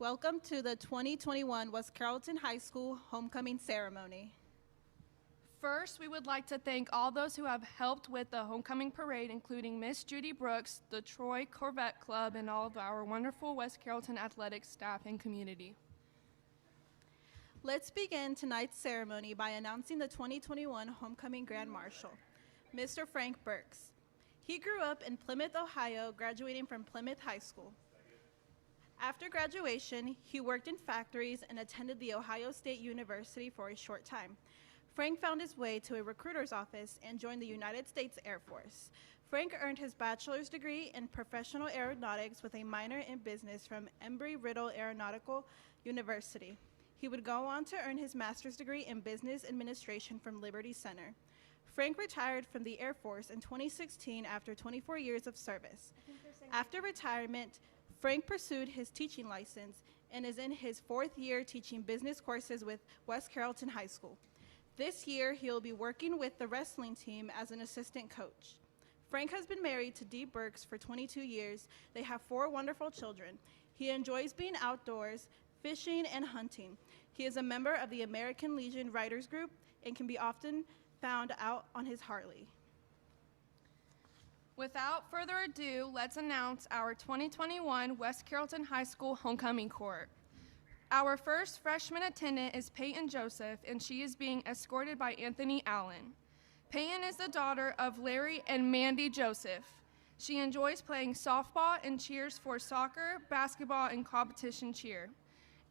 Welcome to the 2021 West Carrollton High School Homecoming Ceremony. First, we would like to thank all those who have helped with the homecoming parade, including Miss Judy Brooks, the Troy Corvette Club, and all of our wonderful West Carrollton athletics staff and community. Let's begin tonight's ceremony by announcing the 2021 Homecoming Grand Marshal, Mr. Frank Burks. He grew up in Plymouth, Ohio, graduating from Plymouth High School. After graduation, he worked in factories and attended the Ohio State University for a short time. Frank found his way to a recruiter's office and joined the United States Air Force. Frank earned his bachelor's degree in professional aeronautics with a minor in business from Embry-Riddle Aeronautical University. He would go on to earn his master's degree in business administration from Liberty Center. Frank retired from the Air Force in 2016 after 24 years of service. After retirement, Frank pursued his teaching license and is in his fourth year teaching business courses with West Carrollton High School. This year, he will be working with the wrestling team as an assistant coach. Frank has been married to Dee Burks for 22 years. They have 4 wonderful children. He enjoys being outdoors, fishing, and hunting. He is a member of the American Legion Riders Group and can be often found out on his Harley. Without further ado, let's announce our 2021 West Carrollton High School Homecoming Court. Our first freshman attendant is Peyton Joseph, and she is being escorted by Anthony Allen. Peyton is the daughter of Larry and Mandy Joseph. She enjoys playing softball and cheers for soccer, basketball, and competition cheer.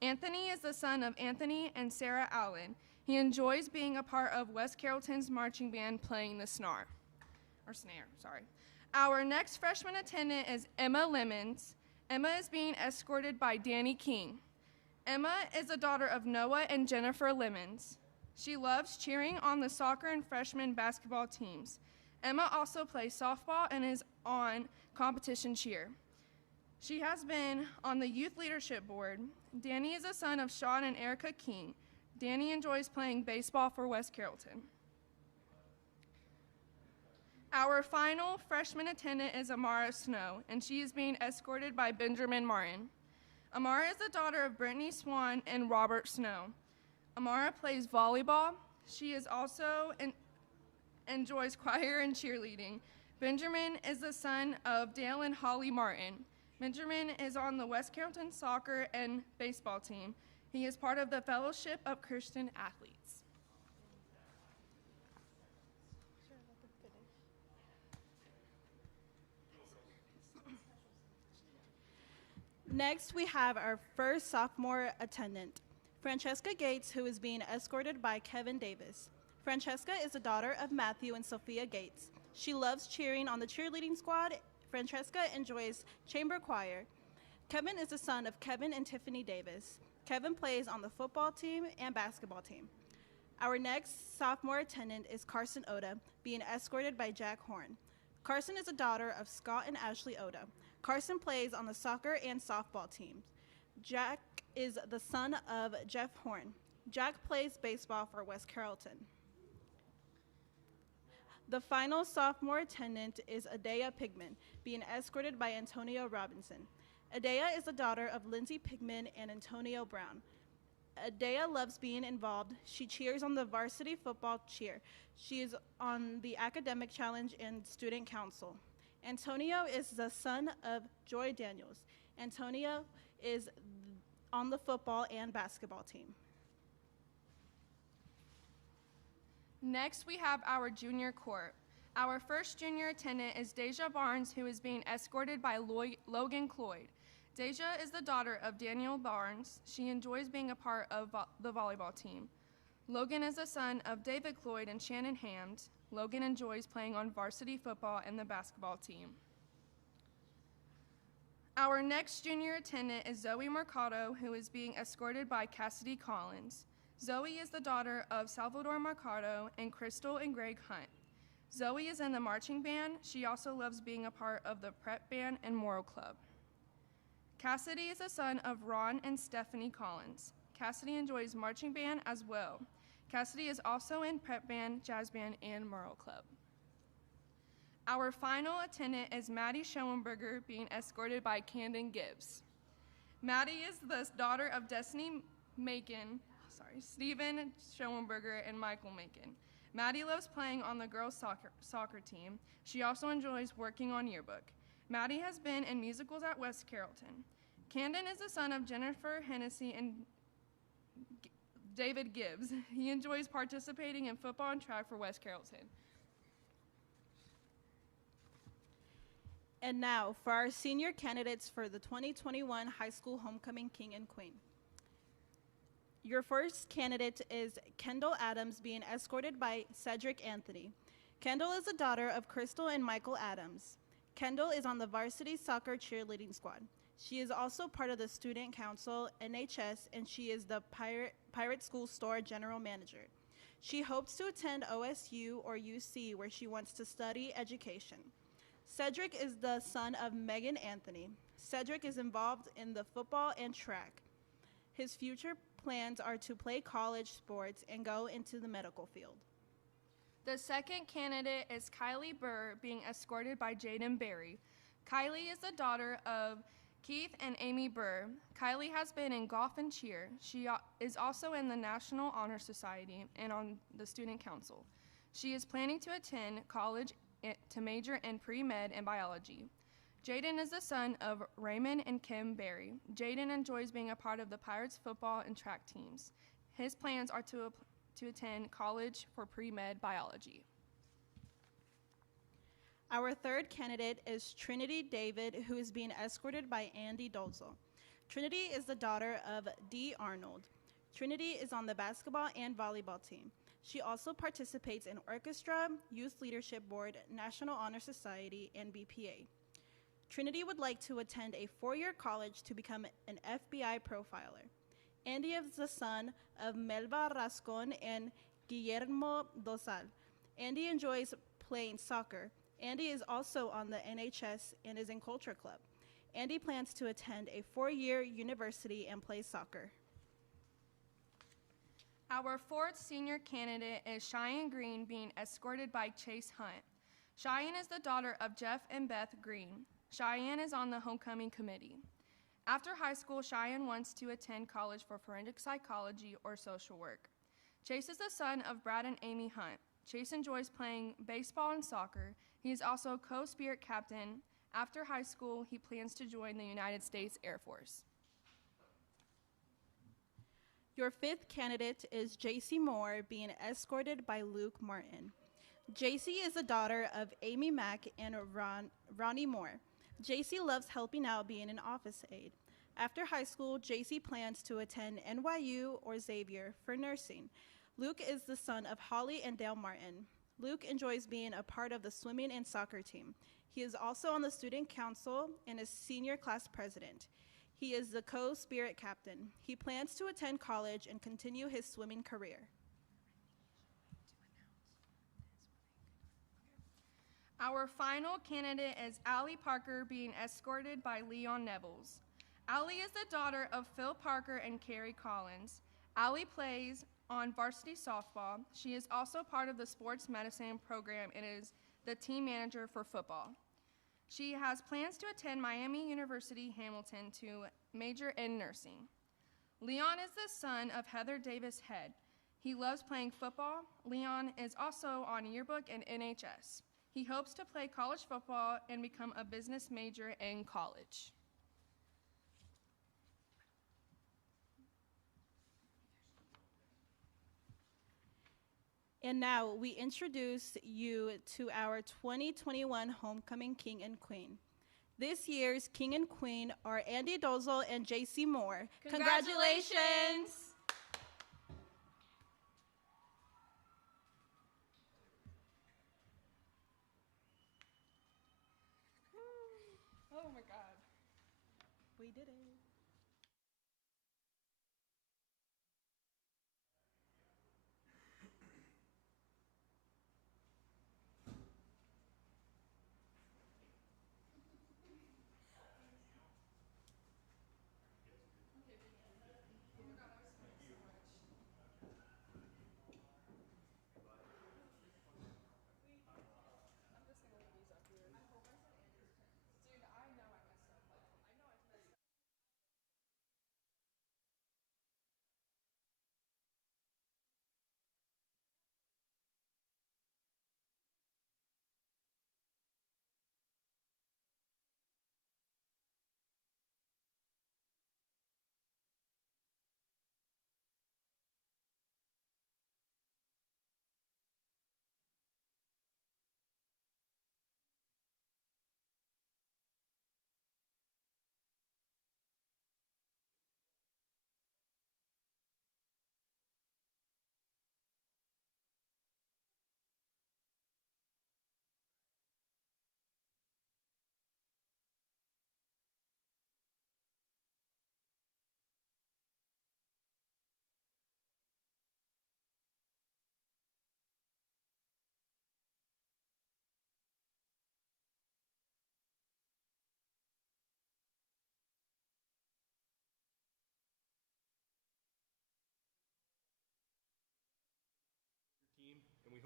Anthony is the son of Anthony and Sarah Allen. He enjoys being a part of West Carrollton's marching band playing the snare. Our next freshman attendant is Emma Lemons. Emma is being escorted by Danny King. Emma is the daughter of Noah and Jennifer Lemons. She loves cheering on the soccer and freshman basketball teams. Emma also plays softball and is on competition cheer. She has been on the youth leadership board. Danny is the son of Sean and Erica King. Danny enjoys playing baseball for West Carrollton. Our final freshman attendant is Amara Snow, and she is being escorted by Benjamin Martin. Amara is the daughter of Brittany Swan and Robert Snow. Amara plays volleyball. She is also enjoys choir and cheerleading. Benjamin is the son of Dale and Holly Martin. Benjamin is on the West Carrollton soccer and baseball team. He is part of the Fellowship of Christian Athletes. Next, we have our first sophomore attendant, Francesca Gates, who is being escorted by Kevin Davis. Francesca is the daughter of Matthew and Sophia Gates. She loves cheering on the cheerleading squad. Francesca enjoys chamber choir. Kevin is the son of Kevin and Tiffany Davis. Kevin plays on the football team and basketball team. Our next sophomore attendant is Carson Oda, being escorted by Jack Horn. Carson is a daughter of Scott and Ashley Oda. Carson plays on the soccer and softball teams. Jack is the son of Jeff Horn. Jack plays baseball for West Carrollton. The final sophomore attendant is Adea Pigman, being escorted by Antonio Robinson. Adea is the daughter of Lindsay Pigman and Antonio Brown. Adea loves being involved. She cheers on the varsity football cheer. She is on the academic challenge and student council. Antonio is the son of Joy Daniels. Antonio is on the football and basketball team. Next, we have our junior court. Our first junior attendant is Deja Barnes, who is being escorted by Logan Cloyd. Deja is the daughter of Daniel Barnes. She enjoys being a part of the volleyball team. Logan is the son of David Cloyd and Shannon Hamd. Logan enjoys playing on varsity football and the basketball team. Our next junior attendant is Zoe Mercado, who is being escorted by Cassidy Collins. Zoe is the daughter of Salvador Mercado and Crystal and Greg Hunt. Zoe is in the marching band. She also loves being a part of the prep band and moral club. Cassidy is the son of Ron and Stephanie Collins. Cassidy enjoys marching band as well. Cassidy is also in prep band, jazz band, and moral club. Our final attendant is Maddie Schoenberger, being escorted by Camden Gibbs. Maddie is the daughter of Stephen Schoenberger and Michael Macon. Maddie loves playing on the girls' soccer team. She also enjoys working on yearbook. Maddie has been in musicals at West Carrollton. Camden is the son of Jennifer Hennessy and David Gibbs. He enjoys participating in football and track for West Carrollton. And now for our senior candidates for the 2021 High School Homecoming King and Queen. Your first candidate is Kendall Adams, being escorted by Cedric Anthony. Kendall is the daughter of Crystal and Michael Adams. Kendall is on the varsity soccer cheerleading squad. She is also part of the Student Council, NHS, and she is the Pirate School Store General Manager. She hopes to attend OSU or UC, where she wants to study education. Cedric is the son of Megan Anthony. Cedric is involved in the football and track. His future plans are to play college sports and go into the medical field. The second candidate is Kylie Burr, being escorted by Jaden Berry. Kylie is the daughter of Keith and Amy Burr. Kylie has been in golf and cheer. She is also in the National Honor Society and on the Student Council. She is planning to attend college to major in pre-med and biology. Jaden is the son of Raymond and Kim Berry. Jaden enjoys being a part of the Pirates football and track teams. His plans are to attend college for pre-med biology. Our third candidate is Trinity David, who is being escorted by Andy Dolzel. Trinity is the daughter of Dee Arnold. Trinity is on the basketball and volleyball team. She also participates in orchestra, youth leadership board, National Honor Society, and BPA. Trinity would like to attend a four-year college to become an FBI profiler. Andy is the son of Melba Rascon and Guillermo Dosal. Andy enjoys playing soccer. Andy is also on the NHS and is in Culture Club. Andy plans to attend a four-year university and play soccer. Our fourth senior candidate is Cheyenne Green, being escorted by Chase Hunt. Cheyenne is the daughter of Jeff and Beth Green. Cheyenne is on the homecoming committee. After high school, Cheyenne wants to attend college for forensic psychology or social work. Chase is the son of Brad and Amy Hunt. Chase enjoys playing baseball and soccer. He is also co-spirit captain. After high school, he plans to join the United States Air Force. Your fifth candidate is JC Moore, being escorted by Luke Martin. JC is the daughter of Amy Mack and Ronnie Moore. JC loves helping out, being an office aide. After high school, JC plans to attend NYU or Xavier for nursing. Luke is the son of Holly and Dale Martin. Luke enjoys being a part of the swimming and soccer team. He is also on the student council and is senior class president. He is the co-spirit captain. He plans to attend college and continue his swimming career. Our final candidate is Allie Parker, being escorted by Leon Nevels. Allie is the daughter of Phil Parker and Carrie Collins. Allie plays on varsity softball. She is also part of the sports medicine program and is the team manager for football. She has plans to attend Miami University Hamilton to major in nursing. Leon is the son of Heather Davis Head. He loves playing football. Leon is also on yearbook and NHS. He hopes to play college football and become a business major in college. And now we introduce you to our 2021 Homecoming King and Queen. This year's King and Queen are Andy Dolzel and JC Moore. Congratulations! Oh my God. We did it.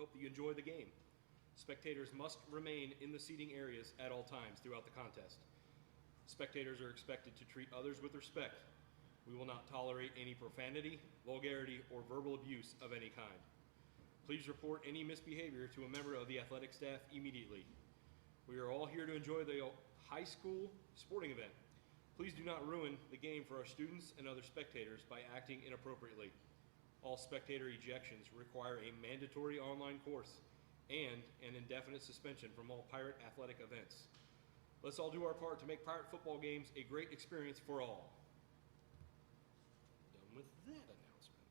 hope that you enjoy the game. Spectators must remain in the seating areas at all times throughout the contest. Spectators are expected to treat others with respect. We will not tolerate any profanity, vulgarity, or verbal abuse of any kind. Please report any misbehavior to a member of the athletic staff immediately. We are all here to enjoy the high school sporting event. Please do not ruin the game for our students and other spectators by acting inappropriately. All spectator ejections require a mandatory online course and an indefinite suspension from all Pirate athletic events. Let's all do our part to make Pirate football games a great experience for all. Done with that announcement.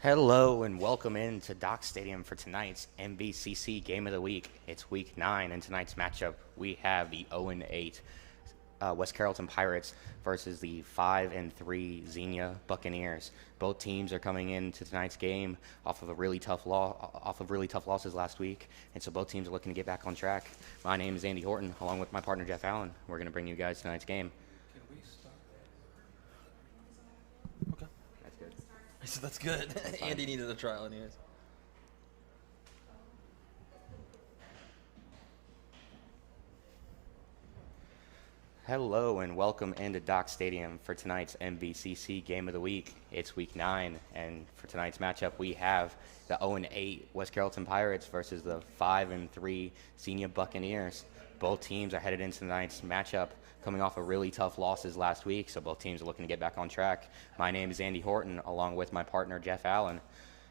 Hello and welcome in to Dock Stadium for tonight's MVCC Game of the Week. It's Week 9, and tonight's matchup we have the 0-8 West Carrollton Pirates versus the 5-3 Xenia Buccaneers. Both teams are coming into tonight's game off of really tough losses last week, and so both teams are looking to get back on track. My name is Andy Horton, along with my partner Jeff Allen. We're going to bring you guys tonight's game. Can we start? Okay. That's good. So that's good. Andy needed a trial anyways. Hello and welcome into Dock Stadium for tonight's MVCC Game of the Week. It's Week 9, and for tonight's matchup we have the 0-8 West Carrollton Pirates versus the 5-3 Xenia Buccaneers. Both teams are headed into tonight's matchup coming off of really tough losses last week, so both teams are looking to get back on track. My name is Andy Horton, along with my partner Jeff Allen.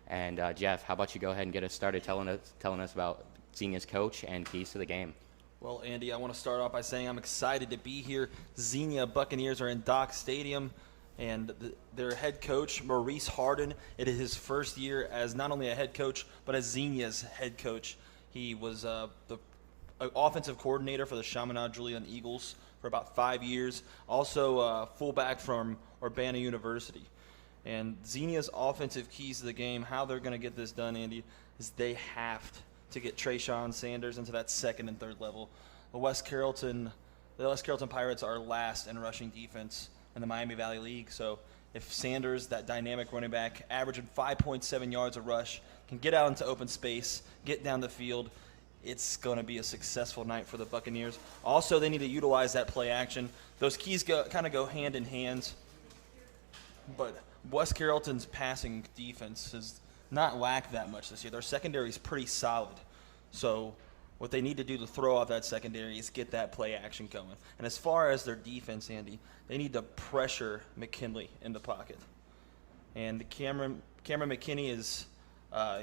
And Jeff, how about you go ahead and get us started telling us about Xenia's coach and keys to the game. Well, Andy, I want to start off by saying I'm excited to be here. Xenia Buccaneers are in Dock Stadium, and their head coach, Maurice Harden, it is his first year as not only a head coach, but as Xenia's head coach. He was the offensive coordinator for the Chaminade Julian Eagles for about 5 years, also fullback from Urbana University. And Xenia's offensive keys to the game, how they're going to get this done, Andy, is they have to get Trayshawn Sanders into that second and third level. The West Carrollton Pirates are last in rushing defense in the Miami Valley League. So if Sanders, that dynamic running back, averaging 5.7 yards a rush, can get out into open space, get down the field, it's going to be a successful night for the Buccaneers. Also, they need to utilize that play action. Those keys kind of go hand in hand. But West Carrollton's passing defense has not lacked that much this year. Their secondary is pretty solid. So what they need to do to throw off that secondary is get that play action going. And as far as their defense, Andy, they need to pressure McKinley in the pocket. And Cameron McKinney is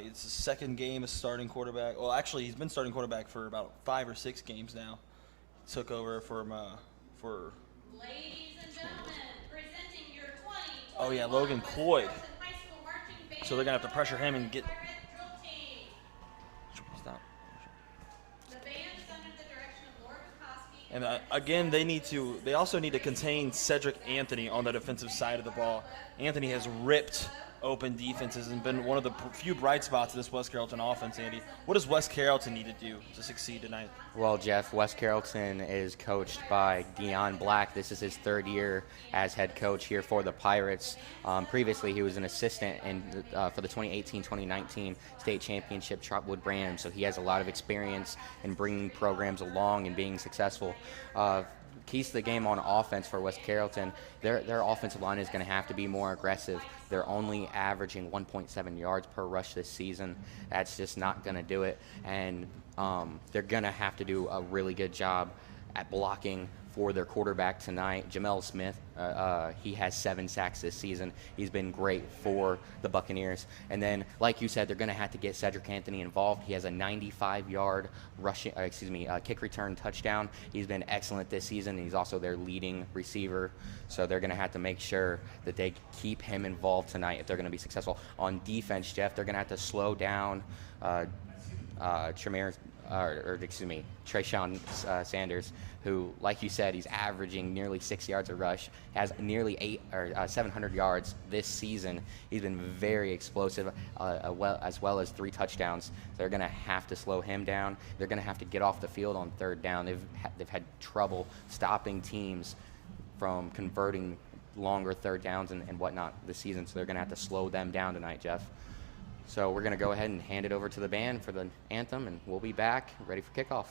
it's his second game as starting quarterback. Well, actually, he's been starting quarterback for about 5 or 6 games now. He took over for Ladies and gentlemen, presenting your 2021 Oh, yeah, Logan West Cloyd. Carrollton High School marching band So they're going to have to pressure him and get. Pirate drill team. Stop. The band is under the direction of Laura Bukowski. And again, they also need to contain Cedric Anthony on the defensive side of the ball. Anthony has ripped open defenses and been one of the few bright spots of this West Carrollton offense, Andy. What does West Carrollton need to do to succeed tonight? Well, Jeff, West Carrollton is coached by Deion Black. This is his 3rd year as head coach here for the Pirates. Previously, he was an assistant for the 2018-2019 state championship Trotwood Brand, so he has a lot of experience in bringing programs along and being successful. Keys to the game on offense for West Carrollton, their offensive line is going to have to be more aggressive. They're only averaging 1.7 yards per rush this season. That's just not going to do it. And they're going to have to do a really good job at blocking for their quarterback tonight, Jamel Smith. He has 7 sacks this season. He's been great for the Buccaneers. And then, like you said, they're going to have to get Cedric Anthony involved. He has a 95-yard kick return touchdown. He's been excellent this season. He's also their leading receiver. So they're going to have to make sure that they keep him involved tonight if they're going to be successful. On defense, Jeff, they're going to have to slow down Trayshawn Sanders, who, like you said, he's averaging nearly 6 yards a rush, has nearly 700 yards this season. He's been very explosive, as well as 3 touchdowns. They're going to have to slow him down. They're going to have to get off the field on 3rd down. They've had trouble stopping teams from converting longer 3rd downs and whatnot this season, so they're going to have to slow them down tonight, Jeff. So we're going to go ahead and hand it over to the band for the anthem, and we'll be back ready for kickoff.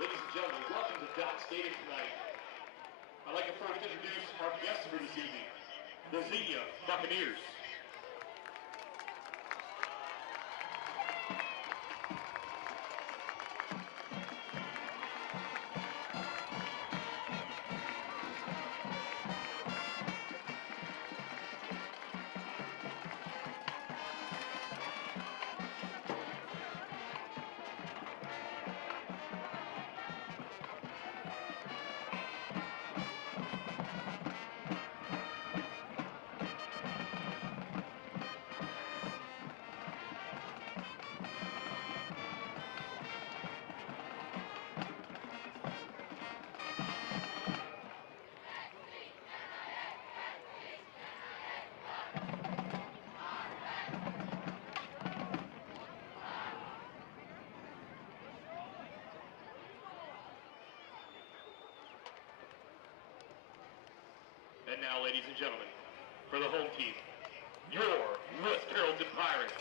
Ladies and gentlemen, welcome to Dock Stadium tonight. I'd like to first introduce our guests for this evening, the Xenia Buccaneers. And now, ladies and gentlemen, for the home team, your West Carrollton Pirates.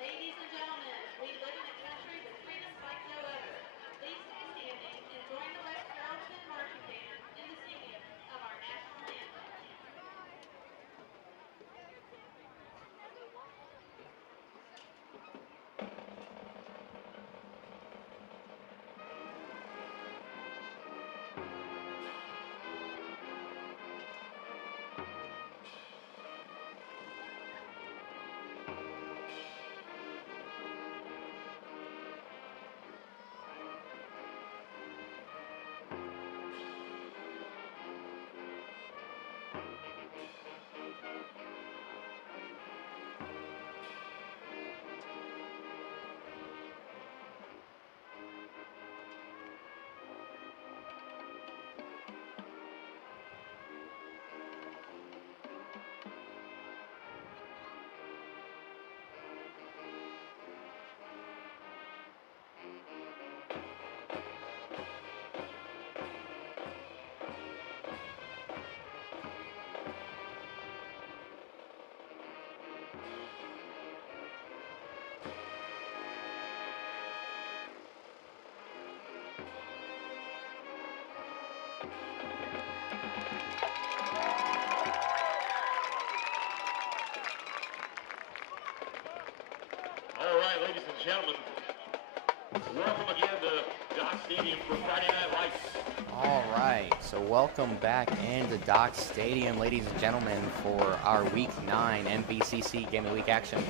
Ladies and gentlemen, we live in a country with freedoms like no other. Please stay standing and join the West Carrollton Marching Band in the singing of our national anthem. All right, ladies and gentlemen, welcome again to Dock Stadium for Friday Night Lights. All right, so welcome back into Dock Stadium, ladies and gentlemen, for our Week 9 MVCC Game of the Week action.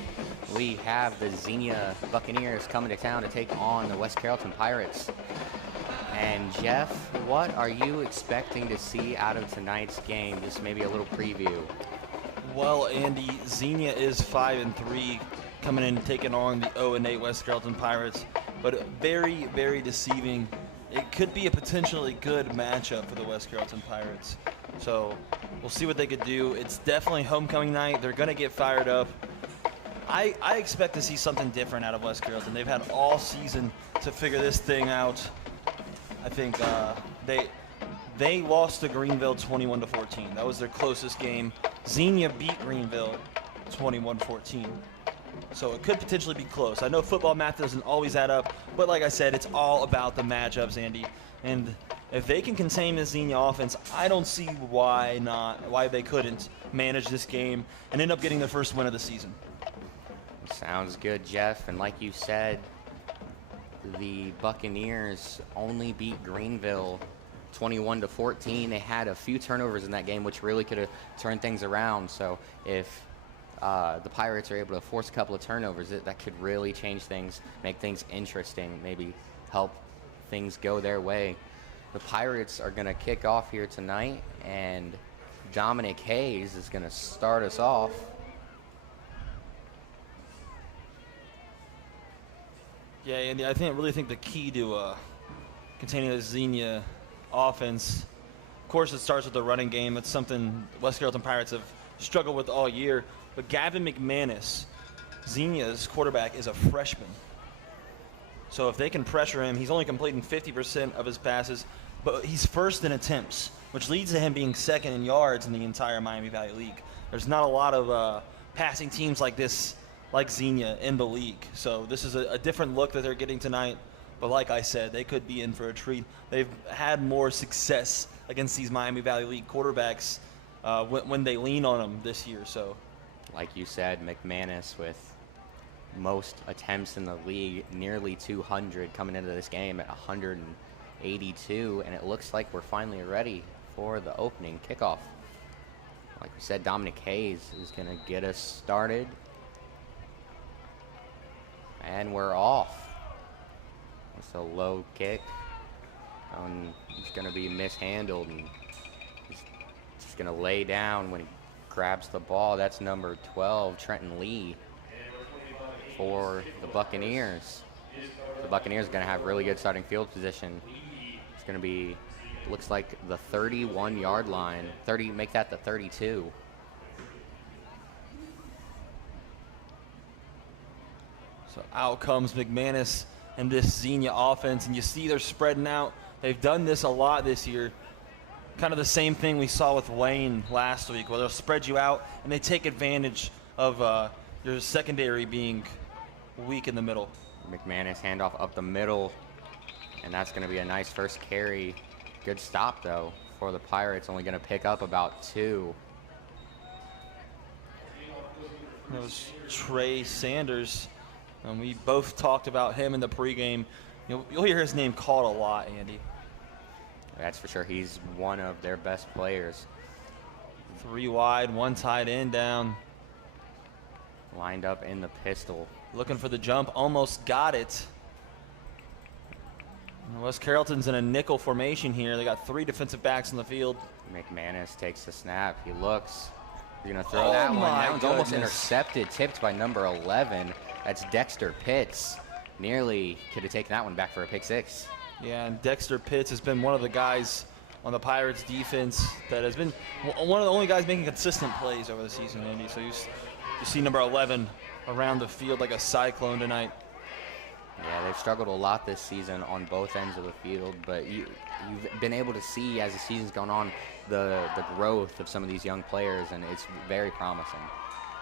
We have the Xenia Buccaneers coming to town to take on the West Carrollton Pirates. And Jeff, what are you expecting to see out of tonight's game? Just maybe a little preview. Well, Andy, Xenia is 5-3, coming in and taking on the 0-8 West Carrollton Pirates, but very, very deceiving. It could be a potentially good matchup for the West Carrollton Pirates. So we'll see what they could do. It's definitely homecoming night. They're going to get fired up. I expect to see something different out of West Carrollton. They've had all season to figure this thing out. I think they lost to Greenville 21-14. That was their closest game. Xenia beat Greenville 21-14. So it could potentially be close. I know football math doesn't always add up, but like I said, it's all about the matchups, Andy. And if they can contain the Xenia offense, I don't see why they couldn't manage this game and end up getting their first win of the season. Sounds good, Jeff. And like you said, the Buccaneers only beat Greenville 21-14. They had a few turnovers in that game, which really could have turned things around. So if the Pirates are able to force a couple of turnovers, that could really change things, make things interesting, maybe help things go their way. The Pirates are going to kick off here tonight, and Dominic Hayes is going to start us off. Yeah, Andy, I really think the key to containing the Xenia offense, of course, it starts with the running game. It's something West Carrollton Pirates have struggled with all year. But Gavin McManus, Xenia's quarterback, is a freshman. So if they can pressure him, he's only completing 50% of his passes, but he's first in attempts, which leads to him being second in yards in the entire Miami Valley League. There's not a lot of passing teams like this, like Xenia, in the league. So this is a different look that they're getting tonight. But like I said, they could be in for a treat. They've had more success against these Miami Valley League quarterbacks when they lean on them this year. So, like you said, McManus with most attempts in the league, nearly 200 coming into this game at 182, and it looks like we're finally ready for the opening kickoff. Like we said, Dominic Hayes is going to get us started, and we're off. It's a low kick, and he's going to be mishandled, and he's just going to lay down when he grabs the ball. That's number 12, Trenton Lee, for the Buccaneers. The Buccaneers are going to have really good starting field position. It's going to be, looks like the 31-yard line. Make that the 32. So out comes McManus and this Xenia offense, and you see they're spreading out. They've done this a lot this year. Kind of the same thing we saw with Wayne last week, where they'll spread you out and they take advantage of your secondary being weak in the middle. McManus handoff up the middle, and that's going to be a nice first carry. Good stop, though, for the Pirates. Only going to pick up about 2. That was Trey Sanders. We both talked about him in the pregame. You'll hear his name called a lot, Andy. That's for sure. He's one of their best players. 3 wide, 1 tight end down. Lined up in the pistol. Looking for the jump, almost got it. West Carrollton's in a nickel formation here. They got 3 defensive backs in the field. McManus takes the snap. He looks. He's going to throw that one. That one's almost intercepted, tipped by number 11. That's Dexter Pitts. Nearly could have taken that one back for a pick 6. Yeah, and Dexter Pitts has been one of the guys on the Pirates defense that has been one of the only guys making consistent plays over the season, Andy. So you see number 11 around the field like a cyclone tonight. Yeah, they've struggled a lot this season on both ends of the field, but you've been able to see as the season's gone on the growth of some of these young players, and it's very promising.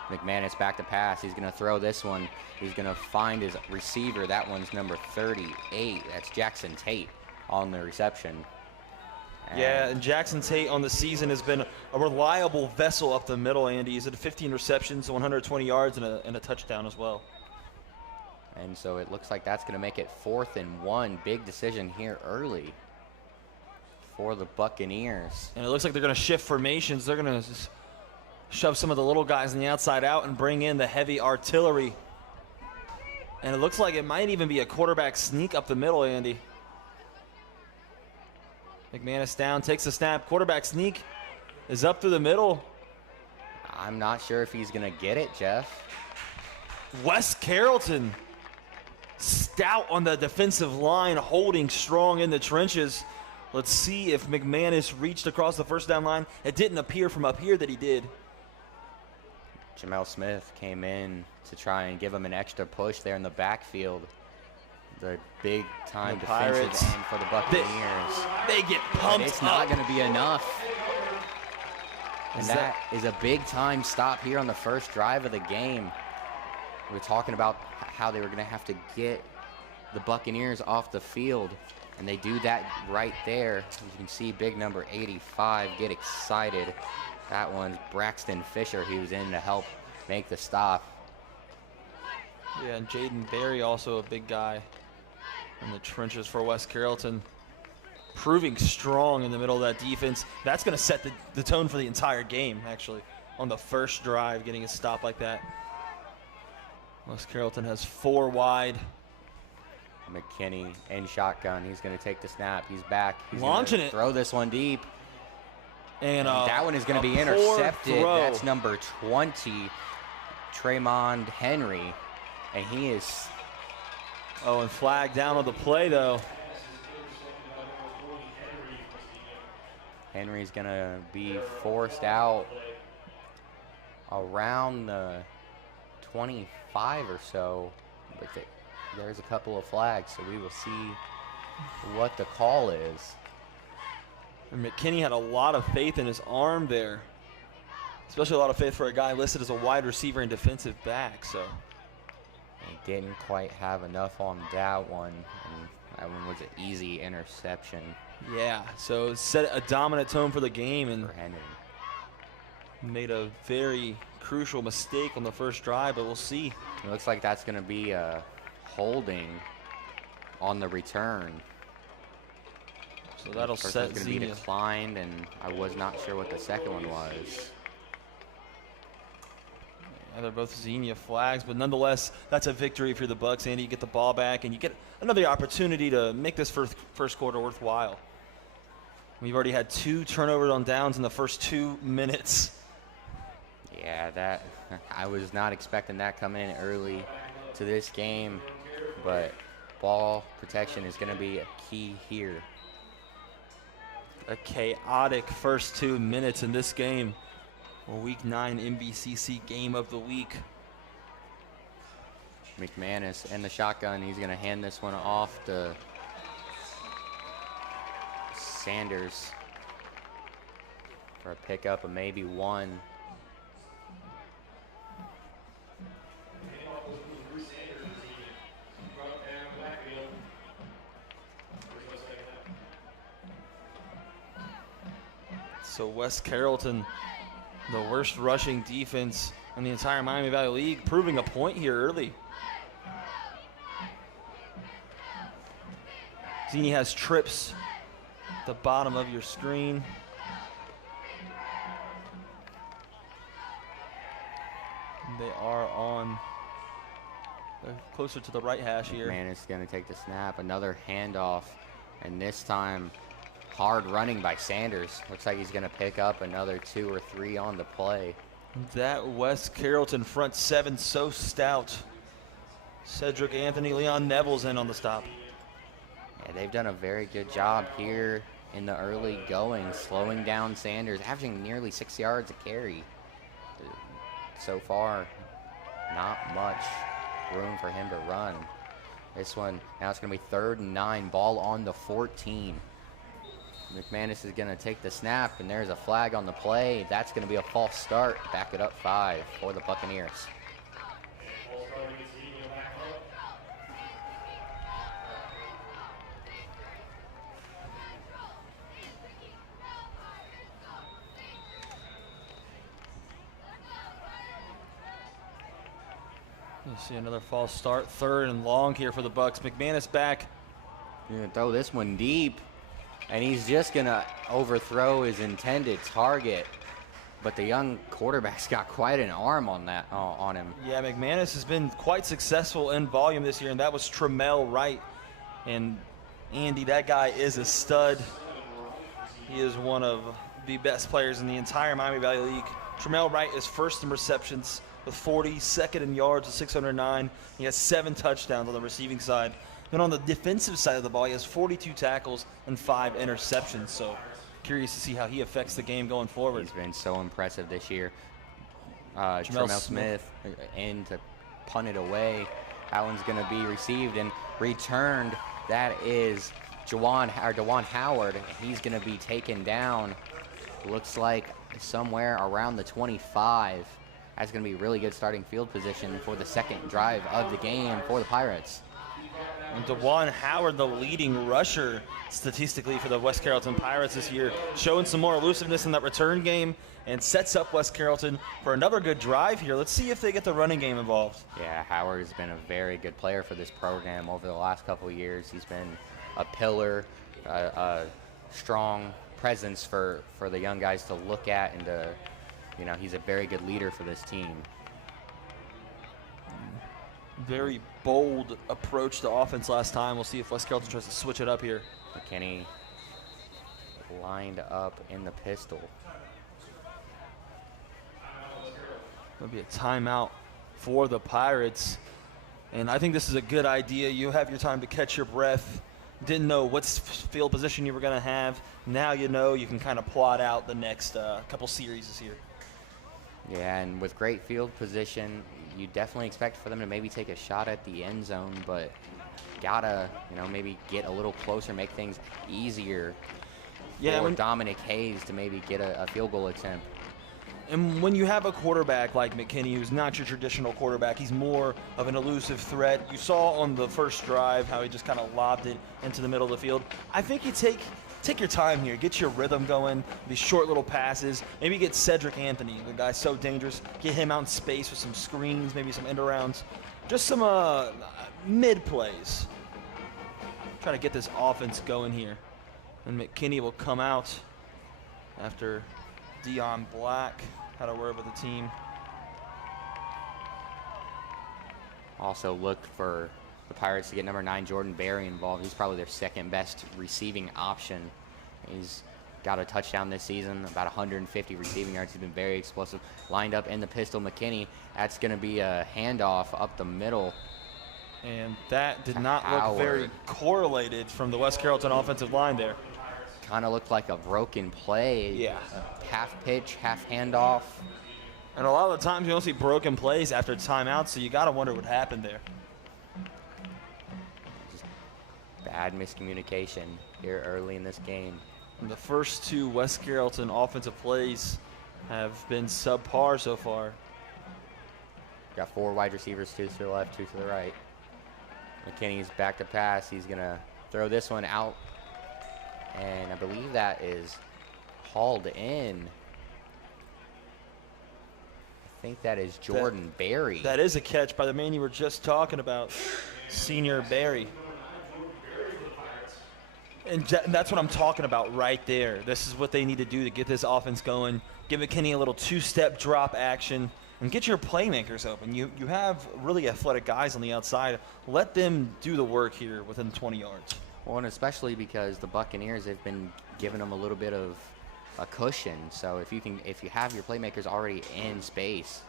McManus back to pass. He's going to throw this one. He's going to find his receiver. That one's number 38. That's Jackson Tate on the reception. And Jackson Tate on the season has been a reliable vessel up the middle, Andy. He's at 15 receptions, 120 yards, and a touchdown as well. And so it looks like that's going to make it 4th and 1. Big decision here early for the Buccaneers. And it looks like they're going to shift formations. They're going to shove some of the little guys on the outside out and bring in the heavy artillery. And it looks like it might even be a quarterback sneak up the middle, Andy. McManus down, takes the snap. Quarterback sneak is up through the middle. I'm not sure if he's going to get it, Jeff. West Carrollton stout on the defensive line, holding strong in the trenches. Let's see if McManus reached across the first down line. It didn't appear from up here that he did. Jamel Smith came in to try and give him an extra push there in the backfield. The big-time defensive end for the Buccaneers. They get pumped It's not going to be enough. And that is a big-time stop here on the first drive of the game. We were talking about how they were going to have to get the Buccaneers off the field, and they do that right there. As you can see, big number 85 get excited. That one's Braxton Fisher. He was in to help make the stop. Yeah, and Jaden Berry, also a big guy in the trenches for West Carrollton, proving strong in the middle of that defense. That's going to set the tone for the entire game, actually, on the first drive, getting a stop like that. West Carrollton has 4 wide. McKinney in shotgun. He's going to take the snap. He's back. He's launching it. Throw this one deep. And that one is going to be intercepted. That's number 20, Tremond Henry. And he is... Oh, and flag down on the play, though. Henry's going to be forced out around the 25 or so. But there's a couple of flags, so we will see what the call is. And McKinney had a lot of faith in his arm there, especially a lot of faith for a guy listed as a wide receiver and defensive back. So he didn't quite have enough on that one, and that one was an easy interception. Yeah, so set a dominant tone for the game, and for Henry made a very crucial mistake on the first drive, but we'll see. It looks like that's going to be a holding on the return. So that'll set going to be declined, and I was not sure what the second one was. Yeah, they're both Xenia flags, but nonetheless, that's a victory for the Bucks. Andy, you get the ball back, and you get another opportunity to make this first quarter worthwhile. We've already had 2 turnovers on downs in the first 2 minutes. Yeah, I was not expecting that coming in early to this game, but ball protection is going to be a key here. A chaotic first 2 minutes in this game. A Week 9 NBCC game of the week. McManus in the shotgun. He's going to hand this one off to Sanders for a pickup of maybe 1. So West Carrollton, the worst rushing defense in the entire Miami Valley League, proving a point here early. Xenia has trips at the bottom of your screen. They are on, they're closer to the right hash here. Man is going to take the snap, another handoff, and this time hard running by Sanders. Looks like he's going to pick up another 2 or 3 on the play. That West Carrollton front 7 so stout. Cedric Anthony, Leon Neville's in on the stop. Yeah, they've done a very good job here in the early going, slowing down Sanders, averaging nearly 6 yards a carry. So far, not much room for him to run. This one, now it's going to be 3rd and 9, ball on the 14. McManus is going to take the snap, and there's a flag on the play. That's going to be a false start. Back it up 5 for the Buccaneers. You see another false start, 3rd and long here for the Bucks. McManus back. You're going to throw this one deep. And he's just going to overthrow his intended target. But the young quarterback's got quite an arm on that on him. Yeah, McManus has been quite successful in volume this year, and that was Tremel Wright. And Andy, that guy is a stud. He is one of the best players in the entire Miami Valley League. Tremel Wright is 1st in receptions with 40, 2nd in yards with 609. He has 7 touchdowns on the receiving side. Then on the defensive side of the ball, he has 42 tackles and 5 interceptions. So curious to see how he affects the game going forward. He's been so impressive this year. Jamel Smith in to punt it away. That one's going to be received and returned. That is DeJuan Howard. He's going to be taken down. Looks like somewhere around the 25. that's going to be really good starting field position for the second drive of the game for the Pirates. And DeJuan Howard, the leading rusher statistically for the West Carrollton Pirates this year, showing some more elusiveness in that return game and sets up West Carrollton for another good drive here. Let's see if they get the running game involved. Yeah, Howard has been a very good player for this program over the last couple of years. He's been a pillar, a strong presence for the young guys to look at, and to, he's a very good leader for this team. Very bold approach to offense last time. We'll see if West Carrollton tries to switch it up here. McKinney lined up in the pistol. There'll be a timeout for the Pirates. And I think this is a good idea. You have your time to catch your breath. Didn't know what field position you were going to have. Now you know, you can kind of plot out the next couple series here. Yeah, and with great field position, you definitely expect for them to maybe take a shot at the end zone, but gotta, maybe get a little closer, make things easier for Dominic Hayes to maybe get a field goal attempt. And when you have a quarterback like McKinney, who's not your traditional quarterback, he's more of an elusive threat. You saw on the first drive how he just kind of lobbed it into the middle of the field. I think you take your time here, get your rhythm going, these short little passes. Maybe get Cedric Anthony, the guy's so dangerous, get him out in space with some screens, maybe some end arounds, just some mid plays. Try to get this offense going here. And McKinney will come out after Dion Black had a word with the team. Also look for the Pirates to get number 9, Jordan Berry, involved. He's probably their second best receiving option. He's got a touchdown this season, about 150 receiving yards. He's been very explosive. Lined up in the pistol, McKinney. That's going to be a handoff up the middle. And that did not look very correlated from the West Carrollton offensive line there. Kind of looked like a broken play. Yeah. Half pitch, half handoff. And a lot of the times you don't see broken plays after timeout, so you got to wonder what happened there. Just bad miscommunication here early in this game. And the first two West Carrollton offensive plays have been subpar so far. Got 4 wide receivers, 2 to the left, 2 to the right. McKinney's back to pass. He's going to throw this one out. And I believe that is hauled in. I think that is Jordan Berry. That is a catch by the man you were just talking about, Senior Berry. And that's what I'm talking about right there. This is what they need to do to get this offense going. Give McKinney a little 2-step drop action and get your playmakers open. You have really athletic guys on the outside. Let them do the work here within 20 yards. Well, and especially because the Buccaneers have been giving them a little bit of a cushion. So if you have your playmakers already in space,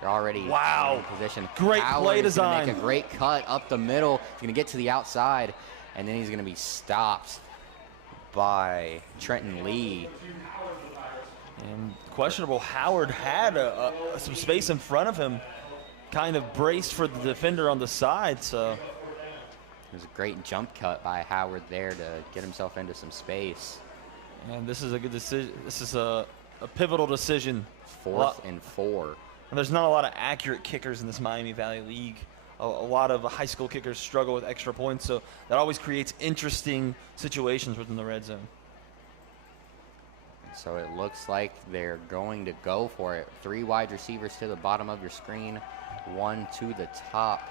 they're already in position. Great play design. Make a great cut up the middle. He's going to get to the outside, and then he's going to be stopped by Trenton Lee. And questionable. Howard had some space in front of him, kind of braced for the defender on the side. So it was a great jump cut by Howard there to get himself into some space. And this is a good decision. This is a pivotal decision. 4th and 4. And there's not a lot of accurate kickers in this Miami Valley League. A lot of high school kickers struggle with extra points, so that always creates interesting situations within the red zone. So it looks like they're going to go for it. 3 wide receivers to the bottom of your screen, 1 to the top.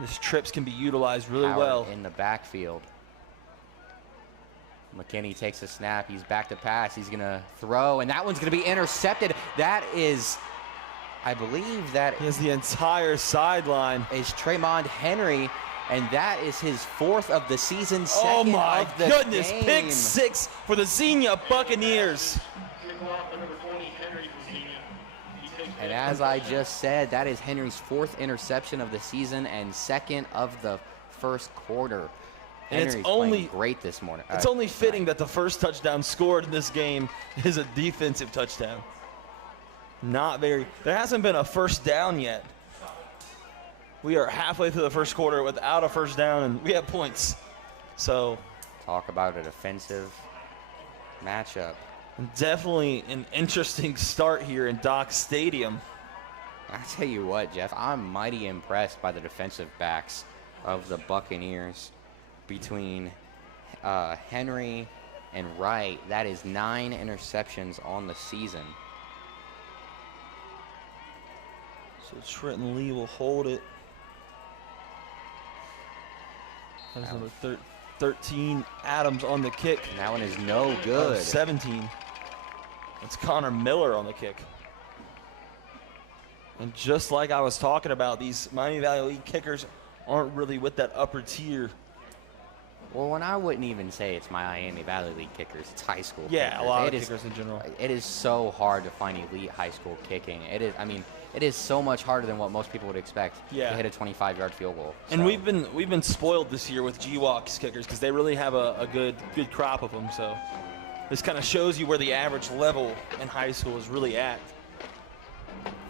This trips can be utilized really Howard well. In the backfield. McKinney takes a snap. He's back to pass. He's going to throw, and that one's going to be intercepted. That is, I believe that he has the entire sideline. Is Tremond Henry, and that is his 4th of the season, second oh my of the goodness, game. Pick 6 for the Xenia Buccaneers. And as I just said, that is Henry's 4th interception of the season and 2nd of the first quarter. And Henry's playing great this morning. It's only fitting that the first touchdown scored in this game is a defensive touchdown. There hasn't been a first down yet. We are halfway through the first quarter without a first down, and we have points. So talk about a defensive matchup. Definitely an interesting start here in Dock Stadium. I tell you what, Jeff, I'm mighty impressed by the defensive backs of the Buccaneers. Between Henry and Wright, that is 9 interceptions on the season. So Trenton Lee will hold it. That's number 13, Adams on the kick. And that one is no good. 17. It's Connor Miller on the kick. And just like I was talking about, these Miami Valley League kickers aren't really with that upper tier. Well, when I wouldn't even say it's Miami Valley League kickers, it's high school Yeah, kickers. a lot of kickers in general. It is so hard to find elite high school kicking. It is, I mean, it is so much harder than what most people would expect Yeah. to hit a 25-yard field goal. And So, we've been spoiled this year with GWAC's kickers because they really have a good crop of them. So this kind of shows you where the average level in high school is really at.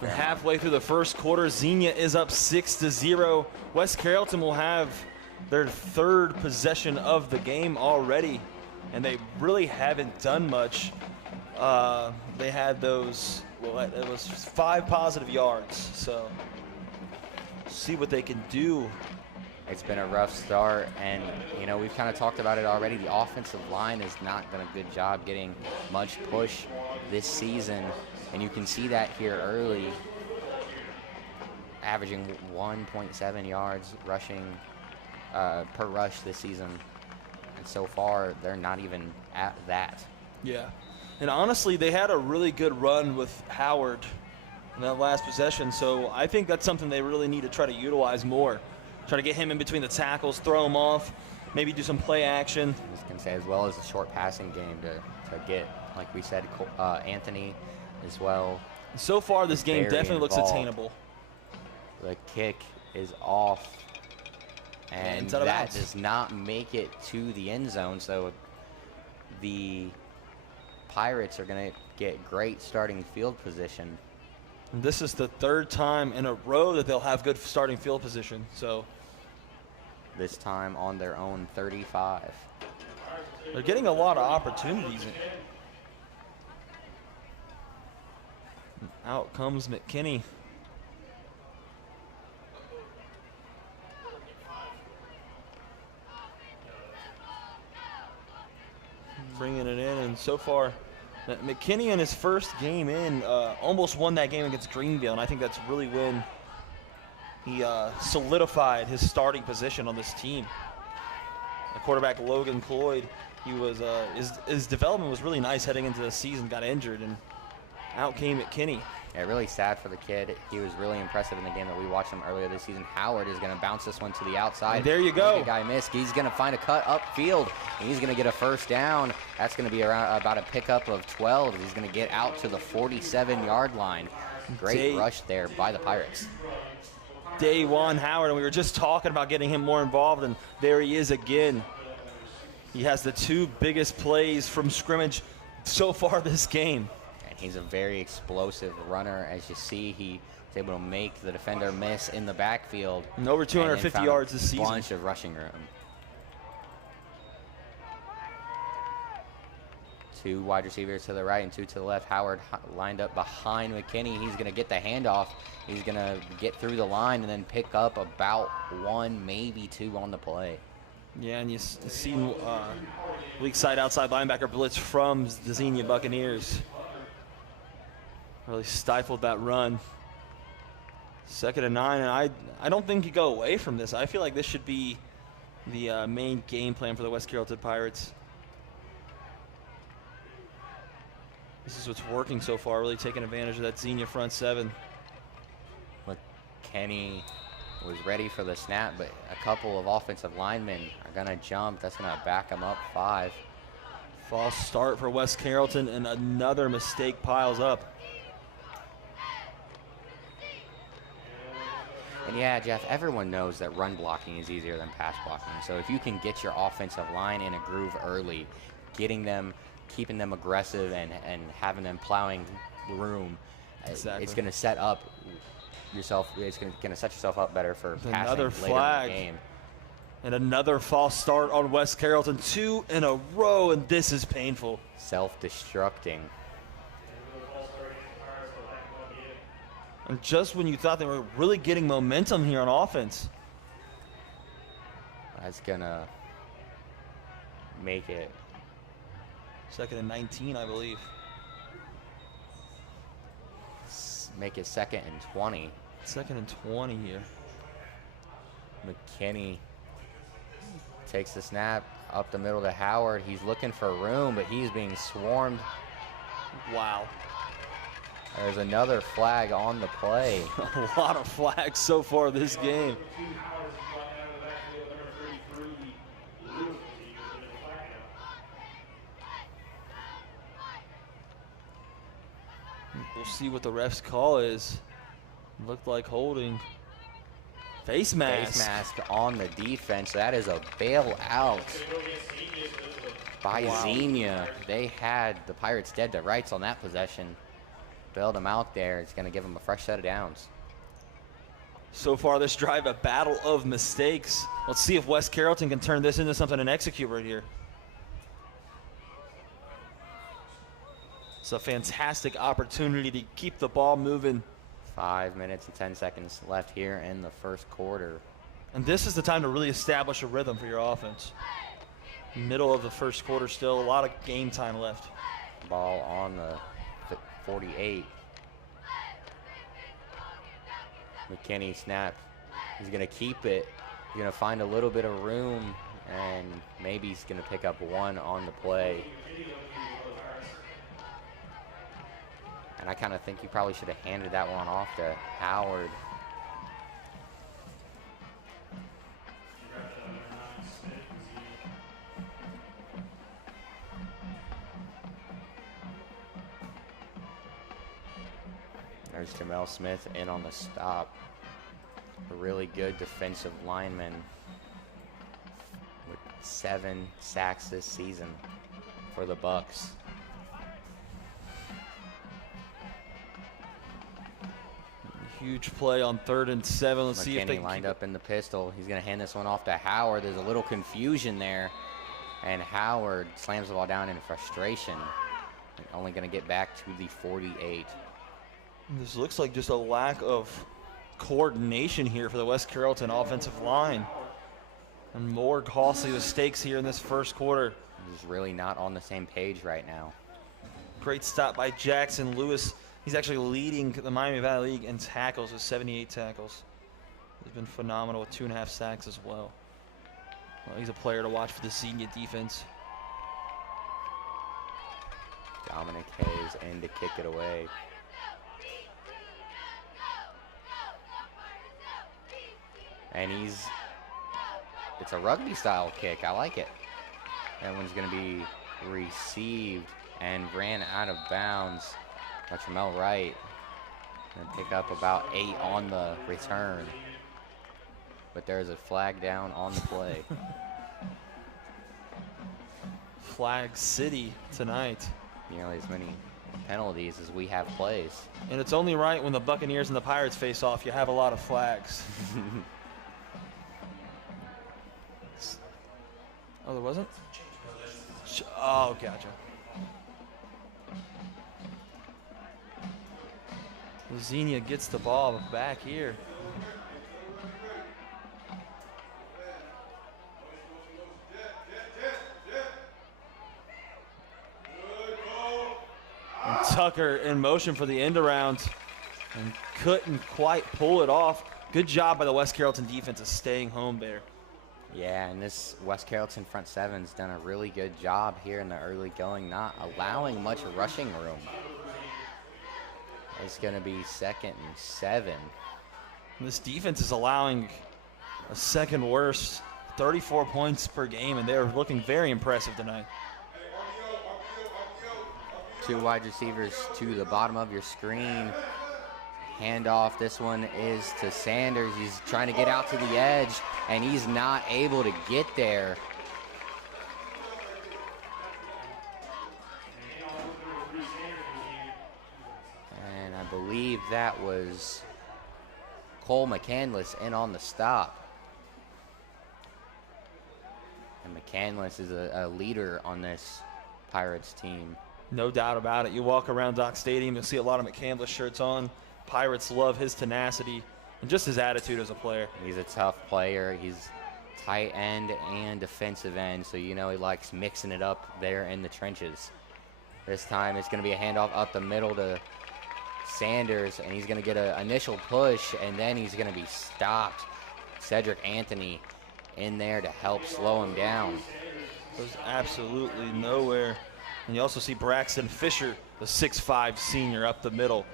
And halfway through the first quarter, Xenia is up 6-0. West Carrollton will have their 3rd possession of the game already, and they really haven't done much. They had those, well, it was 5 positive yards, so see what they can do. it's been a rough start, and, you know, we've kind of talked about it already. The offensive line has not done a good job getting much push this season, and you can see that here early, averaging 1.7 yards rushing per rush this season, and so far they're not even at that. Yeah, and honestly, they had a really good run with Howard in that last possession, so I think that's something they really need to try to utilize more. Try to get him in between the tackles, throw him off, maybe do some play action. I was going to say, as well as a short passing game to get, like we said, Anthony as well. So far, this game Very definitely looks involved. attainable. The kick is off, and it's out of that bounds. does not make it to the end zone, so the Pirates are going to get great starting field position. And this is the 3rd time in a row that they'll have good starting field position. So This time on their own 35. they're getting a lot of opportunities. Out comes McKinney. Bringing it in, and so far, McKinney in his first game in almost won that game against Greenville, and I think that's really when he solidified his starting position on this team. The quarterback Logan Cloyd, he was his development was really nice heading into the season. Got injured, and out came McKinney. Yeah, really sad for the kid. He was really impressive in the game that we watched him earlier this season. Howard is going to bounce this one to the outside. And there you go. The guy missed. He's going to find a cut upfield, and he's going to get a first down. That's going to be around about a pickup of 12. He's going to get out to the 47-yard line. Great rush there by the Pirates. Day-one Howard, and we were just talking about getting him more involved, and there he is again. He has the 2 biggest plays from scrimmage so far this game. He's a very explosive runner. As you see, he was able to make the defender miss in the backfield. And over 250 found yards this season. A bunch of rushing room. 2 wide receivers to the right and 2 to the left. Howard lined up behind McKinney. He's going to get the handoff. He's going to get through the line and then pick up about 1, maybe 2 on the play. Yeah, and you see weak side outside linebacker blitz from the Xenia Buccaneers. Really stifled that run. 2nd and 9, and I don't think you go away from this. I feel like this should be the main game plan for the West Carrollton Pirates. This is what's working so far, really taking advantage of that Xenia front 7. Kenny was ready for the snap, but a couple of offensive linemen are going to jump. That's going to back him up 5. False start for West Carrollton, and another mistake piles up. And yeah, Jeff, everyone knows that run blocking is easier than pass blocking. So if you can get your offensive line in a groove early, getting them, keeping them aggressive, and having them plowing room, Exactly. it's going to set up yourself. It's going to set yourself up better for passing Another later flag. in the game. And another false start on West Carrollton. 2 in a row, and this is painful. Self-destructing. And just when you thought they were really getting momentum here on offense. That's going to make it 2nd and 19, I believe. Make it 2nd and 20. 2nd and 20 here. McKinney takes the snap up the middle to Howard. He's looking for room, but he's being swarmed. Wow. There's another flag on the play. A lot of flags so far this game. We'll see what the ref's call is. Looked like holding. Face mask. Face mask on the defense. That is a bailout by Xenia. They had the Pirates dead to rights on that possession. Bailed them out there. It's going to give them a fresh set of downs. So far this drive, a battle of mistakes. Let's see if West Carrollton can turn this into something and execute right here. It's a fantastic opportunity to keep the ball moving. 5 minutes and 10 seconds left here in the first quarter. And this is the time to really establish a rhythm for your offense. Middle of the first quarter still, a lot of game time left. Ball on the 48. McKinney snap. He's going to keep it. He's going to find a little bit of room, and maybe he's going to pick up one on the play. And I kind of think he probably should have handed that one off to Howard. There's Jamel Smith in on the stop. A really good defensive lineman with 7 sacks this season for the Bucks. Huge play on 3rd and 7. Let's see if they lined up in the pistol. He's going to hand this one off to Howard. There's a little confusion there, and Howard slams the ball down in frustration. Only going to get back to the 48. This looks like just a lack of coordination here for the West Carrollton offensive line. And more costly mistakes here in this first quarter. He's really not on the same page right now. Great stop by Jackson Lewis. He's actually leading the Miami Valley League in tackles with 78 tackles. He's been phenomenal with 2.5 sacks as well. He's a player to watch for the Xenia defense. Dominic Hayes in to kick it away. And it's a rugby style kick. I like it. That one's going to be received and ran out of bounds. Tramel Wright going to pick up about 8 on the return. But there's a flag down on the play. Flag City tonight. Nearly as many penalties as we have plays. And it's only right when the Buccaneers and the Pirates face off, you have a lot of flags. Oh, there wasn't? Oh, gotcha. Xenia gets the ball back here. And Tucker in motion for the end around and couldn't quite pull it off. Good job by the West Carrollton defense of staying home there. Yeah, and this West Carrollton front seven's done a really good job here in the early going, not allowing much rushing room. It's going to be 2nd and 7. This defense is allowing a second worst, 34 points per game, and they're looking very impressive tonight. 2 wide receivers to the bottom of your screen. Handoff. This one is to Sanders. He's trying to get out to the edge, and he's not able to get there. And I believe that was Cole McCandless in on the stop. And McCandless is a leader on this Pirates team. No doubt about it. You walk around Dock Stadium, you'll see a lot of McCandless shirts on. Pirates love his tenacity and just his attitude as a player. He's a tough player. He's tight end and defensive end, so you know he likes mixing it up there in the trenches. This time it's going to be a handoff up the middle to Sanders, and he's going to get an initial push, and then he's going to be stopped. Cedric Anthony in there to help slow him down. Goes absolutely nowhere. And you also see Braxton Fisher, the 6'5 senior, up the middle,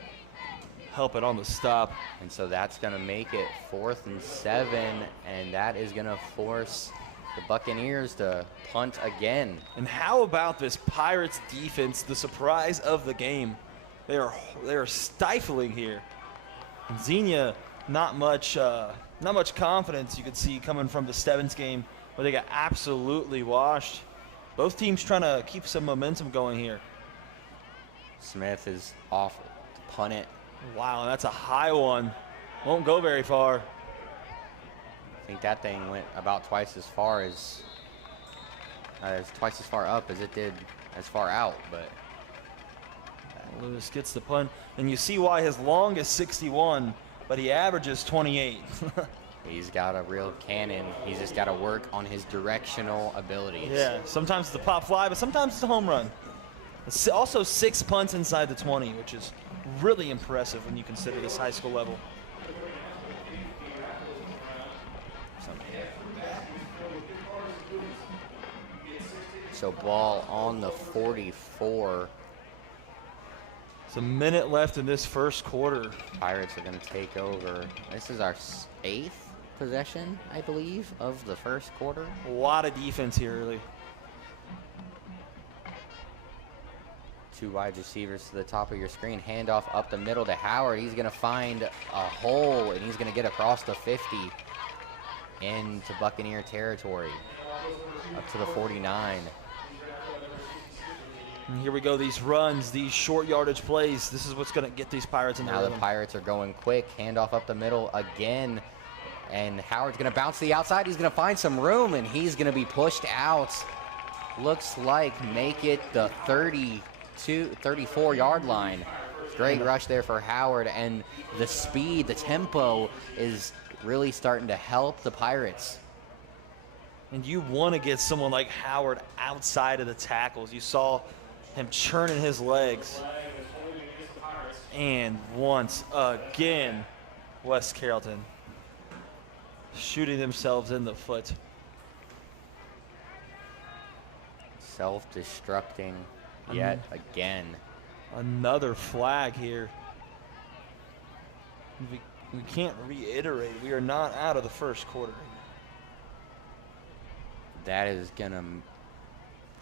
helping on the stop. And so that's going to make it 4th and 7, and that is going to force the Buccaneers to punt again. And how about this Pirates defense, the surprise of the game? They are stifling here. And Xenia, not much confidence you could see coming from the Stebbins game, where they got absolutely washed. Both teams trying to keep some momentum going here. Smith is off to punt it. Wow, that's a high one. Won't go very far. I think that thing went about twice as far up as it did as far out, but Lewis gets the punt, and you see why his long is 61, but he averages 28. he's got a real cannon. He's just got to work on his directional abilities. Yeah, sometimes it's a pop fly, but sometimes it's a home run. Also 6 punts inside the 20, which is really impressive when you consider this high school level. So ball on the 44. It's a minute left in this first quarter. Pirates are going to take over. This is our 8th possession, I believe, of the first quarter. A lot of defense here early. 2 wide receivers to the top of your screen. Handoff up the middle to Howard. He's going to find a hole, and he's going to get across the 50 into Buccaneer territory, up to the 49. And here we go, these runs, these short yardage plays. This is what's going to get these Pirates in the Now the rhythm. Pirates are going quick. Handoff up the middle again. And Howard's going to bounce to the outside. He's going to find some room, and he's going to be pushed out. Looks like make it the 34-yard line. Great rush there for Howard, and the speed, the tempo is really starting to help the Pirates. And you want to get someone like Howard outside of the tackles. You saw him churning his legs. And once again, West Carrollton shooting themselves in the foot. Self-destructing yet again. Another flag here. We can't reiterate, we are not out of the first quarter. That is going to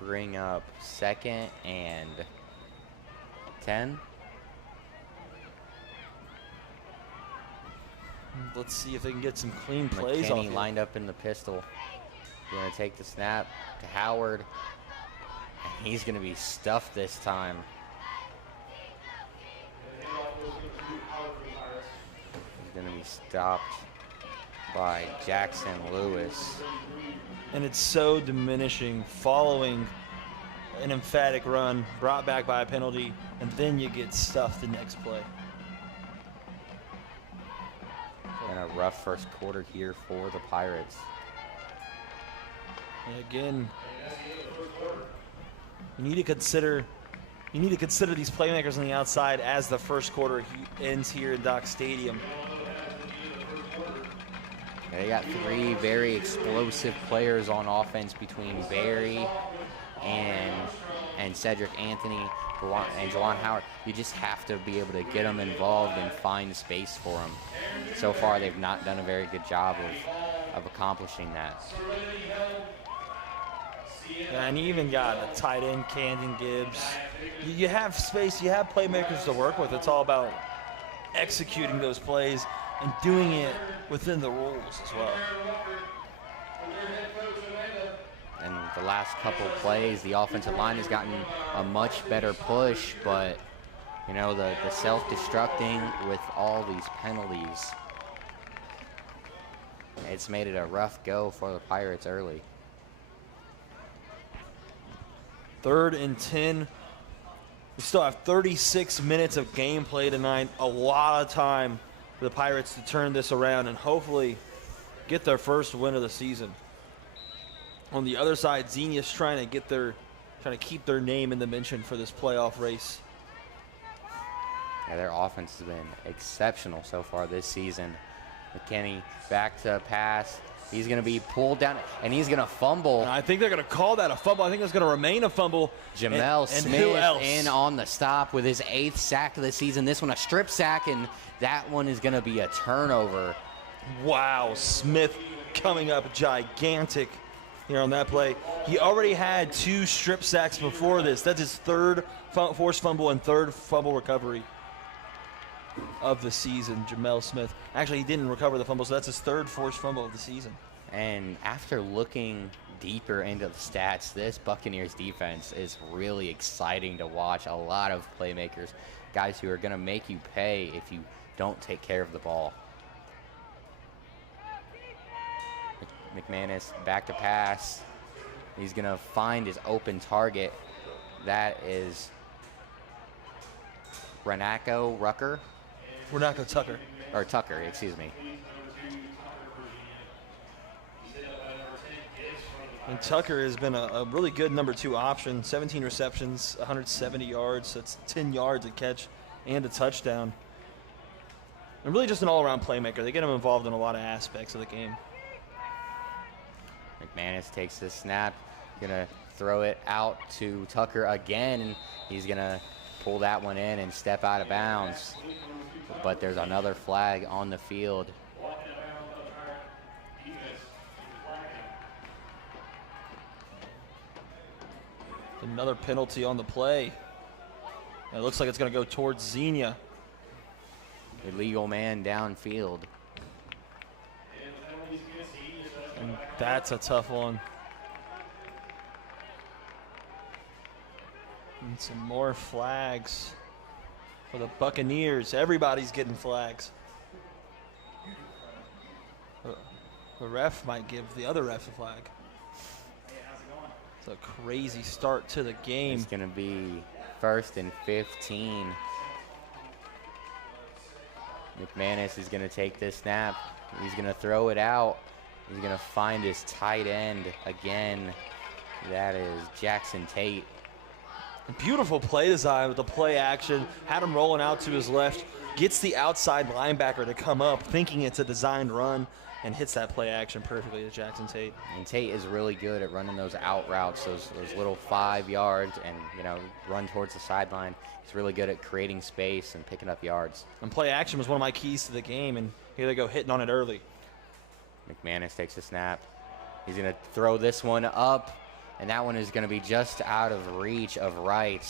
bring up 2nd and 10. Let's see if they can get some clean plays off McKinney here. lined up in the pistol. Going to take the snap to Howard. And he's going to be stuffed this time. He's going to be stopped by Jackson Lewis. And it's so diminishing following an emphatic run brought back by a penalty, and then you get stuffed the next play. And a rough first quarter here for the Pirates. And again, you need to consider these playmakers on the outside as the first quarter ends here in Dock Stadium. They got 3 very explosive players on offense between Barry and Cedric Anthony and Juwan Howard. You just have to be able to get them involved and find space for them. So far, they've not done a very good job of accomplishing that. Yeah, and you even got a tight end, Camden Gibbs. You have space, you have playmakers to work with. It's all about executing those plays and doing it within the rules as well. And the last couple plays, the offensive line has gotten a much better push, but, you know, the self-destructing with all these penalties, it's made it a rough go for the Pirates early. 3rd and 10 We still have 36 minutes of gameplay tonight. A lot of time for the Pirates to turn this around and hopefully get their first win of the season. On the other side, Xenia's trying to keep their name in the mention for this playoff race. Yeah, their offense has been exceptional so far this season. McKinney back to pass. He's going to be pulled down, and he's going to fumble. And I think they're going to call that a fumble. I think it's going to remain a fumble. Jamel and Smith who else? in on the stop with his 8th sack of the season. This one a strip sack, and that one is going to be a turnover. Wow, Smith coming up gigantic here on that play. He already had 2 strip sacks before this. That's his 3rd forced fumble and 3rd fumble recovery of the season, Jamel Smith. Actually, he didn't recover the fumble, so that's his 3rd forced fumble of the season. And after looking deeper into the stats, this Buccaneers defense is really exciting to watch. A lot of playmakers, guys who are going to make you pay if you don't take care of the ball. McManus back to pass. He's going to find his open target. That is Renako Tucker. Or Tucker, excuse me. And Tucker has been a really good number 2 option. 17 receptions, 170 yards. That's 10 yards a catch and a touchdown. And really just an all-around playmaker. They get him involved in a lot of aspects of the game. McManus takes the snap, gonna throw it out to Tucker again. He's gonna pull that one in and step out of bounds. But there's another flag on the field. Another penalty on the play. And it looks like it's going to go towards Xenia. Illegal man downfield. And that's a tough one. And some more flags for the Buccaneers. Everybody's getting flags. The ref might give the other ref a flag. It's a crazy start to the game. It's going to be 1st and 15. McManus is going to take this snap. He's going to throw it out. He's going to find his tight end again. That is Jackson Tate. Beautiful play design with the play action. Had him rolling out to his left. Gets the outside linebacker to come up, thinking it's a designed run, and hits that play action perfectly to Jackson Tate. And Tate is really good at running those out routes, those little 5 yards, and run towards the sideline. He's really good at creating space and picking up yards. And play action was one of my keys to the game, and here they go hitting on it early. McManus takes a snap. He's going to throw this one up, and that one is going to be just out of reach of Wright.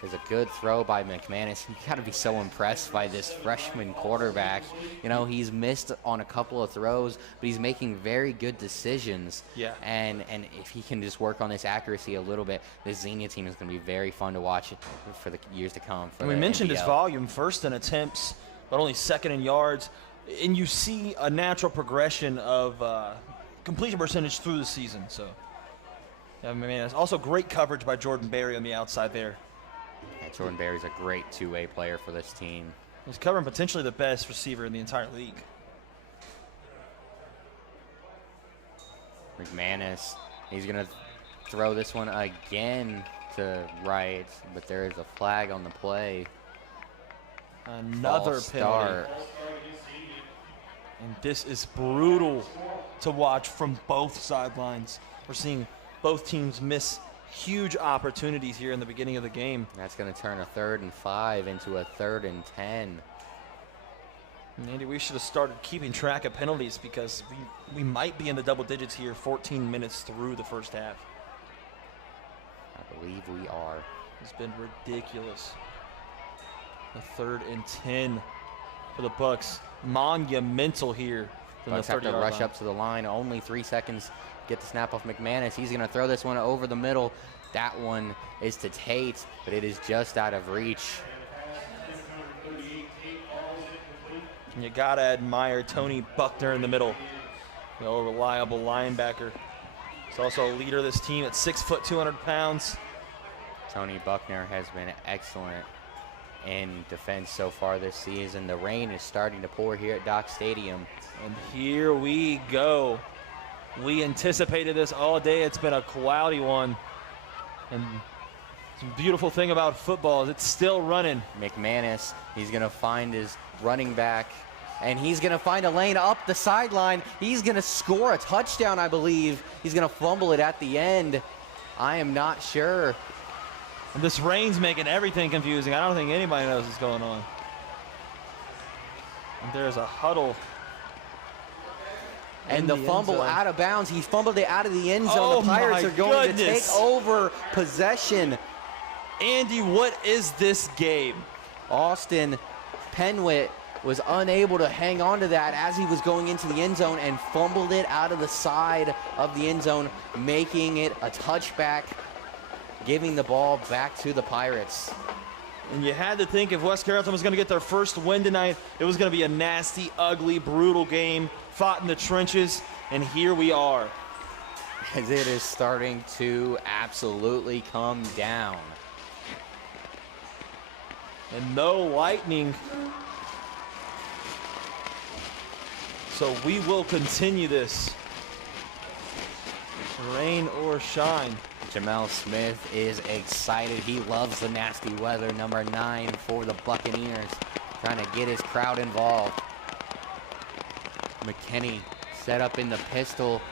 It's a good throw by McManus. You got to be so impressed by this freshman quarterback. He's missed on a couple of throws, but he's making very good decisions. Yeah. And if he can just work on this accuracy a little bit, this Xenia team is going to be very fun to watch for the years to come. And we mentioned his volume, 1st in attempts, but only 2nd in yards. And you see a natural progression of completion percentage through the season. So, yeah, McManus. Also great coverage by Jordan Berry on the outside there. Yeah, Jordan Berry's a great 2-way player for this team. He's covering potentially the best receiver in the entire league. McManus, he's going to throw this one again to Wright, but there is a flag on the play. Another False penalty. start. And this is brutal to watch from both sidelines. We're seeing both teams miss huge opportunities here in the beginning of the game. That's going to turn a 3rd and 5 into a 3rd and 10. And Andy, we should have started keeping track of penalties because we might be in the double digits here 14 minutes through the first half. I believe we are. It's been ridiculous. The 3rd and 10 for the Bucks. Monumental here. Bucks have to rush up to the line. Only 3 seconds. Get the snap off McManus. He's going to throw this one over the middle. That one is to Tate, but it is just out of reach. And you got to admire Tony Buckner in the middle. A reliable linebacker. He's also a leader of this team at 6 foot, 200 pounds. Tony Buckner has been excellent in defense so far this season. The rain is starting to pour here at Dock Stadium. And here we go. We anticipated this all day. It's been a cloudy one. And the beautiful thing about football is it's still running. McManus, he's going to find his running back, and he's going to find a lane up the sideline. He's going to score a touchdown, I believe. He's going to fumble it at the end. I am not sure. And this rain's making everything confusing. I don't think anybody knows what's going on. And there's a huddle. And the fumble out of bounds. He fumbled it out of the end zone. Oh, the Pirates are going to take over possession. Andy, what is this game? Austin Penwit was unable to hang on to that as he was going into the end zone and fumbled it out of the side of the end zone, making it a touchback, giving the ball back to the Pirates. And you had to think if West Carrollton was going to get their first win tonight, it was going to be a nasty, ugly, brutal game, fought in the trenches, and here we are. As it is starting to absolutely come down. And no lightning. So we will continue this. Rain or shine. Jamel Smith is excited. He loves the nasty weather. Number 9 for the Buccaneers, trying to get his crowd involved. McKinney set up in the pistol.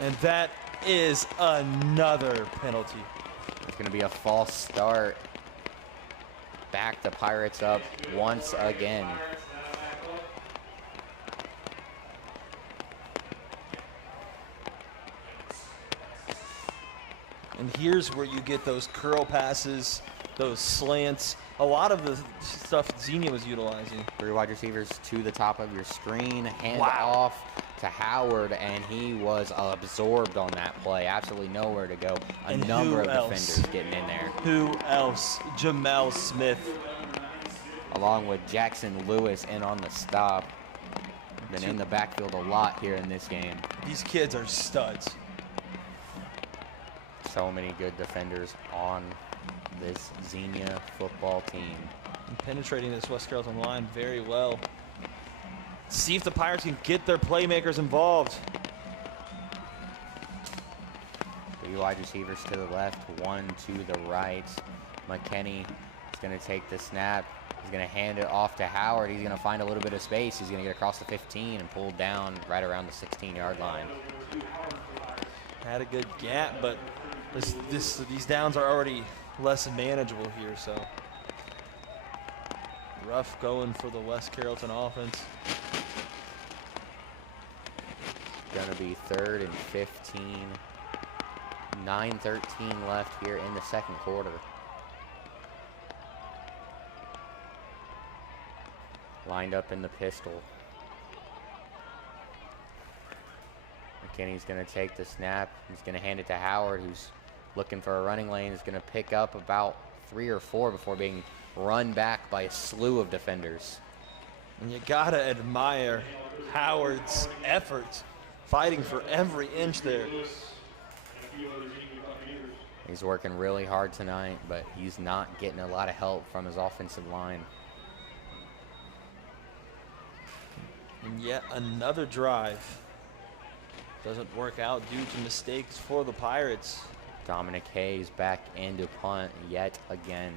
And that is another penalty. It's going to be a false start. Back the Pirates up once again. And here's where you get those curl passes, those slants, a lot of the stuff Xenia was utilizing. 3 wide receivers to the top of your screen, hand off to Howard, and he was absorbed on that play. Absolutely nowhere to go. A number of defenders getting in there. Who else? Jamel Smith. Along with Jackson Lewis in on the stop. Been in the backfield a lot here in this game. These kids are studs. So many good defenders on this Xenia football team. And penetrating this West Carrollton line very well. See if the Pirates can get their playmakers involved. 3 wide receivers to the left, 1 to the right. McKinney is going to take the snap. He's going to hand it off to Howard. He's going to find a little bit of space. He's going to get across the 15 and pulled down right around the 16-yard line. Had a good gap, but these downs are already less manageable here, so rough going for the West Carrollton offense. Going to be 3rd and 15. 9:13 left here in the second quarter. Lined up in the pistol. McKinney's going to take the snap. He's going to hand it to Howard, who's looking for a running lane. He's going to pick up about 3 or 4 before being run back by a slew of defenders. And you got to admire Howard's efforts, fighting for every inch there. He's working really hard tonight, but he's not getting a lot of help from his offensive line. And yet another drive doesn't work out due to mistakes for the Pirates. Dominic Hayes back into punt yet again.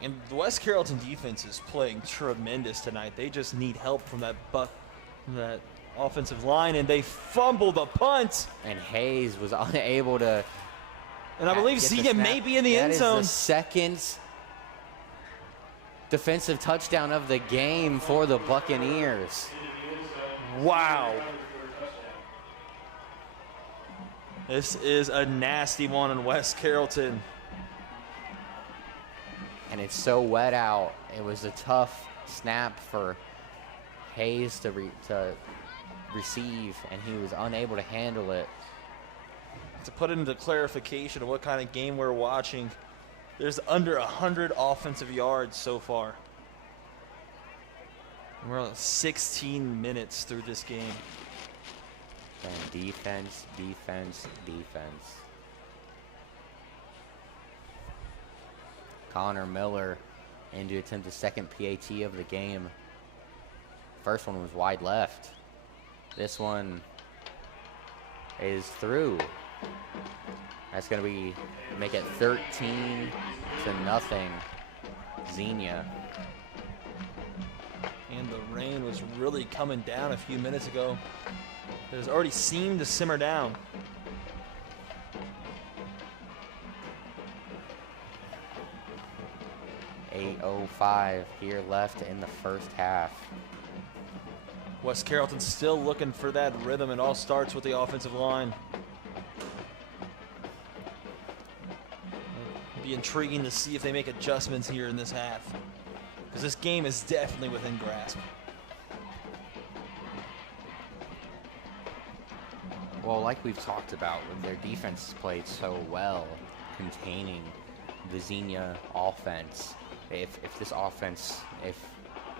And the West Carrollton defense is playing tremendous tonight. They just need help from that offensive line, and they fumble the punt. And Hayes was unable to. And I believe Xenia may be in the end zone. That is the second defensive touchdown of the game for the Buccaneers. Wow. This is a nasty one in West Carrollton. And it's so wet out. It was a tough snap for Hayes to receive, and he was unable to handle it. To put it into clarification of what kind of game we're watching, there's under 100 offensive yards so far. We're on 16 minutes through this game. And defense, defense, defense. Connor Miller in to attempt his second PAT of the game. First one was wide left. This one is through. That's going to make it 13-0. Xenia. And the rain was really coming down a few minutes ago. It has already seemed to simmer down. .805 here left in the first half. West Carrollton still looking for that rhythm. It all starts with the offensive line. It'll be intriguing to see if they make adjustments here in this half, because this game is definitely within grasp. Well, like we've talked about, their defense played so well containing the Xenia offense. If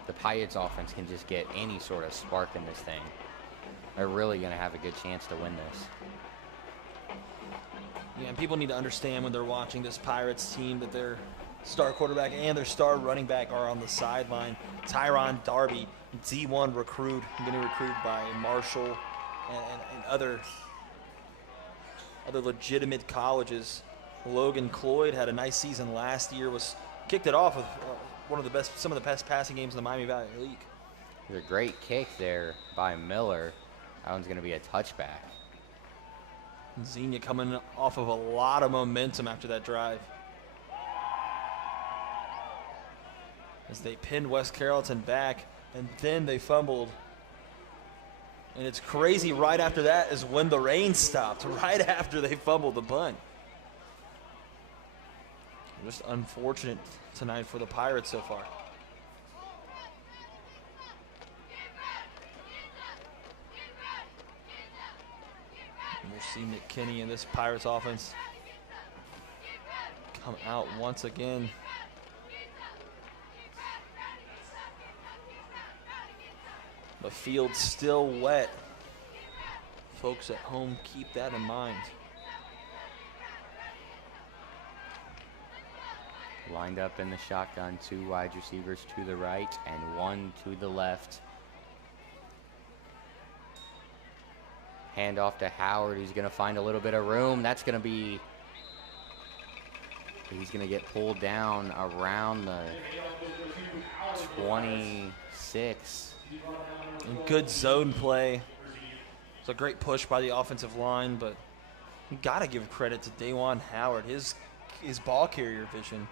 the Pirates offense can just get any sort of spark in this thing, they're really going to have a good chance to win this. Yeah, and people need to understand when they're watching this Pirates team that their star quarterback and their star running back are on the sideline. Tyron Darby, D1 recruit, getting recruited by Marshal and other legitimate colleges. Logan Cloyd had a nice season last year, kicked it off with some of the best passing games in the Miami Valley League. There's a great kick there by Miller. That one's going to be a touchback. Xenia coming off of a lot of momentum after that drive, as they pinned West Carrollton back, and then they fumbled. And it's crazy, right after that is when the rain stopped, right after they fumbled the punt. Just unfortunate tonight for the Pirates so far. And we'll see McKinney in this Pirates offense come out once again. The field's still wet. Folks at home, keep that in mind. Lined up in the shotgun, 2 wide receivers to the right and 1 to the left. Hand off to Howard, who's going to find a little bit of room. He's going to get pulled down around the 26. And good zone play. It's a great push by the offensive line, but you got to give credit to Dajuan Howard. His ball carrier vision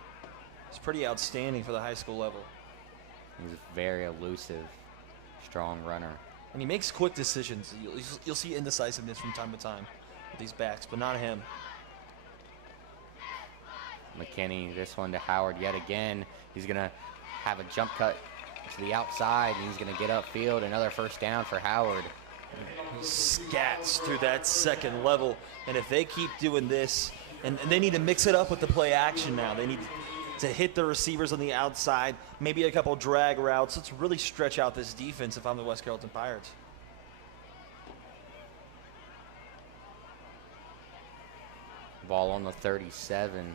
is pretty outstanding for the high school level. He's a very elusive, strong runner. And he makes quick decisions. You'll see indecisiveness from time to time with these backs, but not him. McKinney, this one to Howard yet again. He's going to have a jump cut to the outside, and he's going to get upfield. Another first down for Howard. He scats through that second level, and if they keep doing this, and they need to mix it up with the play action now. They need to hit the receivers on the outside, maybe a couple drag routes. Let's really stretch out this defense if I'm the West Carrollton Pirates. Ball on the 37.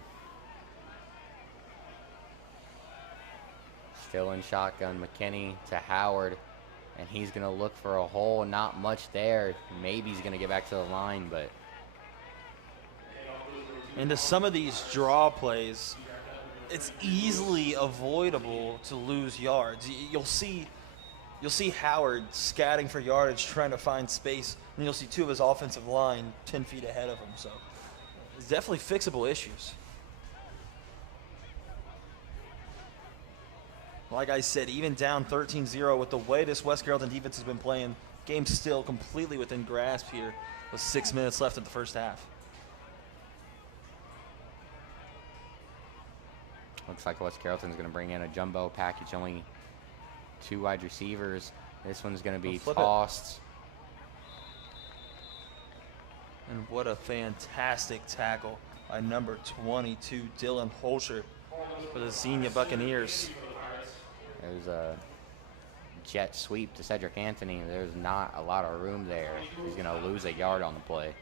Still in shotgun, McKinney to Howard, and he's going to look for a hole. Not much there. Maybe he's going to get back to the line, but. Into some of these draw plays, it's easily avoidable to lose yards. You'll see Howard scatting for yardage, trying to find space, and you'll see 2 of his offensive line 10 feet ahead of him. So it's definitely fixable issues. Like I said, even down 13-0 with the way this West Carrollton defense has been playing, game's still completely within grasp here with 6 minutes left in the first half. Looks like West Carrollton's going to bring in a jumbo package, only 2 wide receivers. This one's going to be tossed. And what a fantastic tackle by number 22, Dylan Holscher, for the Xenia Buccaneers. There's a jet sweep to Cedric Anthony. There's not a lot of room there. He's going to lose a yard on the play.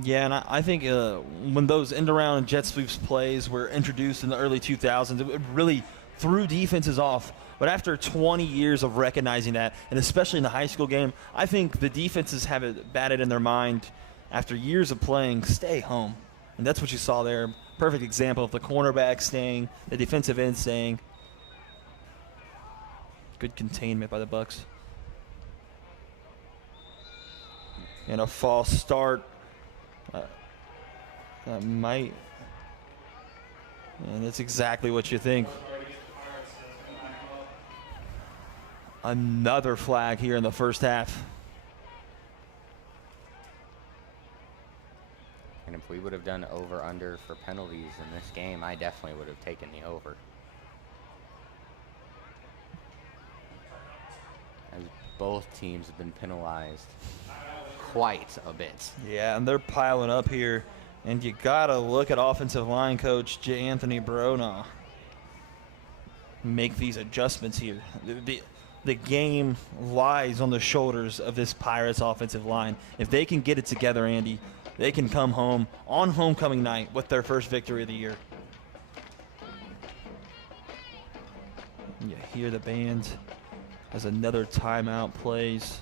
Yeah, and I think when those end-around jet sweeps plays were introduced in the early 2000s, it really threw defenses off. But after 20 years of recognizing that, and especially in the high school game, I think the defenses have it batted in their mind after years of playing, stay home. And that's what you saw there. Perfect example of the cornerback staying, the defensive end staying. Good containment by the Bucks. And a false start. That might. And that's exactly what you think. Another flag here in the first half. And if we would have done over-under for penalties in this game, I definitely would have taken the over. As both teams have been penalized quite a bit. Yeah, and they're piling up here. And you got to look at offensive line coach Anthony Brona. Make these adjustments here. The game lies on the shoulders of this Pirates offensive line. If they can get it together, Andy, they can come home on homecoming night with their first victory of the year. You hear the band as another timeout plays.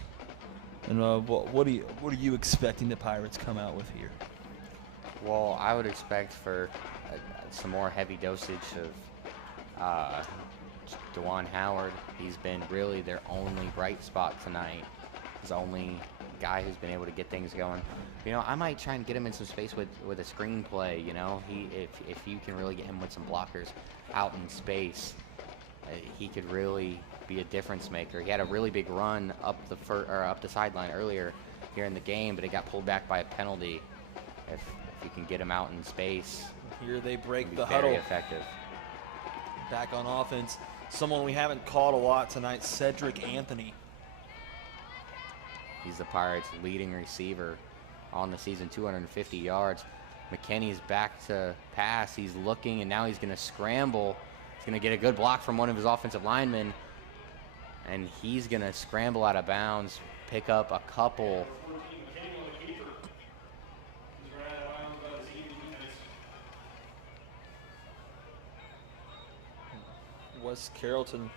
And what are you expecting the Pirates come out with here? Well, I would expect for some more heavy dosage of DeJuan Howard. He's been really their only bright spot tonight. He's the only guy who's been able to get things going. You know, I might try and get him in some space with a screenplay. You know, if you can really get him with some blockers out in space, he could really be a difference maker. He had a really big run up the sideline earlier here in the game, but it got pulled back by a penalty. If you can get him out in space, here they break the very huddle. Effective. Back on offense, someone we haven't called a lot tonight, Cedric Anthony. He's the Pirates' leading receiver on the season, 250 yards. McKinney's back to pass. He's looking, and now he's going to scramble. He's going to get a good block from one of his offensive linemen, and he's going to scramble out of bounds, pick up a couple. West Carrollton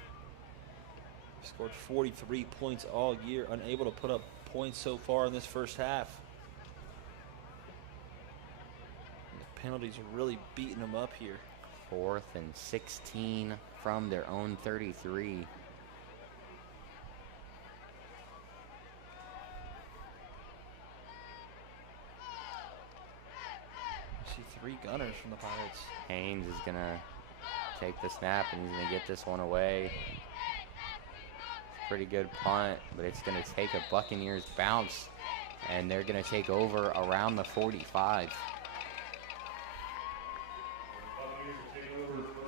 scored 43 points all year, unable to put up points so far in this first half. And the penalties are really beating them up here. 4th and 16 from their own 33. You see 3 gunners from the Pirates. Haynes is going to take the snap, and he's going to get this one away. Pretty good punt, but it's going to take a Buccaneers bounce, and they're going to take over around the 45.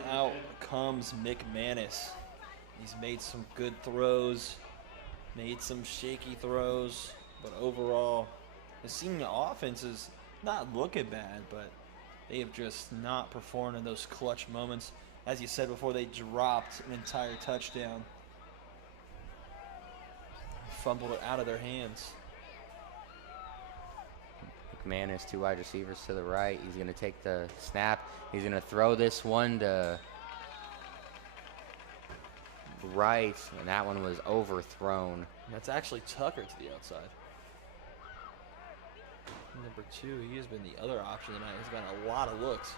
Out comes McManus. He's made some good throws, made some shaky throws, but overall, the Xenia offense is not looking bad, but they have just not performed in those clutch moments. As you said before, they dropped an entire touchdown. Fumbled it out of their hands. McManus, 2 wide receivers to the right. He's going to take the snap. He's going to throw this one to right, and that one was overthrown. And that's actually Tucker to the outside. Number 2, he has been the other option tonight. He's gotten a lot of looks.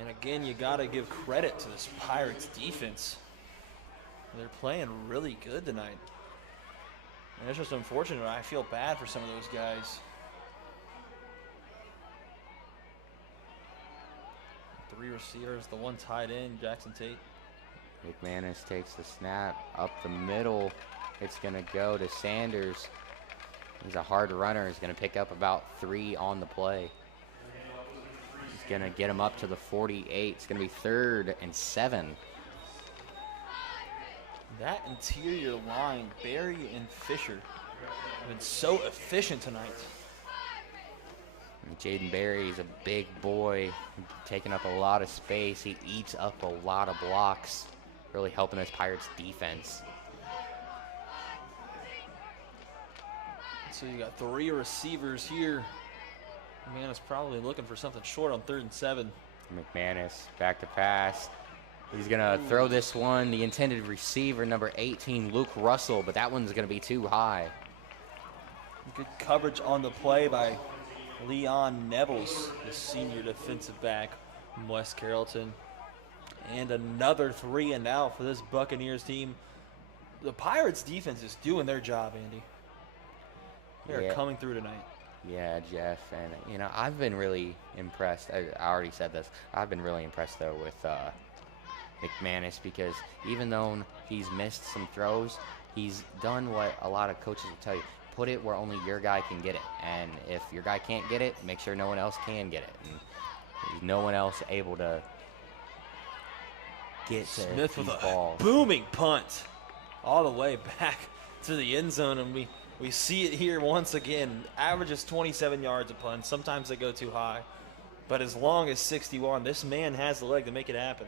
And again, you got to give credit to this Pirates defense. They're playing really good tonight. And it's just unfortunate. I feel bad for some of those guys. 3 receivers, the 1 tight end, Jackson Tate. McManus takes the snap up the middle. It's going to go to Sanders. He's a hard runner. He's going to pick up about 3 on the play. He's going to get him up to the 48. It's going to be 3rd and 7. That interior line, Barry and Fisher, have been so efficient tonight. Jaden Berry is a big boy, taking up a lot of space. He eats up a lot of blocks, really helping this Pirates defense. So you got 3 receivers here. McManus probably looking for something short on 3rd and 7. McManus back to pass. He's going to throw this one. The intended receiver, number 18, Luke Russell, but that one's going to be too high. Good coverage on the play by Leon Nevels, the senior defensive back from West Carrollton. And another 3 and out for this Buccaneers team. The Pirates defense is doing their job, Andy. They're coming through tonight. Yeah, Jeff, and you know, I've been really impressed. I already said this. I've been really impressed though with McManus, because even though he's missed some throws, he's done what a lot of coaches will tell you: put it where only your guy can get it. And if your guy can't get it, make sure no one else can get it. And there's no one else able to get to Smith with these a balls. booming punt all the way back to the end zone, and we see it here once again. Averages 27 yards a punt. Sometimes they go too high, but as long as 61, this man has the leg to make it happen.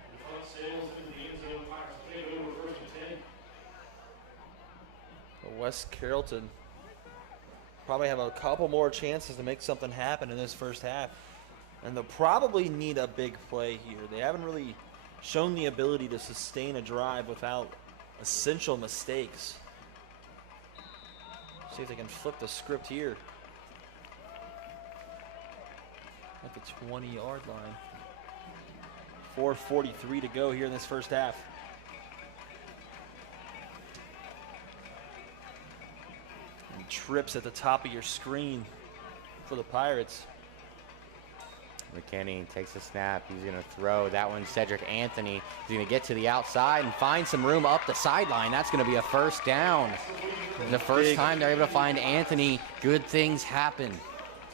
West Carrollton probably have a couple more chances to make something happen in this first half, and they'll probably need a big play here. They haven't really shown the ability to sustain a drive without essential mistakes. See if they can flip the script here at the 20-yard line. 4:43 to go here in this first half. And trips at the top of your screen for the Pirates. McKinney takes a snap. He's going to throw. That one, Cedric Anthony. He's going to get to the outside and find some room up the sideline. That's going to be a first down. The first time they're able to find Anthony, good things happen.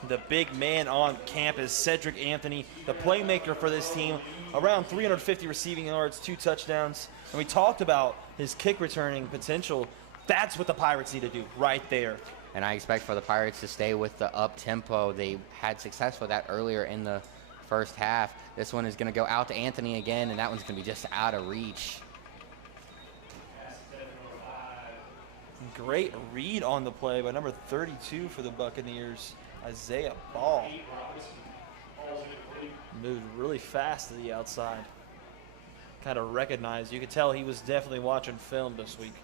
The big man on campus, Cedric Anthony, the playmaker for this team. Around 350 receiving yards, 2 touchdowns. And we talked about his kick returning potential. That's what the Pirates need to do right there. And I expect for the Pirates to stay with the up-tempo. They had success with that earlier in the first half. This one is going to go out to Anthony again, and that one's going to be just out of reach. Great read on the play by number 32 for the Buccaneers, Isaiah Ball. Moved really fast to the outside. Kind of recognized. You could tell he was definitely watching film this week.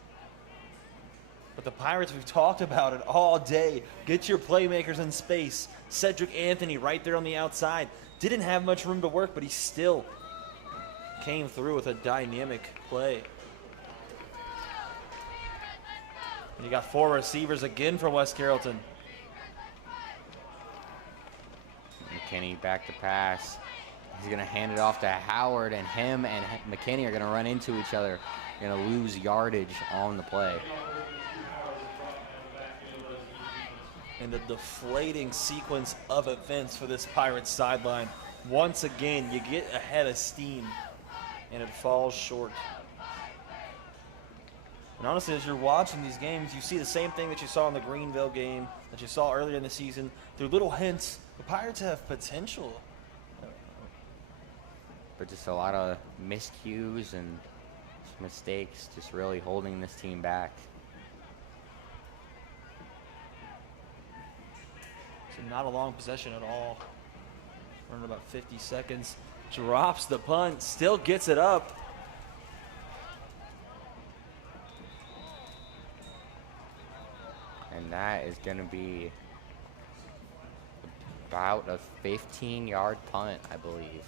But the Pirates, we've talked about it all day. Get your playmakers in space. Cedric Anthony right there on the outside. Didn't have much room to work, but he still came through with a dynamic play. And you got 4 receivers again for West Carrollton. McKinney back to pass. He's going to hand it off to Howard, and him and McKinney are going to run into each other. Going to lose yardage on the play. And the deflating sequence of events for this Pirates sideline. Once again, you get ahead of steam, and it falls short. And honestly, as you're watching these games, you see the same thing that you saw in the Greenville game, that you saw earlier in the season. Through little hints, the Pirates have potential. But just a lot of miscues and mistakes just really holding this team back. So not a long possession at all. Running about 50 seconds. Drops the punt, still gets it up. And that is going to be about a 15-yard punt, I believe.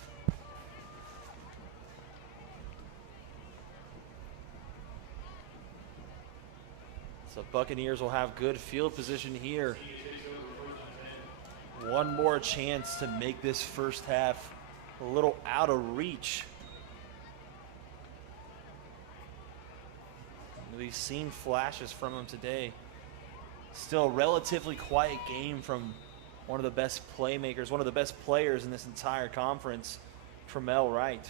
So Buccaneers will have good field position here. One more chance to make this first half a little out of reach. We've seen flashes from him today. Still a relatively quiet game from one of the best playmakers, one of the best players in this entire conference, Tremel Wright.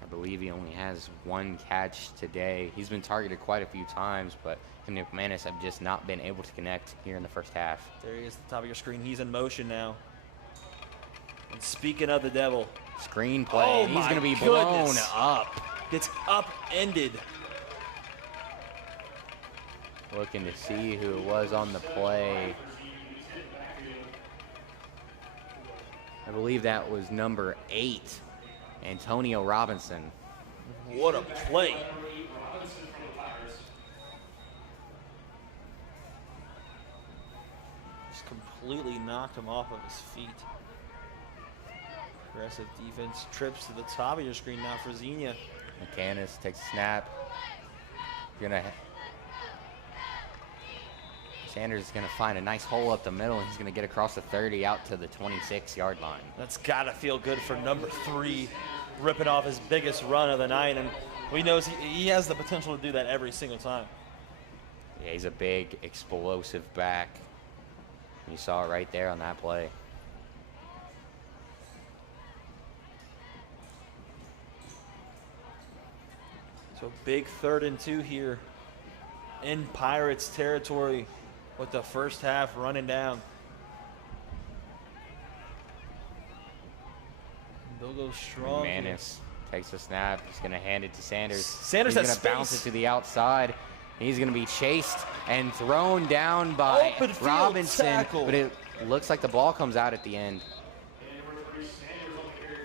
I believe he only has 1 catch today. He's been targeted quite a few times, but him and McManus have just not been able to connect here in the first half. There he is at the top of your screen. He's in motion now. And speaking of the devil. Screenplay. He's going to be blown up. Gets upended. Looking to see who it was on the play. I believe that was number 8, Antonio Robinson. What a play. Just completely knocked him off of his feet. Aggressive defense, trips to the top of your screen now for Xenia. McCannis takes a snap. Sanders is going to find a nice hole up the middle, and he's going to get across the 30 out to the 26-yard line. That's got to feel good for number 3, ripping off his biggest run of the night, and we know he has the potential to do that every single time. Yeah, he's a big, explosive back. You saw it right there on that play. So big 3rd and 2 here in Pirates territory with the first half running down. They'll go strong. Manis takes a snap. He's going to hand it to Sanders. Sanders He's has going to bounce it space. to the outside. He's going to be chased and thrown down by Open field Robinson, tackle. but it looks like the ball comes out at the end.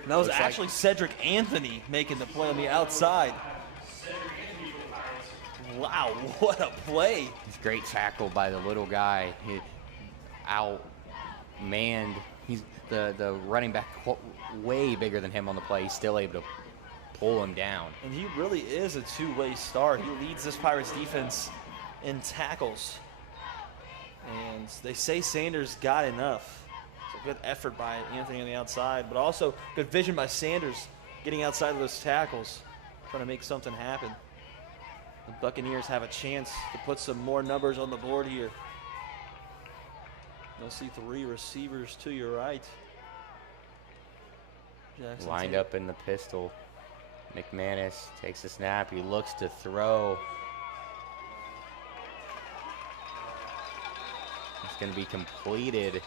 And that was Looks like- actually Cedric Anthony making the play on the outside. Wow, what a play. It's a great tackle by the little guy. He outmanned. He's the running back way bigger than him on the play. He's still able to pull him down. And he really is a two-way star. He leads this Pirates defense in tackles. And they say Sanders got enough. It's a good effort by Anthony on the outside, but also good vision by Sanders getting outside of those tackles, trying to make something happen. The Buccaneers have a chance to put some more numbers on the board here. You'll see 3 receivers to your right. Jackson Lined Tate. up in the pistol. McManus takes a snap. He looks to throw. It's going to be completed.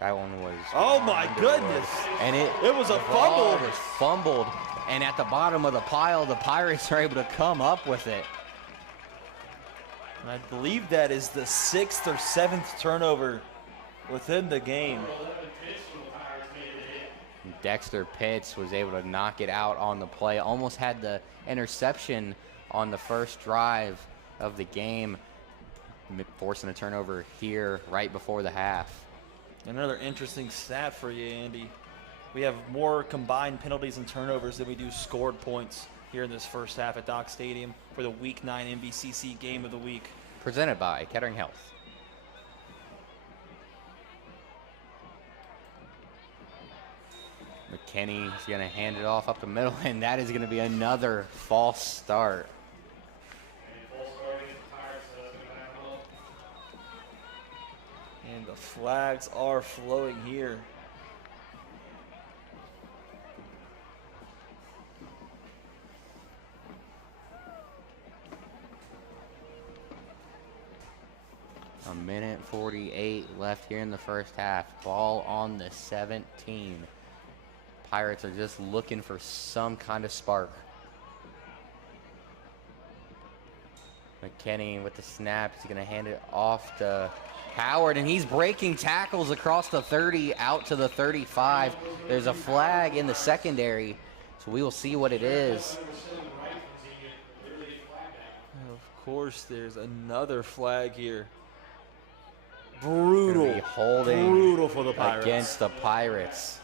That one was. Oh my Underwood. goodness. And it was a the ball fumble. was fumbled. And at the bottom of the pile, the Pirates are able to come up with it. And I believe that is the 6th or 7th turnover within the game. Dexter Pitts was able to knock it out on the play. Almost had the interception on the first drive of the game, forcing a turnover here right before the half. Another interesting stat for you, Andy. We have more combined penalties and turnovers than we do scored points here in this first half at Dock Stadium for the Week 9 NBCC Game of the Week. Presented by Kettering Health. McKinney is going to hand it off up the middle, and that is going to be another false start. And the flags are flowing here. A minute 48 left here in the first half. Ball on the 17. Pirates are just looking for some kind of spark. McKinney with the snap. He's going to hand it off to Howard, and he's breaking tackles across the 30 out to the 35. There's a flag in the secondary, so we will see what it is. Of course, there's another flag here. Gonna Brutal. be holding Brutal for the Pirates. against the Pirates.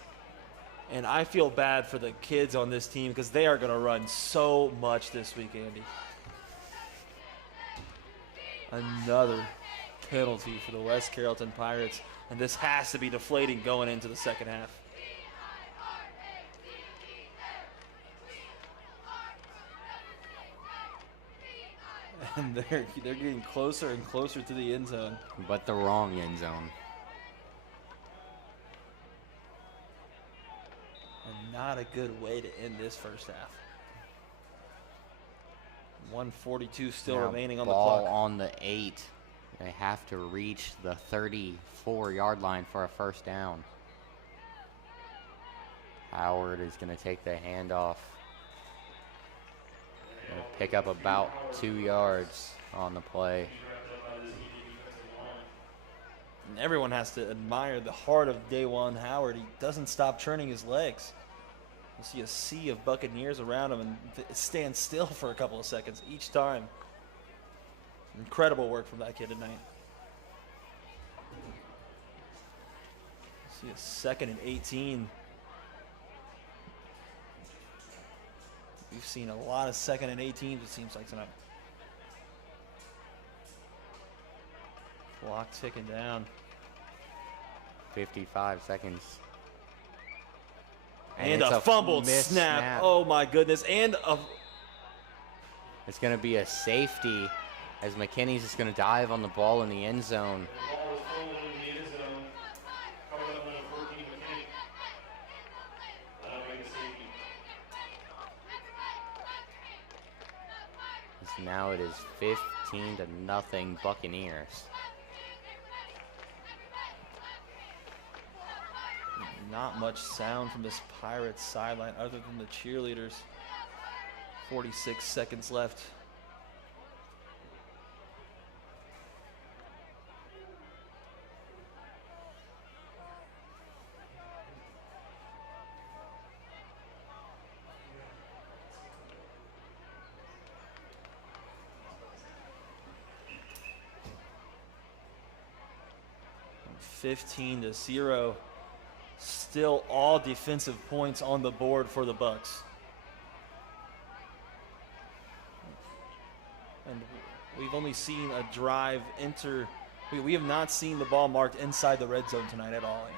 And I feel bad for the kids on this team because they are going to run so much this week, Andy. Another penalty for the West Carrollton Pirates, and this has to be deflating going into the second half. And they're getting closer and closer to the end zone. But the wrong end zone. And not a good way to end this first half. 1:42 still Now remaining on the ball clock. on the 8. They have to reach the 34-yard line for a first down. Howard is going to take the handoff. Gonna pick up about 2 yards on the play. And everyone has to admire the heart of Day-One Howard. He doesn't stop turning his legs. You see a sea of Buccaneers around him and stand still for a couple of seconds each time. Incredible work from that kid tonight. See a 2nd and 18. We've seen a lot of 2nd and 18s, it seems like, tonight. Clock ticking down. 55 seconds. And it's a fumbled missed snap. Oh, my goodness. And a... It's going to be a safety as McKinney's just going to dive on the ball in the end zone. Now it is 15-0 Buccaneers. Not much sound from this Pirates sideline other than the cheerleaders. 46 seconds left. And 15-0. Still all defensive points on the board for the Bucks. And we've only seen a drive enter. We have not seen the ball marked inside the red zone tonight at all, Andy.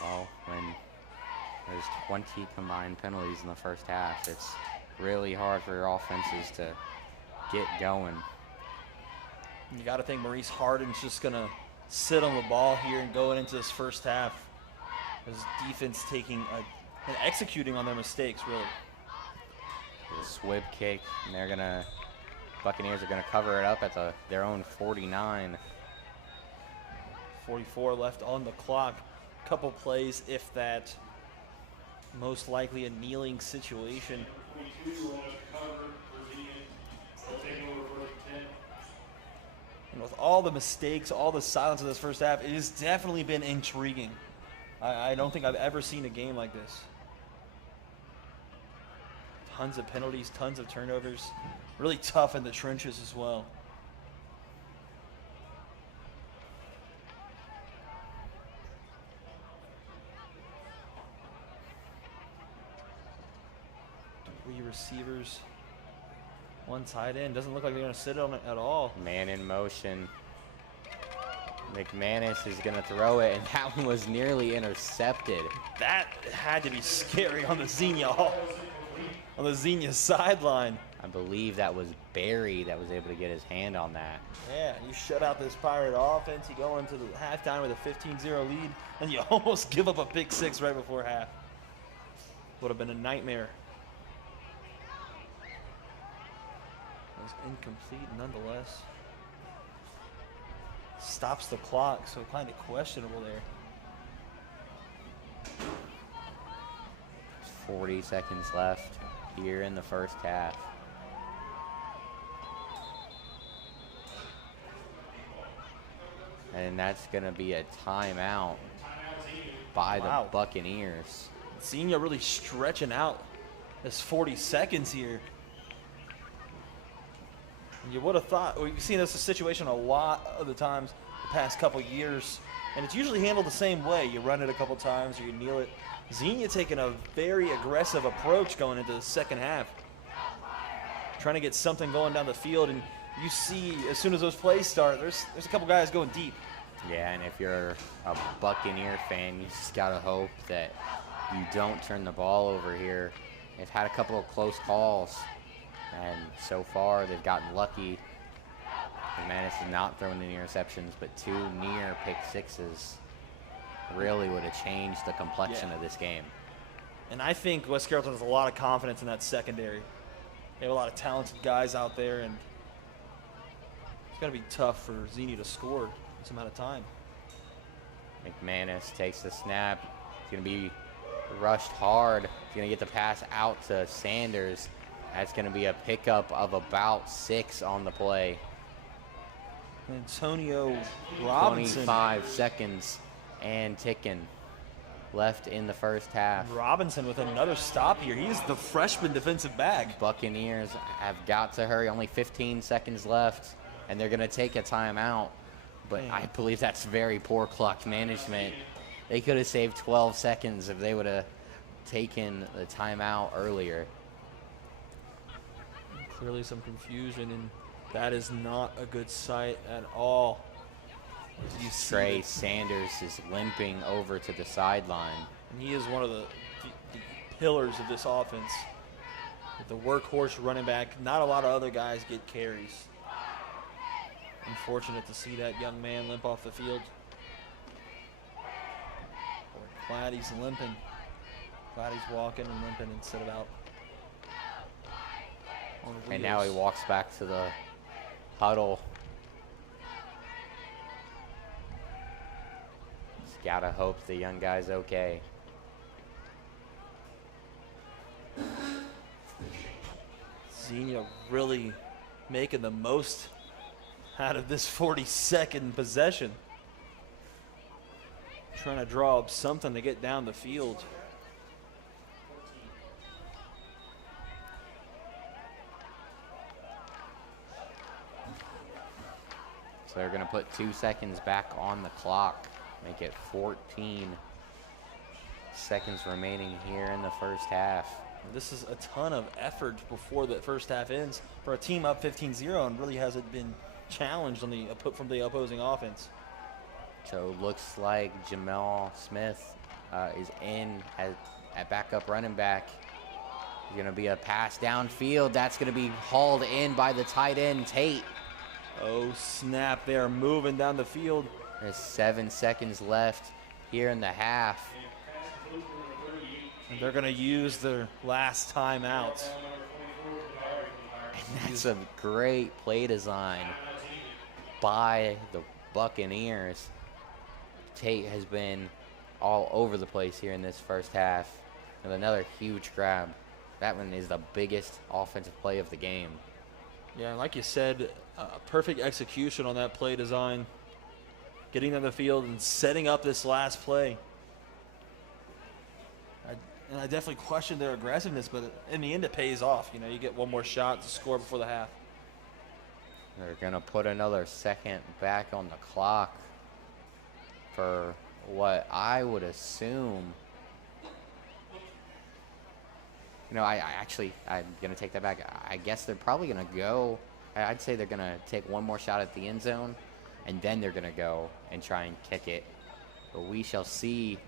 Well, when there's 20 combined penalties in the first half, it's really hard for your offenses to get going. You got to think Maurice Harden's just going to sit on the ball here and going into this first half. His defense taking and executing on their mistakes, really. The swib kick, and Buccaneers are going to cover it up at their own 49. 44 left on the clock. Couple plays, if that. Most likely a kneeling situation. And with all the mistakes, all the silence of this first half, it has definitely been intriguing. I don't think I've ever seen a game like this. Tons of penalties, tons of turnovers. Really tough in the trenches as well. Three receivers. One tight end. Doesn't look like they're going to sit on it at all. Man in motion. McManus is going to throw it, and that one was nearly intercepted. That had to be scary on the Xenia sideline. I believe that was Barry that was able to get his hand on that. Yeah, you shut out this Pirate offense. You go into the halftime with a 15-0 lead, and you almost give up a pick six right before half. Would have been a nightmare. It was incomplete nonetheless. Stops the clock, so kind of questionable there. 40 seconds left here in the first half. And that's going to be a timeout by the Buccaneers. Xenia really stretching out this 40 seconds here. You would have thought, we've seen this situation a lot of the times the past couple years, and it's usually handled the same way. You run it a couple times or you kneel it. Xenia taking a very aggressive approach going into the second half, trying to get something going down the field, and you see as soon as those plays start, there's a couple guys going deep. Yeah, and if you're a Buccaneer fan, you just got to hope that you don't turn the ball over here. They've had a couple of close calls, and so far they've gotten lucky. McManus has not thrown any interceptions, but 2 near pick sixes really would have changed the complexion of this game. And I think West Carrollton has a lot of confidence in that secondary. They have a lot of talented guys out there, and it's going to be tough for Xenia to score this amount of time. McManus takes the snap. It's going to be rushed hard. He's going to get the pass out to Sanders. That's going to be a pickup of about 6 on the play. Antonio Robinson. 25 seconds and ticking left in the first half. Robinson with another stop here. He's the freshman defensive back. Buccaneers have got to hurry. Only 15 seconds left, and they're going to take a timeout. But I believe that's very poor clock management. They could have saved 12 seconds if they would have taken the timeout earlier. Clearly some confusion, and that is not a good sight at all. You see Trey Sanders is limping over to the sideline. and he is one of the pillars of this offense. With the workhorse running back, not a lot of other guys get carries. Unfortunate to see that young man limp off the field. Glad he's limping. Glad he's walking and limping instead of out on wheels. And now he walks back to the huddle. Just gotta hope the young guy's okay. Xenia really making the most out of this 42nd possession. Trying to draw up something to get down the field. So they're gonna put 2 seconds back on the clock, make it 14 seconds remaining here in the first half. This is a ton of effort before the first half ends for a team up 15-0 and really hasn't been challenged on the from the opposing offense. So looks like Jamel Smith is in at backup running back. It's gonna be a pass downfield. That's gonna be hauled in by the tight end, Tate. Oh snap, they are moving down the field. There's 7 seconds left here in the half. And they're gonna use their last timeout. And that's a great play design by the Buccaneers. Tate has been all over the place here in this first half with another huge grab. That one is the biggest offensive play of the game. Yeah, like you said, perfect execution on that play design. Getting on the field and setting up this last play. I definitely questioned their aggressiveness, but in the end it pays off. You know, you get one more shot to score before the half. They're going to put another second back on the clock for what I would assume. You know, I'm going to take that back. I guess they're probably going to go. I'd say they're going to take one more shot at the end zone, and then they're going to go and try and kick it. But we shall see.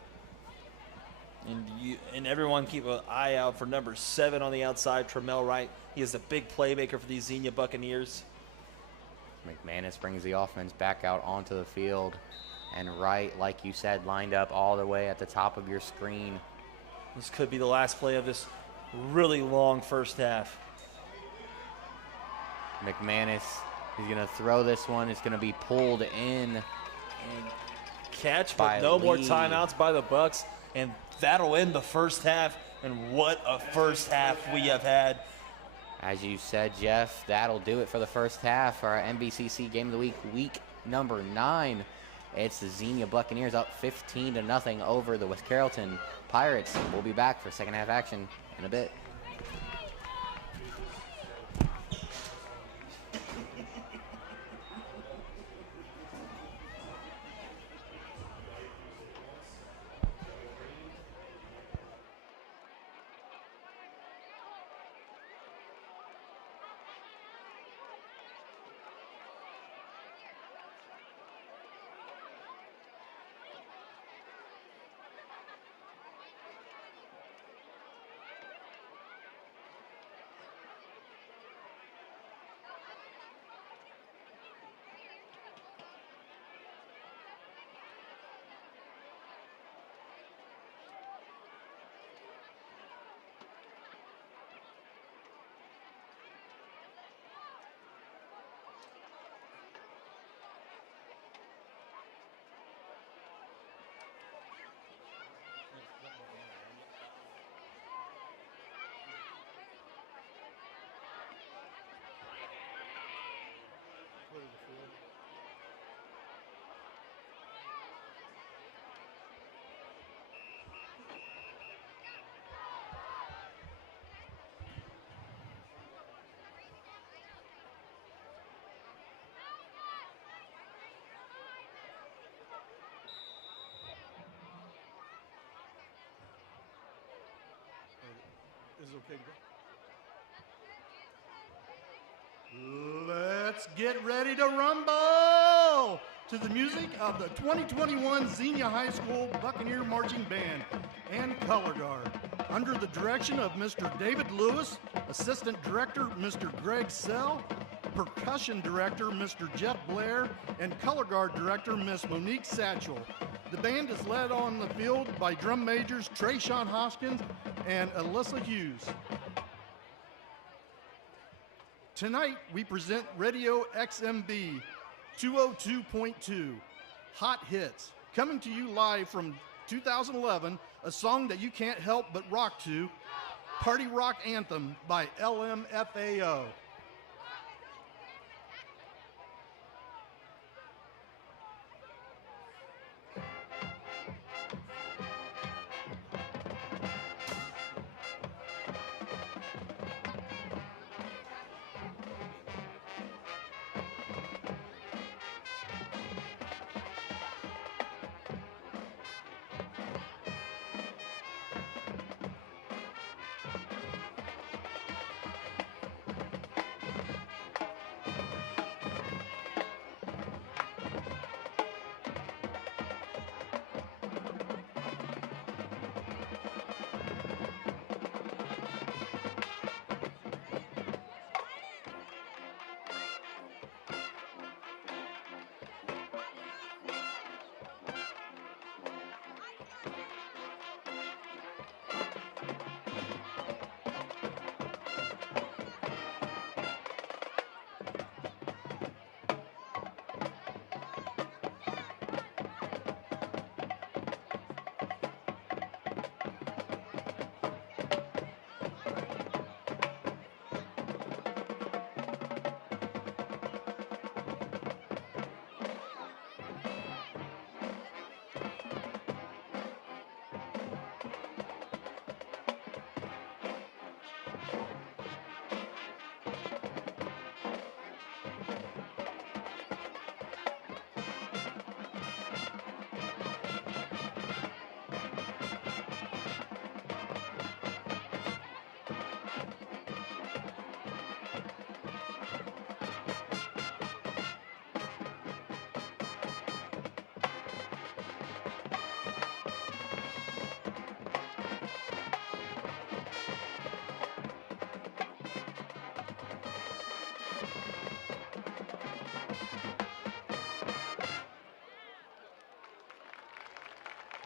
And everyone keep an eye out for number 7 on the outside, Tremel Wright. He is a big playmaker for these Xenia Buccaneers. McManus brings the offense back out onto the field. And Wright, like you said, lined up all the way at the top of your screen. This could be the last play of this really long first half. McManus is going to throw this one. It's going to be pulled in. And catch, but no more timeouts by the Bucks. And that'll end the first half. And what a first half we have had. As you said, Jeff, that'll do it for the first half for our NBCC Game of the Week, week number 9. It's the Xenia Buccaneers up 15-0 over the West Carrollton Pirates. We'll be back for second half action in a bit. Is it okay to go? Let's get ready to rumble to the music of the 2021 Xenia High School Buccaneer Marching Band and Color Guard. Under the direction of Mr. David Lewis, Assistant Director Mr. Greg Sell, Percussion Director Mr. Jeff Blair, and Color Guard Director Miss Monique Satchel. The band is led on the field by drum majors Trayshawn Hoskins and Alyssa Hughes. Tonight, we present Radio XMB 202.2, Hot Hits, coming to you live from 2011, a song that you can't help but rock to, Party Rock Anthem by LMFAO.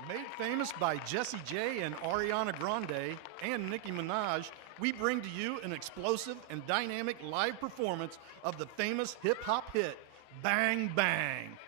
Made famous by Jessie J and Ariana Grande and Nicki Minaj, we bring to you an explosive and dynamic live performance of the famous hip-hop hit, Bang Bang.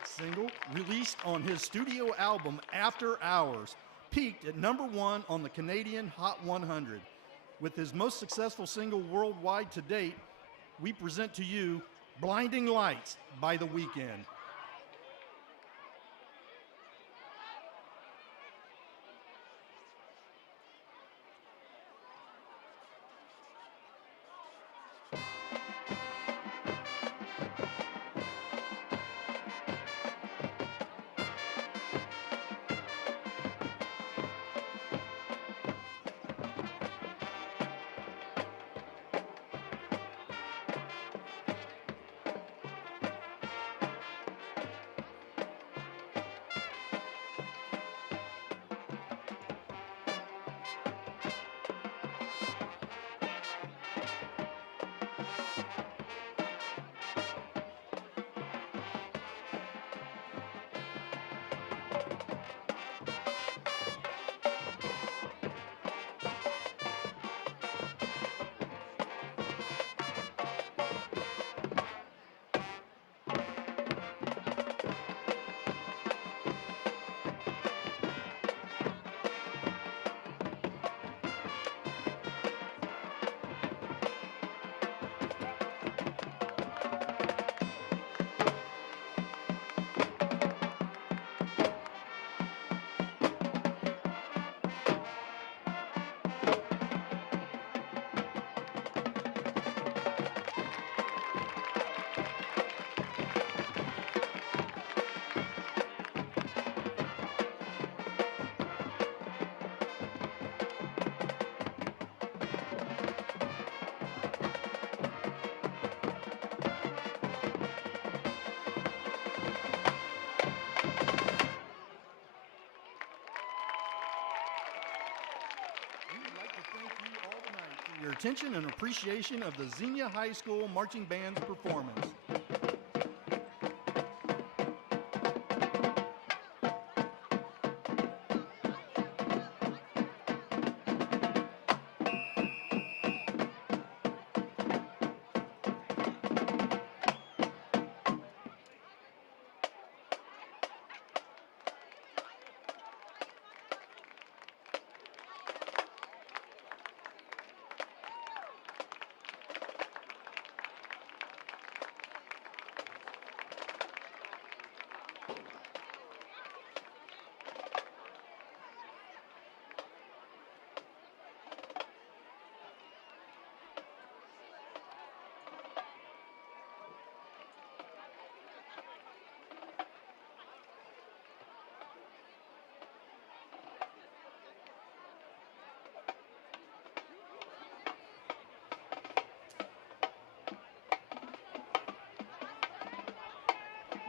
That single, released on his studio album After Hours, peaked at #1 on the Canadian Hot 100. With his most successful single worldwide to date, we present to you Blinding Lights by The Weeknd. Your attention and appreciation of the Xenia High School Marching Band's performance.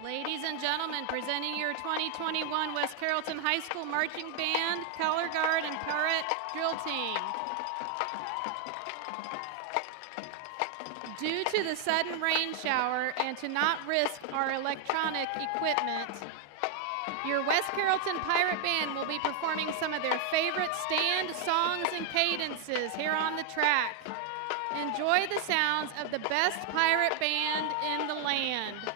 Ladies and gentlemen, presenting your 2021 West Carrollton High School Marching Band, Color Guard, and Pirate Drill Team. Due to the sudden rain shower and to not risk our electronic equipment, your West Carrollton Pirate Band will be performing some of their favorite stand songs and cadences here on the track. Enjoy the sounds of the best pirate band in the land.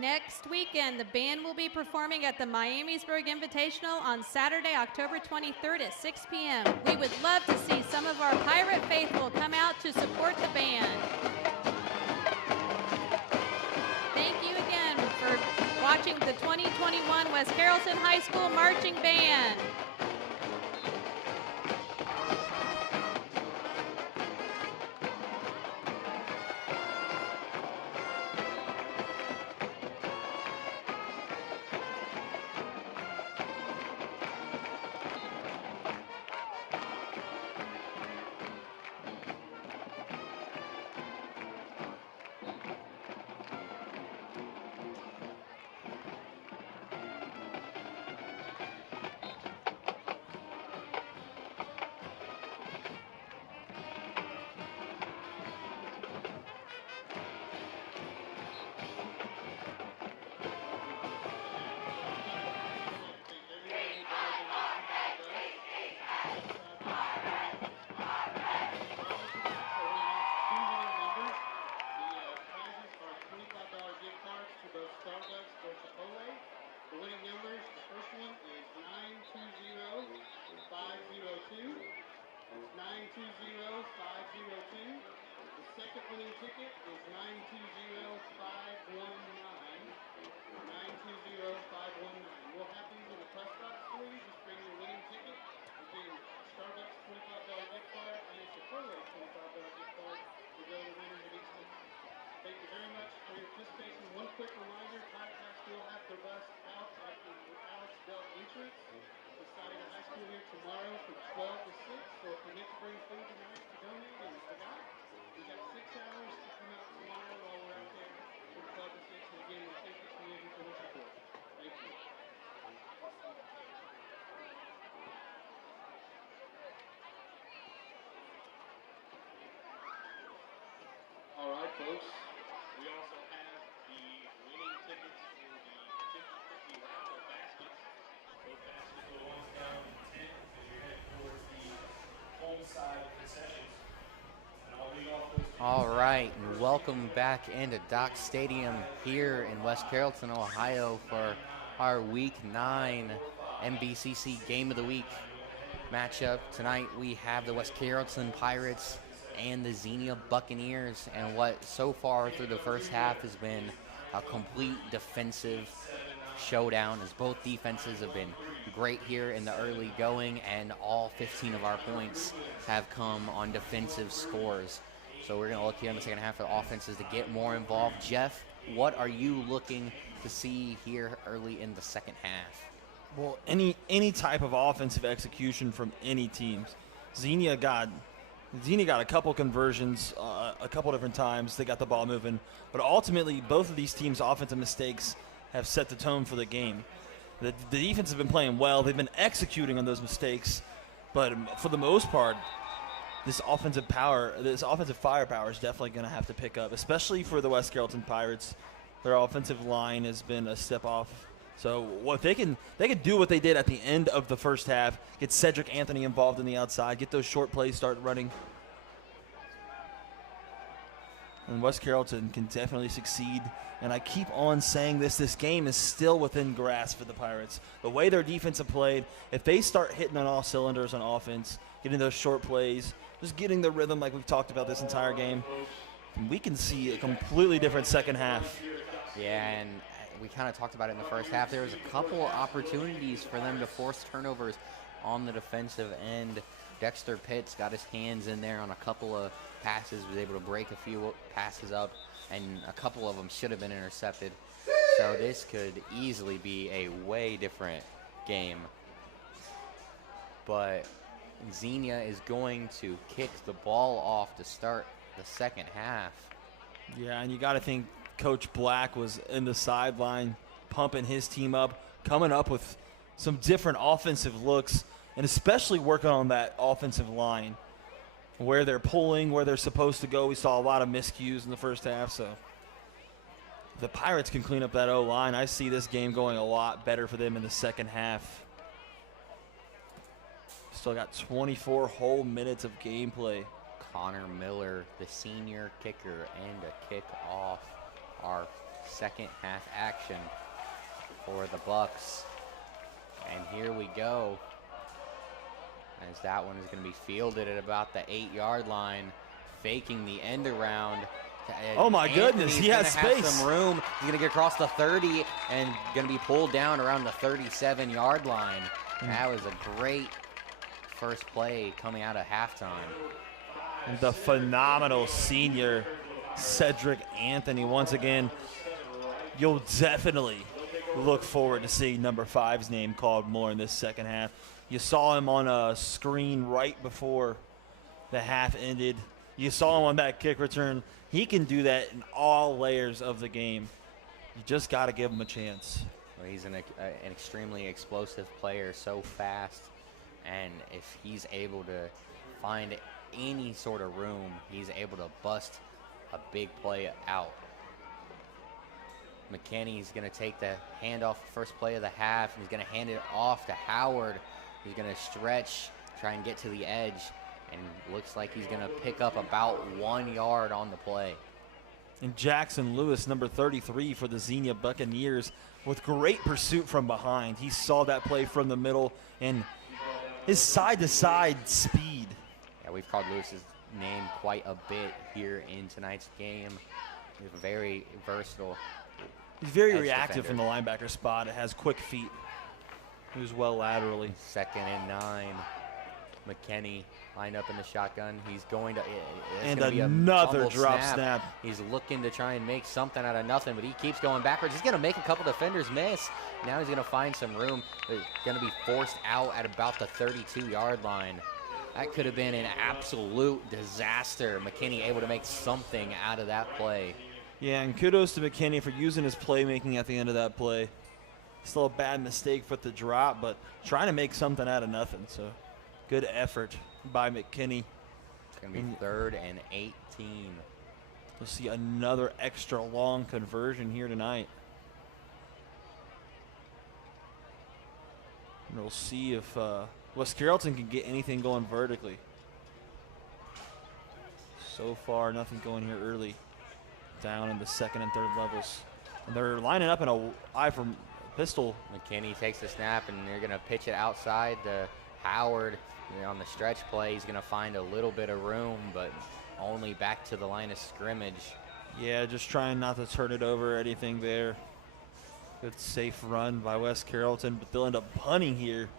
Next weekend, the band will be performing at the Miamisburg Invitational on Saturday, October 23rd at 6 p.m. We would love to see some of our Pirate faithful come out to support the band. Thank you again for watching the 2021 West Carrollton High School Marching Band. All right, folks. We also have the winning tickets for the 50-50 raffle baskets. Those baskets will go down in 10 as you head towards the home side concessions. And I'll read off those. All right, and welcome back into Dock Stadium here in West Carrollton, Ohio for our Week 9 MBCC Game of the Week matchup. Tonight we have the West Carrollton Pirates and the Xenia Buccaneers, and what so far through the first half has been a complete defensive showdown, as both defenses have been great here in the early going, and all 15 of our points have come on defensive scores. So we're going to look here in the second half for the offenses to get more involved. Jeff, what are you looking to see here early in the second half? Well, any type of offensive execution from any teams. Xenia got a couple conversions a couple different times. They got the ball moving. But ultimately, both of these teams' offensive mistakes have set the tone for the game. The defense has been playing well. They've been executing on those mistakes. But for the most part, this offensive firepower is definitely going to have to pick up, especially for the West Carrollton Pirates. Their offensive line has been a step off. So if they can do what they did at the end of the first half, get Cedric Anthony involved in the outside, get those short plays start running. And West Carrollton can definitely succeed. And I keep on saying this game is still within grasp for the Pirates. The way their defense have played, if they start hitting on all cylinders on offense, getting those short plays, just getting the rhythm like we've talked about this entire game, we can see a completely different second half. Yeah, and we kind of talked about it in the first half. There was a couple opportunities for them to force turnovers on the defensive end. Dexter Pitts got his hands in there on a couple of passes, was able to break a few passes up, and a couple of them should have been intercepted. So this could easily be a way different game. But Xenia is going to kick the ball off to start the second half. Yeah, and you got to think Coach Black was in the sideline pumping his team up, coming up with some different offensive looks, and especially working on that offensive line, where they're pulling, where they're supposed to go. We saw a lot of miscues in the first half, so if the Pirates can clean up that O-line, I see this game going a lot better for them in the second half. Still got 24 whole minutes of gameplay. Connor Miller, the senior kicker, and a kick off our second half action for the Bucks. And here we go, as that one is going to be fielded at about the 8-yard line, faking the end around. Oh my goodness, he has space. Have some room. He's going to get across the 30 and going to be pulled down around the 37-yard line. That was a great first play coming out of halftime. The phenomenal senior Cedric Anthony. Once again, you'll definitely look forward to seeing number 5's name called more in this second half. You saw him on a screen right before the half ended. You saw him on that kick return. He can do that in all layers of the game. You just got to give him a chance. Well, he's an extremely explosive player, so fast. And if he's able to find any sort of room, he's able to bust a big play out. McKinney's going to take the handoff first play of the half, and he's going to hand it off to Howard. He's going to stretch, try and get to the edge, and looks like he's going to pick up about 1 yard on the play. And Jackson Lewis, number 33 for the Xenia Buccaneers, with great pursuit from behind. He saw that play from the middle, and his side-to-side speed. Yeah, we've called Lewis's name quite a bit here in tonight's game. He's very versatile. He's very reactive from the linebacker spot. It has quick feet. He was well laterally. 2nd and 9. McKinney lined up in the shotgun. He's going to and another drop snap. He's looking to try and make something out of nothing, but he keeps going backwards. He's going to make a couple defenders miss. Now he's going to find some room. He's going to be forced out at about the 32-yard line. That could have been an absolute disaster. McKinney able to make something out of that play. Yeah, and kudos to McKinney for using his playmaking at the end of that play. Still a bad mistake for the drop, but trying to make something out of nothing. So good effort by McKinney. It's going to be 3rd and 18. We'll see another extra long conversion here tonight. And we'll see if West Carrollton can get anything going vertically. So far, nothing going here early. Down in the 2nd and 3rd levels. And they're lining up in a eye from pistol. McKinney takes the snap, and they're going to pitch it outside to Howard. On the stretch play, he's going to find a little bit of room, but only back to the line of scrimmage. Yeah, just trying not to turn it over or anything there. Good safe run by West Carrollton, but they'll end up punting here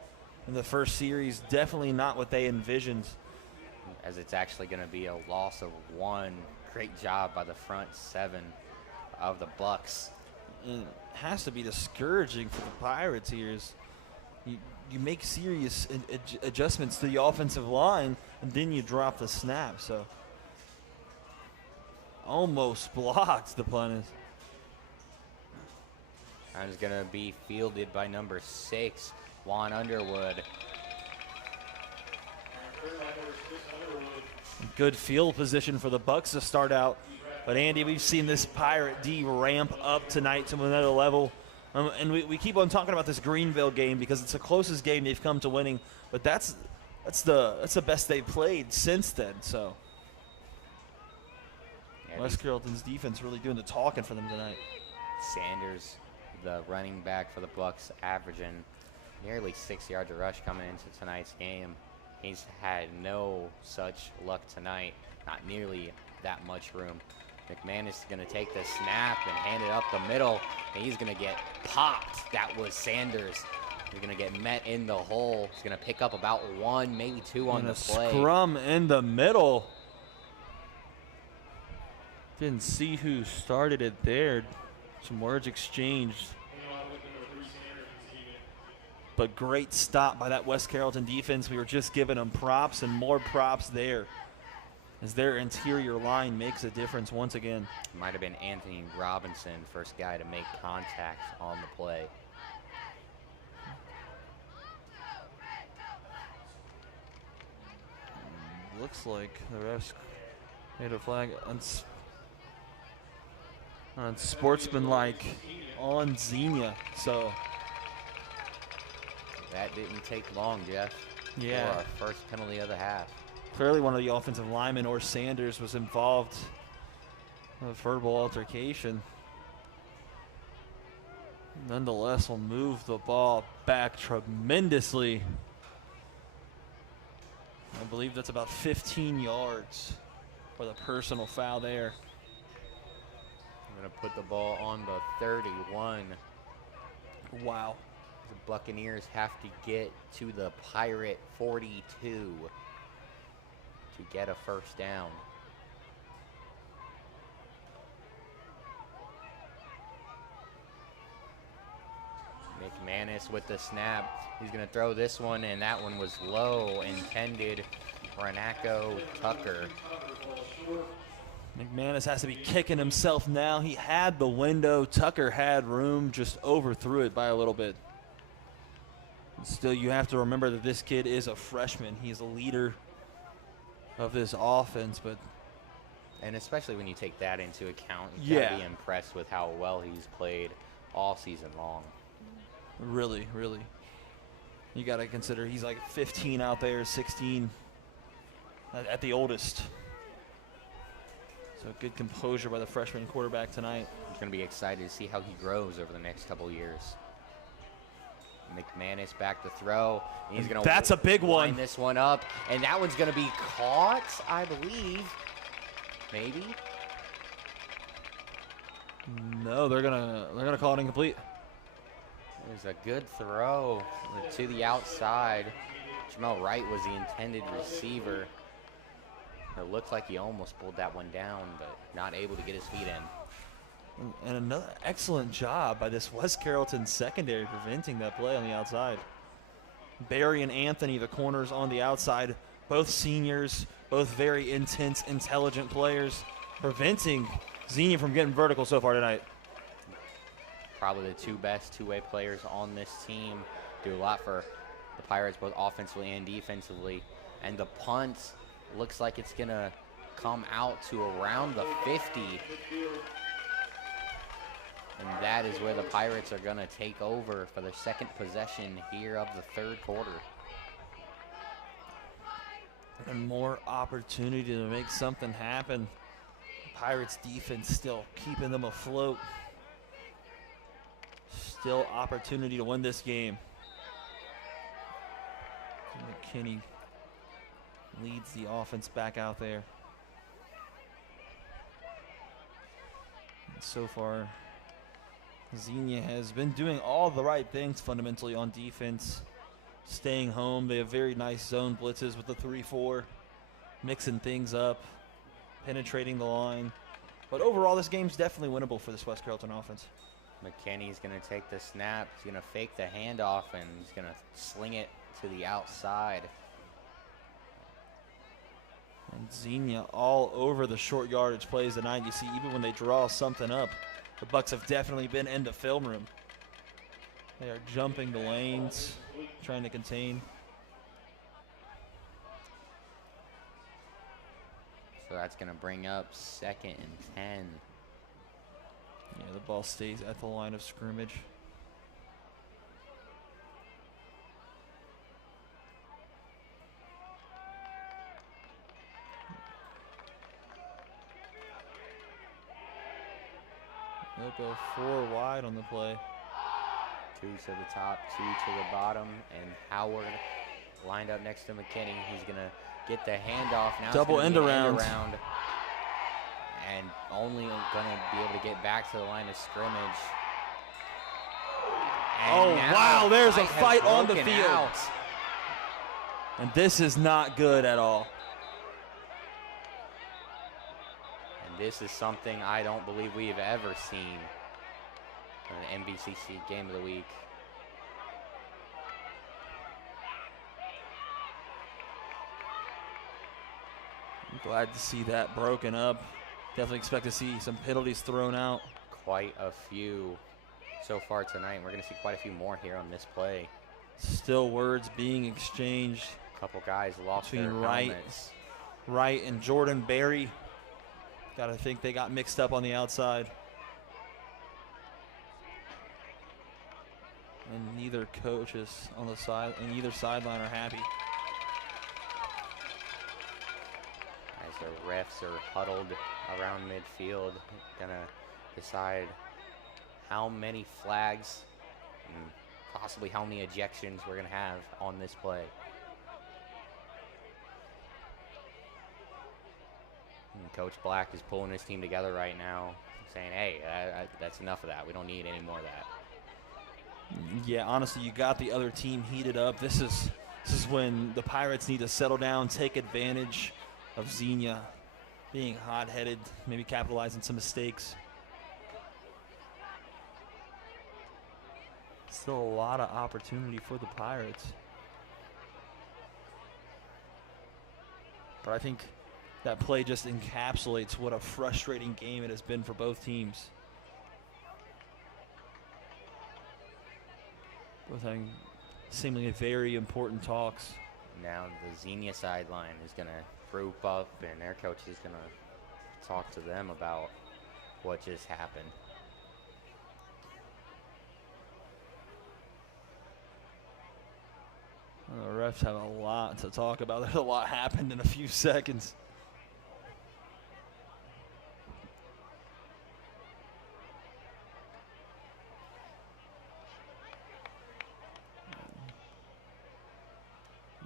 in the first series. Definitely not what they envisioned. As it's actually going to be a loss of 1. Great job by the front 7 of the Bucks. And it has to be discouraging for the Pirates here. You make serious adjustments to the offensive line, and then you drop the snap. So almost blocked, the punt is. And it's going to be fielded by number 6, Juan Underwood. Good field position for the Bucks to start out. But, Andy, we've seen this Pirate D ramp up tonight to another level. And we keep on talking about this Greenville game because it's the closest game they've come to winning. But that's the best they've played since then. So yeah, West Carrollton's defense really doing the talking for them tonight. Sanders, the running back for the Bucks, averaging nearly 6 yards a rush coming into tonight's game. He's had no such luck tonight, not nearly that much room. McManus is going to take the snap and hand it up the middle, and he's going to get popped. That was Sanders. He's going to get met in the hole. He's going to pick up about 1, maybe 2 on the play. Scrum in the middle. Didn't see who started it there. Some words exchanged. But great stop by that West Carrollton defense. We were just giving them props and more props there. as their interior line makes a difference once again. Might have been Anthony Robinson, first guy to make contact on the play. Looks like the refs made a flag unsportsmanlike on Xenia. So that didn't take long, Jeff. Yeah. For our first penalty of the half. Clearly one of the offensive linemen or Sanders was involved in a verbal altercation. Nonetheless, will move the ball back tremendously. I believe that's about 15 yards for the personal foul there. I'm going to put the ball on the 31. Wow. The Buccaneers have to get to the Pirate 42 to get a first down. McManus with the snap. He's going to throw this one, and that one was low, intended for Renaco Tucker. McManus has to be kicking himself now. He had the window. Tucker had room, just overthrew it by a little bit. Still, you have to remember that this kid is a freshman. He's a leader of this offense, but and especially when you take that into account, you gotta be impressed with how well he's played all season long. Really, really. You got to consider he's like 15 out there, 16 at the oldest. So good composure by the freshman quarterback tonight. He's going to be excited to see how he grows over the next couple years. McManus back to throw. He's going to That's a big one. Line this one up, and that one's going to be caught, I believe. Maybe. No, they're gonna call it incomplete. There's a good throw to the outside. Jamel Wright was the intended receiver. It looks like he almost pulled that one down, but not able to get his feet in. And another excellent job by this West Carrollton secondary preventing that play on the outside. Barry and Anthony, the corners on the outside, both seniors, both very intense, intelligent players, preventing Xenia from getting vertical so far tonight. Probably the two best two-way players on this team. Do a lot for the Pirates, both offensively and defensively. And the punt looks like it's going to come out to around the 50. And that is where the Pirates are going to take over for their second possession here of the third quarter. And more opportunity to make something happen. Pirates defense still keeping them afloat. Still opportunity to win this game. McKinney leads the offense back out there. And so far, Xenia has been doing all the right things fundamentally on defense. Staying home. They have very nice zone blitzes with the 3-4. Mixing things up. Penetrating the line. But overall, this game's definitely winnable for this West Carrollton offense. McKinney's going to take the snap. He's going to fake the handoff, and he's going to sling it to the outside. And Xenia all over the short yardage plays tonight. You see, even when they draw something up, the Bucks have definitely been in the film room. They are jumping the lanes, trying to contain. So that's going to bring up 2nd and 10. Yeah, the ball stays at the line of scrimmage. They'll go 4 wide on the play. 2 to the top, 2 to the bottom, and Howard lined up next to McKinney. He's going to get the handoff. Now double end around. And only going to be able to get back to the line of scrimmage. And wow, there's a fight on the field. Out. And this is not good at all. And this is something I don't believe we've ever seen in an NBCC Game of the Week. I'm glad to see that broken up. Definitely expect to see some penalties thrown out. Quite a few so far tonight. We're going to see quite a few more here on this play. Still words being exchanged. A couple guys lost their Between helmets. Wright and Jordan Berry. Got to think they got mixed up on the outside. And neither coaches on the side and either sideline are happy. As the refs are huddled around midfield, gonna decide how many flags and possibly how many ejections we're gonna have on this play. And Coach Black is pulling his team together right now, saying, hey, that's enough of that. We don't need any more of that. Yeah, honestly, you got the other team heated up. This is when the Pirates need to settle down, take advantage of Xenia being hot-headed, maybe capitalizing some mistakes. Still a lot of opportunity for the Pirates. But I think that play just encapsulates what a frustrating game it has been for both teams. Both having seemingly very important talks. Now the Xenia sideline is going to group up, and their coach is going to talk to them about what just happened. The refs have a lot to talk about. There's a lot happened in a few seconds.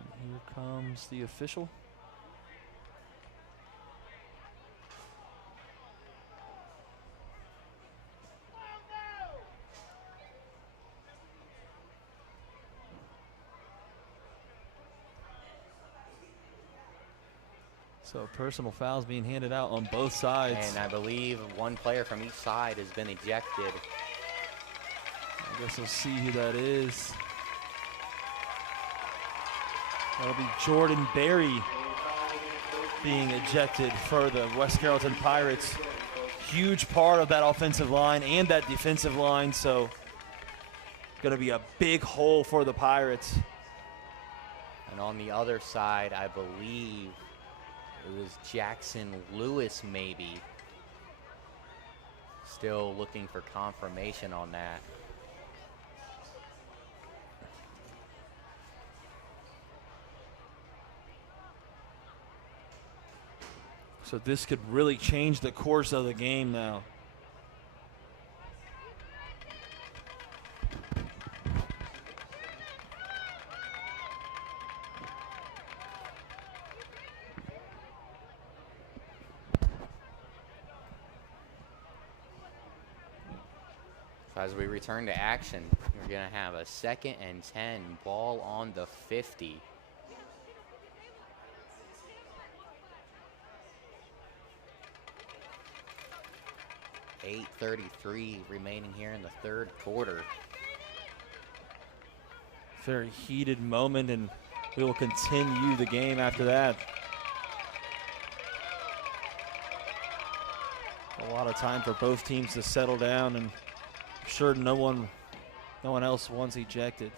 And here comes the official. So personal fouls being handed out on both sides. And I believe one player from each side has been ejected. I guess we'll see who that is. That'll be Jordan Berry being ejected for the West Carrollton Pirates. Huge part of that offensive line and that defensive line, so going to be a big hole for the Pirates. And on the other side, I believe it was Jackson Lewis, maybe. Still looking for confirmation on that. So this could really change the course of the game now. As we return to action, we're going to have a 2nd and 10, ball on the 50. .8:33 remaining here in the third quarter. Very heated moment, and we will continue the game after that. A lot of time for both teams to settle down, and I'm sure no one else wants ejected.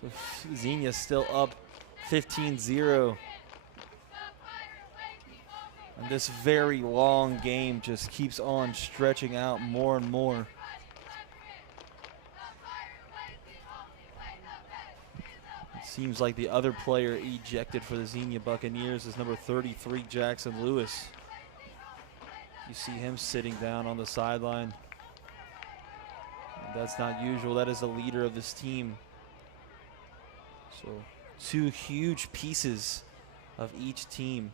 So Xenia's still up 15-0. And this very long game just keeps on stretching out more and more. It seems like the other player ejected for the Xenia Buccaneers is number 33, Jackson Lewis. You see him sitting down on the sideline. And that's not usual. That is the leader of this team. So 2 huge pieces of each team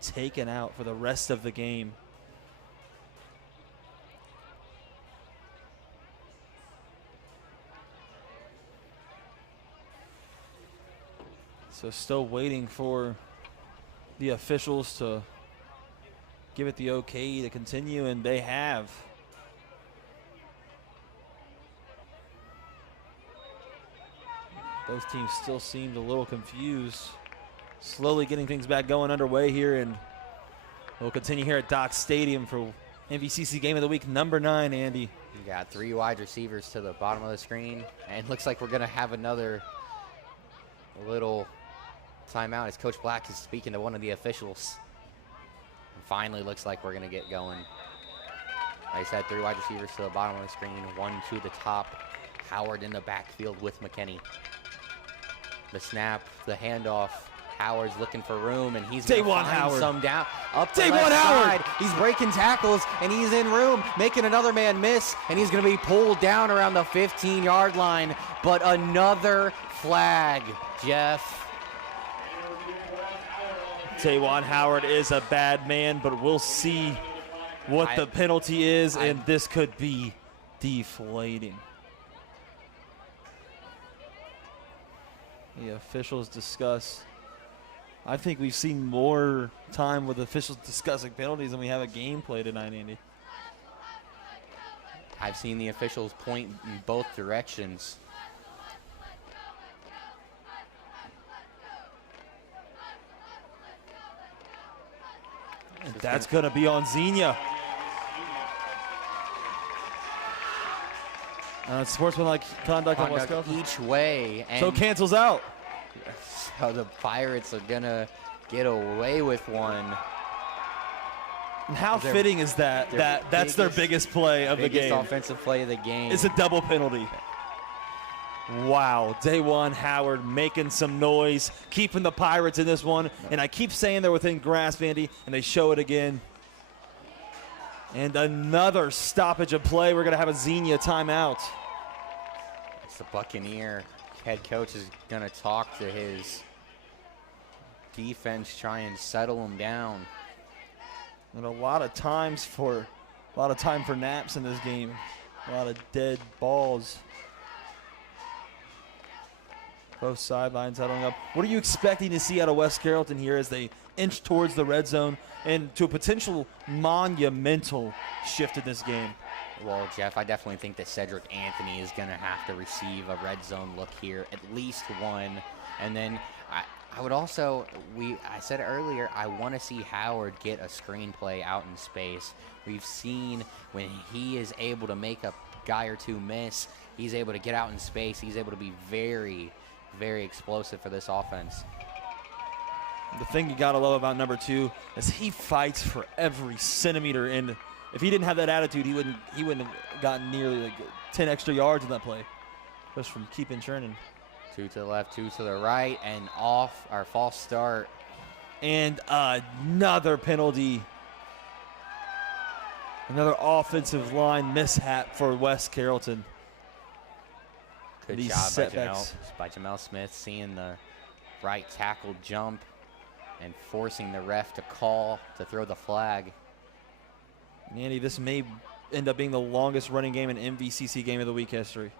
taken out for the rest of the game. So still waiting for the officials to give it the okay to continue, and they have. Both teams still seemed a little confused. Slowly getting things back going underway here, and we'll continue here at Dock Stadium for MVCC Game of the Week number 9, Andy. You got 3 wide receivers to the bottom of the screen, and it looks like we're going to have another little timeout as Coach Black is speaking to one of the officials. And finally looks like we're going to get going. Like I said, 3 wide receivers to the bottom of the screen, 1 to the top. Howard in the backfield with McKinney. The snap, the handoff. Howard's looking for room, and he's going to find some down. Up the left side. He's breaking tackles, and he's in room, making another man miss, and he's going to be pulled down around the 15-yard line. But another flag, Jeff. Taywan Howard is a bad man, but we'll see what the penalty is, and this could be deflating. The officials discuss. I think we've seen more time with officials discussing penalties than we have a game play tonight, Andy. I've seen the officials point in both directions. And that's going to be on Xenia. Sportsmanlike conduct on West Carrollton. Each way. And so cancels out. So the Pirates are going to get away with one. And how fitting is that? That's their biggest play of the game. Biggest offensive play of the game. It's a double penalty. Wow, Taywan Howard making some noise, keeping the Pirates in this one. And I keep saying they're within grasp, Andy, and they show it again. And another stoppage of play. We're going to have a Xenia timeout. It's the Buccaneer head coach is going to talk to his defense, try and settle them down. And a lot of time for naps in this game. A lot of dead balls. Both sidelines huddling up. What are you expecting to see out of West Carrollton here as they inch towards the red zone and to a potential monumental shift in this game? Well, Jeff, I definitely think that Cedric Anthony is going to have to receive a red zone look here, at least one. And then I would also, I said earlier, I want to see Howard get a screenplay out in space. We've seen when he is able to make a guy or two miss, he's able to get out in space. He's able to be very, very explosive for this offense. The thing you got to love about number 2 is he fights for every centimeter, and if he didn't have that attitude, he wouldn't have gotten nearly like 10 extra yards in that play, just from keeping churning. 2 to the left, 2 to the right, and off our false start. And another penalty. Another offensive line mishap for West Carrollton. Good These job setbacks. by Jamel Smith, seeing the right tackle jump and forcing the ref to call to throw the flag. Andy, this may end up being the longest running game in MVCC Game of the Week history.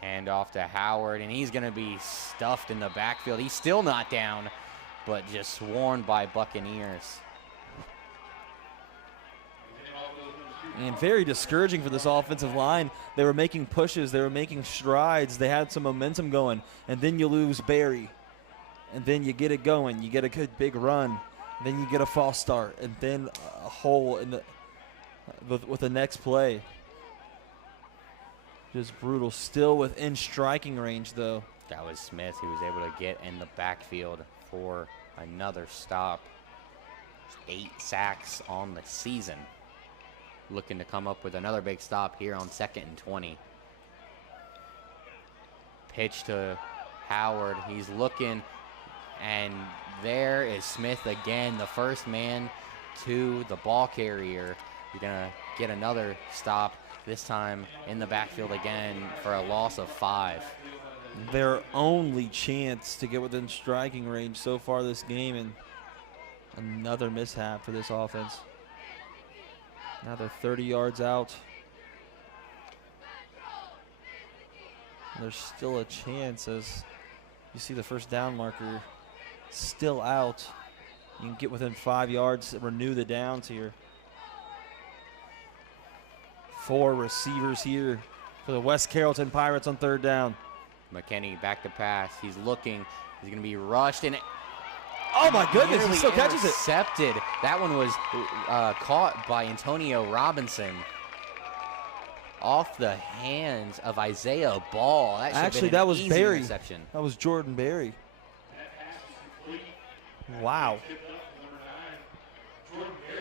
Hand off to Howard, and he's going to be stuffed in the backfield. He's still not down, but just swarmed by Buccaneers. And very discouraging for this offensive line. They were making pushes. They were making strides. They had some momentum going. And then you lose Barry. And then you get it going. You get a good big run. Then you get a false start. And then a hole in with the next play. Just brutal. Still within striking range, though. That was Smith who was able to get in the backfield for another stop. 8 sacks on the season. Looking to come up with another big stop here on 2nd and 20. Pitch to Howard. He's looking, and there is Smith again, the first man to the ball carrier. You're going to get another stop, this time in the backfield again for a loss of 5. Their only chance to get within striking range so far this game, and another mishap for this offense. Now they're 30 yards out. There's still a chance as you see the first down marker still out. You can get within 5 yards, renew the downs here. 4 receivers here for the West Carrollton Pirates on 3rd down. McKinney back to pass. He's looking. He's going to be rushed. And oh, my goodness, he nearly still catches it. Intercepted. That one was caught by Antonio Robinson. Off the hands of Isaiah Ball. That Actually, that was easy Barry. Interception. That was Jordan Barry. Wow.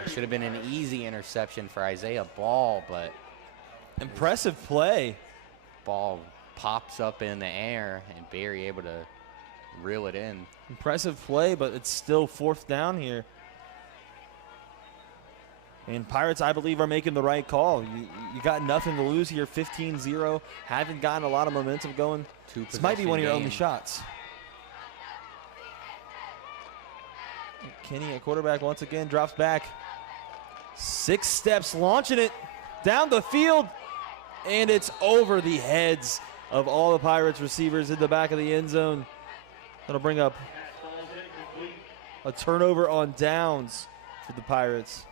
It should have been an easy interception for Isaiah Ball, but impressive play. Ball pops up in the air, and Barry able to reel it in. Impressive play, but it's still 4th down here. And Pirates, I believe, are making the right call. You got nothing to lose here, 15-0. Haven't gotten a lot of momentum going. This might be one of your only shots. Kenny, a quarterback, once again, drops back. 6 steps, launching it down the field, and it's over the heads of all the Pirates receivers in the back of the end zone. That'll bring up a turnover on downs for the Pirates.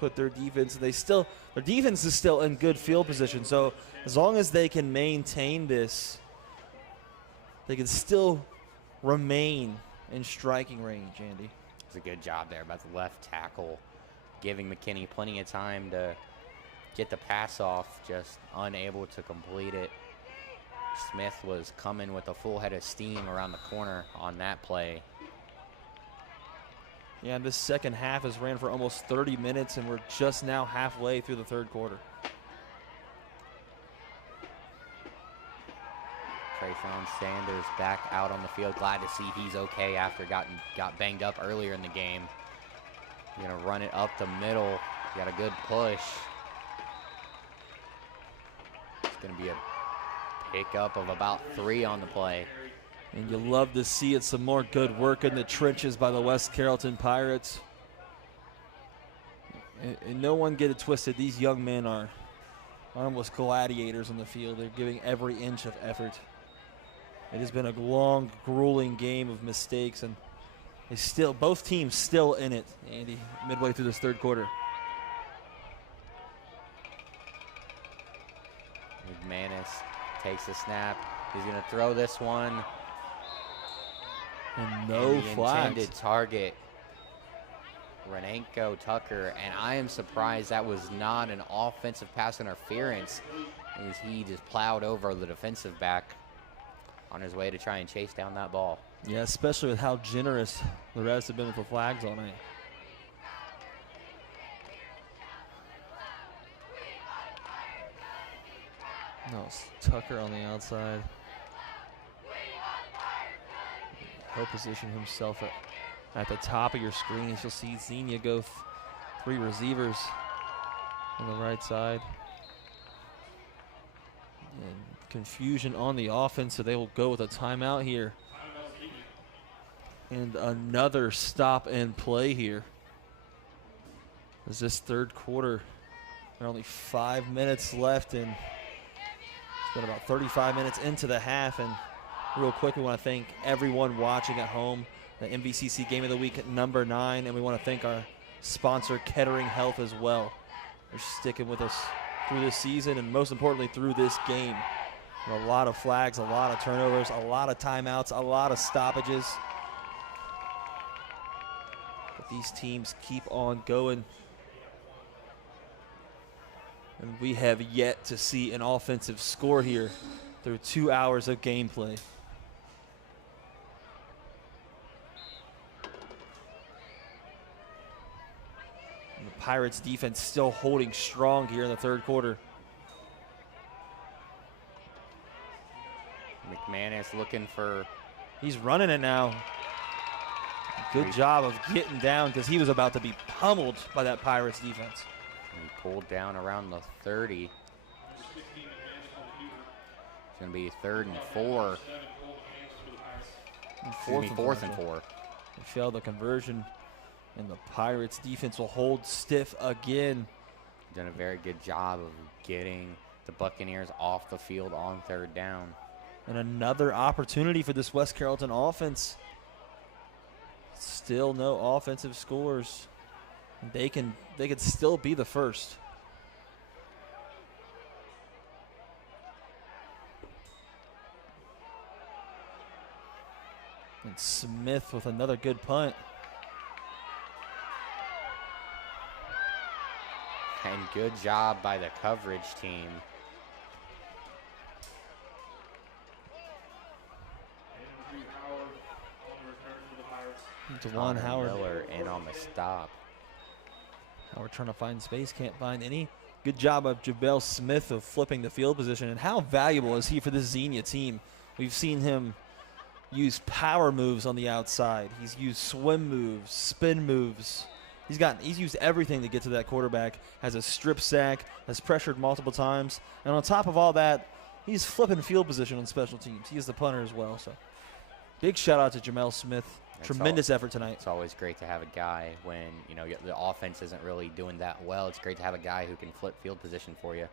Put their defense, their defense is still in good field position. So as long as they can maintain this, they can still remain in striking range, Andy. It's a good job there by the left tackle, giving McKinney plenty of time to get the pass off, just unable to complete it. Smith was coming with a full head of steam around the corner on that play. Yeah, this second half has ran for almost 30 minutes, and we're just now halfway through the 3rd quarter. Trayshawn Sanders back out on the field. Glad to see he's okay after got banged up earlier in the game. You're going to run it up the middle. Got a good push. It's going to be a pickup of about 3 on the play. And you love to see it, some more good work in the trenches by the West Carrollton Pirates. And no one get it twisted. These young men are almost gladiators on the field. They're giving every inch of effort. It has been a long, grueling game of mistakes, and both teams still in it, Andy, midway through this 3rd quarter. McManus takes the snap. He's going to throw this one. And no flags. Intended target, Renenko Tucker, and I am surprised that was not an offensive pass interference, as he just plowed over the defensive back on his way to try and chase down that ball. Yeah, especially with how generous the refs have been with the flags all night. No, it's Tucker on the outside. He'll position himself at the top of your screen. As you'll see Xenia go 3 receivers on the right side. And confusion on the offense, so they will go with a timeout here. And another stop and play here. As this 3rd quarter, there are only 5 minutes left, and it's been about 35 minutes into the half. And real quick, we want to thank everyone watching at home, the MVCC Game of the Week at number 9, and we want to thank our sponsor, Kettering Health, as well. They're sticking with us through this season, and most importantly, through this game. And a lot of flags, a lot of turnovers, a lot of timeouts, a lot of stoppages. But these teams keep on going. And we have yet to see an offensive score here through 2 hours of gameplay. And the Pirates defense still holding strong here in the 3rd quarter. McManus looking for... He's running it now. Good job of getting down, because he was about to be pummeled by that Pirates defense. He pulled down around the 30. It's going to be 3rd and 4. Fourth and 4. They failed the conversion, and the Pirates defense will hold stiff again. Done a very good job of getting the Buccaneers off the field on 3rd down. And another opportunity for this West Carrollton offense. Still no offensive scores. They could still be the first. And Smith with another good punt. And good job by the coverage team. Devon Howard. Miller in on the stop. Howard trying to find space, can't find any. Good job of Jabel Smith of flipping the field position. And how valuable is he for this Xenia team? We've seen him use power moves on the outside. He's used swim moves, spin moves. He's used everything to get to that quarterback. Has a strip sack, has pressured multiple times. And on top of all that, he's flipping field position on special teams. He is the punter as well. So big shout out to Jamel Smith. Tremendous effort tonight. It's always great to have a guy when, you know, the offense isn't really doing that well. It's great to have a guy who can flip field position for you.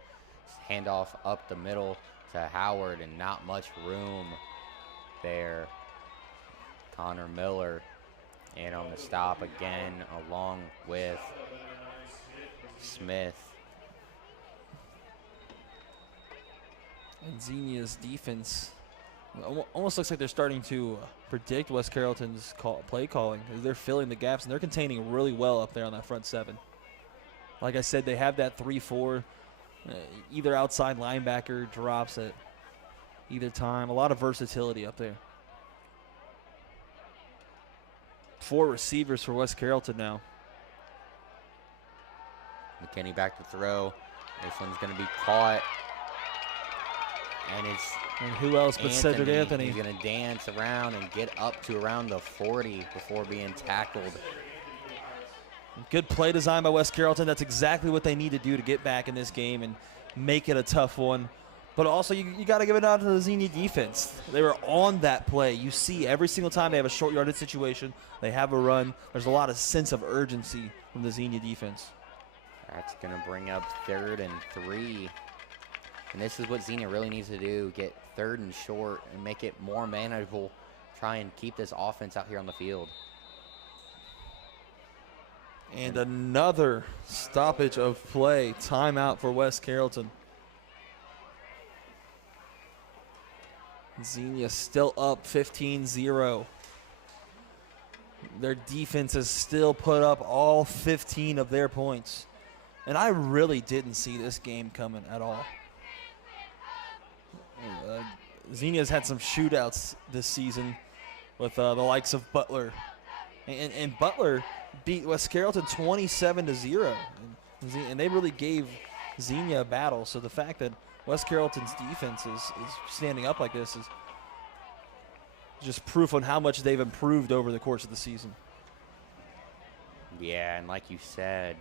Handoff up the middle to Howard and not much room there. Connor Miller in on the stop again along with Smith. And Xenia's defense almost looks like they're starting to predict West Carrollton's play calling. They're filling the gaps, and they're containing really well up there on that front seven. Like I said, they have that 3-4, either outside linebacker drops at either time. A lot of versatility up there. 4 receivers for West Carrollton now. McKinney back to throw. This one's going to be caught. And who else but Cedric Anthony? He's going to dance around and get up to around the 40 before being tackled. Good play design by West Carrollton. That's exactly what they need to do to get back in this game and make it a tough one. But also, you got to give it out to the Xenia defense. They were on that play. You see every single time they have a short yardage situation, they have a run. There's a lot of sense of urgency from the Xenia defense. That's going to bring up 3rd and 3. And this is what Xenia really needs to do, get 3rd and short and make it more manageable. Try and keep this offense out here on the field. And another stoppage of play. Timeout for West Carrollton. Xenia still up 15-0. Their defense has still put up all 15 of their points. And I really didn't see this game coming at all. Xenia's had some shootouts this season with the likes of Butler. And Butler beat West Carrollton 27-0. And they really gave Xenia a battle. So the fact that West Carrollton's defense is standing up like this is just proof on how much they've improved over the course of the season. Yeah, and like you said,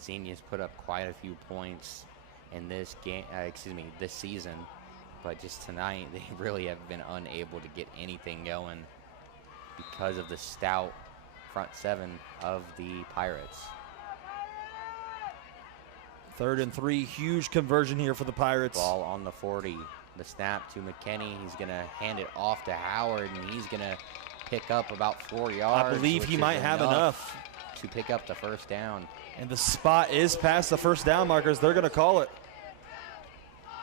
Xenia's put up quite a few points in this game. This season. But just tonight, they really have been unable to get anything going because of the stout front seven of the Pirates. 3rd and 3, huge conversion here for the Pirates. Ball on the 40. The snap to McKinney. He's going to hand it off to Howard, and he's going to pick up about 4 yards. I believe he might have enough to pick up the first down. And the spot is past the first down markers. They're going to call it.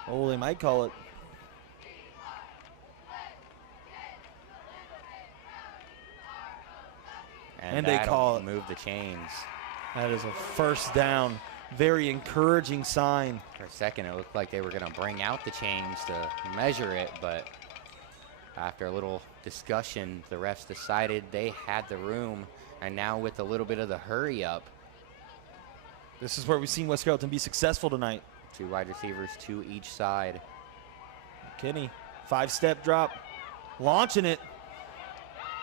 Oh, they might call it. And they call it. Move the chains. That is a first down. Very encouraging sign. For a second, it looked like they were going to bring out the chains to measure it, but after a little discussion, the refs decided they had the room, and now with a little bit of the hurry up. This is where we've seen West Carrollton be successful tonight. 2 wide receivers, 2 each side. McKinney, 5-step drop, launching it.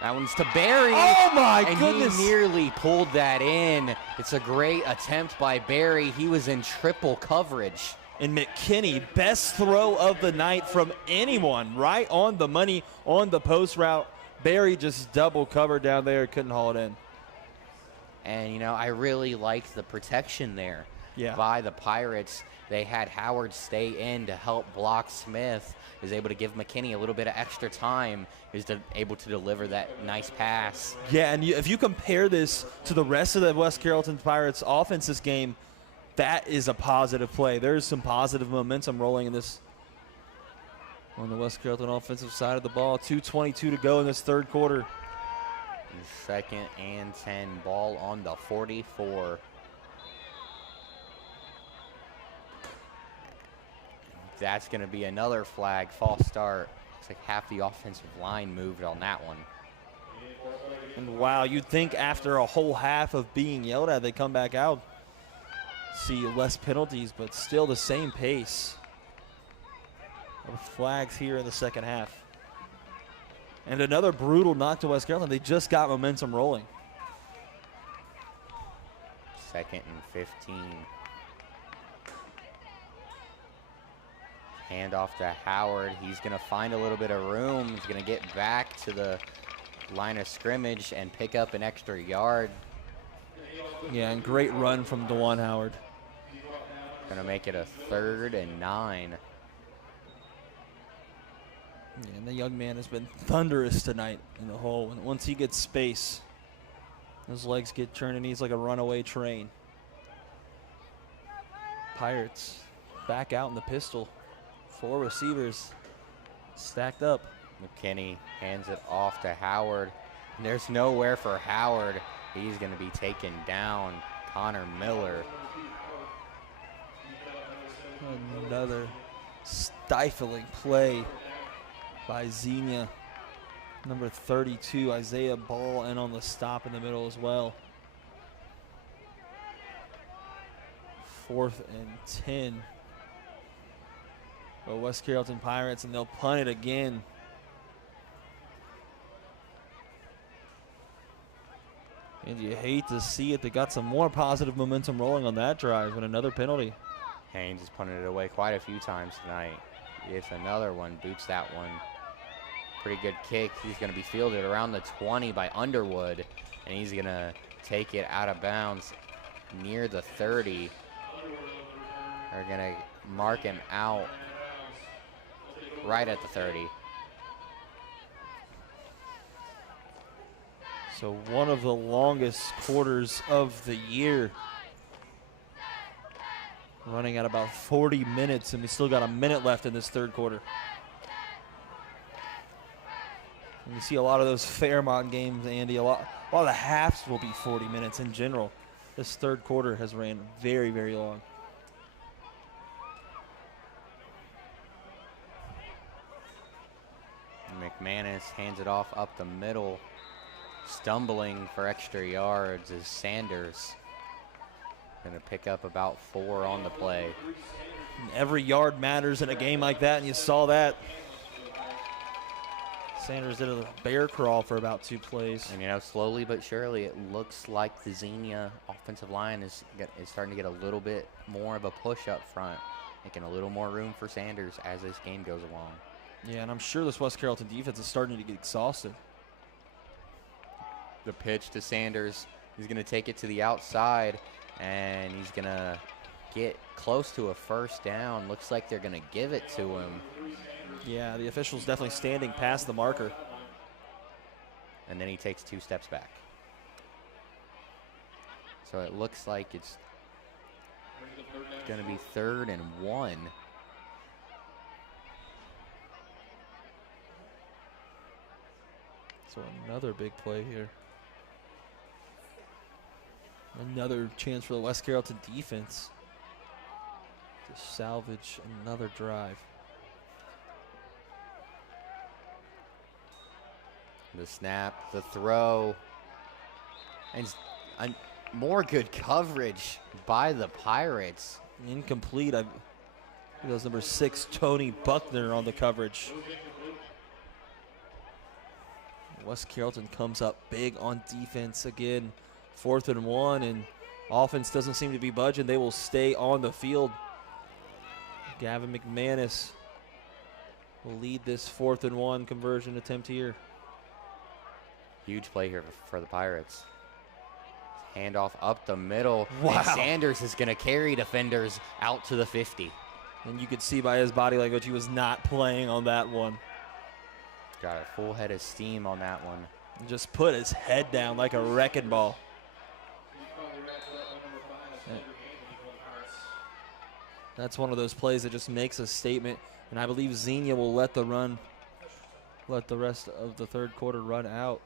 That one's to Barry. Oh, my and goodness. He nearly pulled that in. It's a great attempt by Barry. He was in triple coverage. And McKinney, best throw of the night from anyone. Right on the money, on the post route. Barry just double covered down there, couldn't haul it in. And, you know, I really liked the protection there. by the Pirates. They had Howard stay in to help block Smith. Is able to give McKinney a little bit of extra time. Is able to deliver that nice pass. Yeah, and if you compare this to the rest of the West Carrollton Pirates offense this game, that is a positive play. There's some positive momentum rolling in this on the West Carrollton offensive side of the ball. 2:22 to go in this third quarter. Second and 10, ball on the 44. That's going to be another flag, false start. Looks like half the offensive line moved on that one. And wow, you'd think after a whole half of being yelled at, they come back out, see less penalties, but still the same pace of flags here in the second half. And another brutal knock to West Carrollton. They just got momentum rolling. Second and 15. Hand off to Howard. He's going to find a little bit of room. He's going to get back to the line of scrimmage and pick up an extra yard. Yeah, and great run from DeJuan Howard. Going to make it a 3rd and 9. Yeah, and the young man has been thunderous tonight in the hole. And once he gets space, his legs get turning. He's like a runaway train. Pirates back out in the pistol. 4 receivers stacked up. McKinney hands it off to Howard. And there's nowhere for Howard. He's going to be taken down. Connor Miller. Another stifling play by Xenia. Number 32, Isaiah Ball, and on the stop in the middle as well. 4th and 10. But West Carrollton Pirates, and they'll punt it again. And you hate to see it. They got some more positive momentum rolling on that drive, and another penalty. Haynes has punted it away quite a few times tonight. It's another one, boots that one. Pretty good kick. He's going to be fielded around the 20 by Underwood, and he's going to take it out of bounds near the 30. They're going to mark him out right at the 30. So one of the longest quarters of the year. Running at about 40 minutes, and we still got a minute left in this third quarter. And you see a lot of those Fairmont games, Andy. A lot of the halves will be 40 minutes in general. This third quarter has ran very, very long. McManus hands it off up the middle. Stumbling for extra yards is Sanders. Going to pick up about 4 on the play. Every yard matters in a game like that, and you saw that. Sanders did a bear crawl for about 2 plays. And, you know, slowly but surely, it looks like the Xenia offensive line is starting to get a little bit more of a push up front, making a little more room for Sanders as this game goes along. Yeah, and I'm sure this West Carrollton defense is starting to get exhausted. The pitch to Sanders. He's going to take it to the outside, and he's going to get close to a first down. Looks like they're going to give it to him. Yeah, the official's definitely standing past the marker. And then he takes 2 steps back. So it looks like it's going to be 3rd and 1. So another big play here. Another chance for the West Carrollton defense to salvage another drive. The snap, the throw, and more good coverage by the Pirates. Incomplete. That was number 6, Tony Buckner, on the coverage. West Carrollton comes up big on defense again. 4th and 1, and offense doesn't seem to be budging. They will stay on the field. Gavin McManus will lead this 4th and 1 conversion attempt here. Huge play here for the Pirates. Handoff up the middle. Wow. And Sanders is going to carry defenders out to the 50. And you could see by his body language he was not playing on that one. Got a full head of steam on that one. And just put his head down like a wrecking ball. That's one of those plays that just makes a statement. And I believe Xenia will let the rest of the third quarter run out.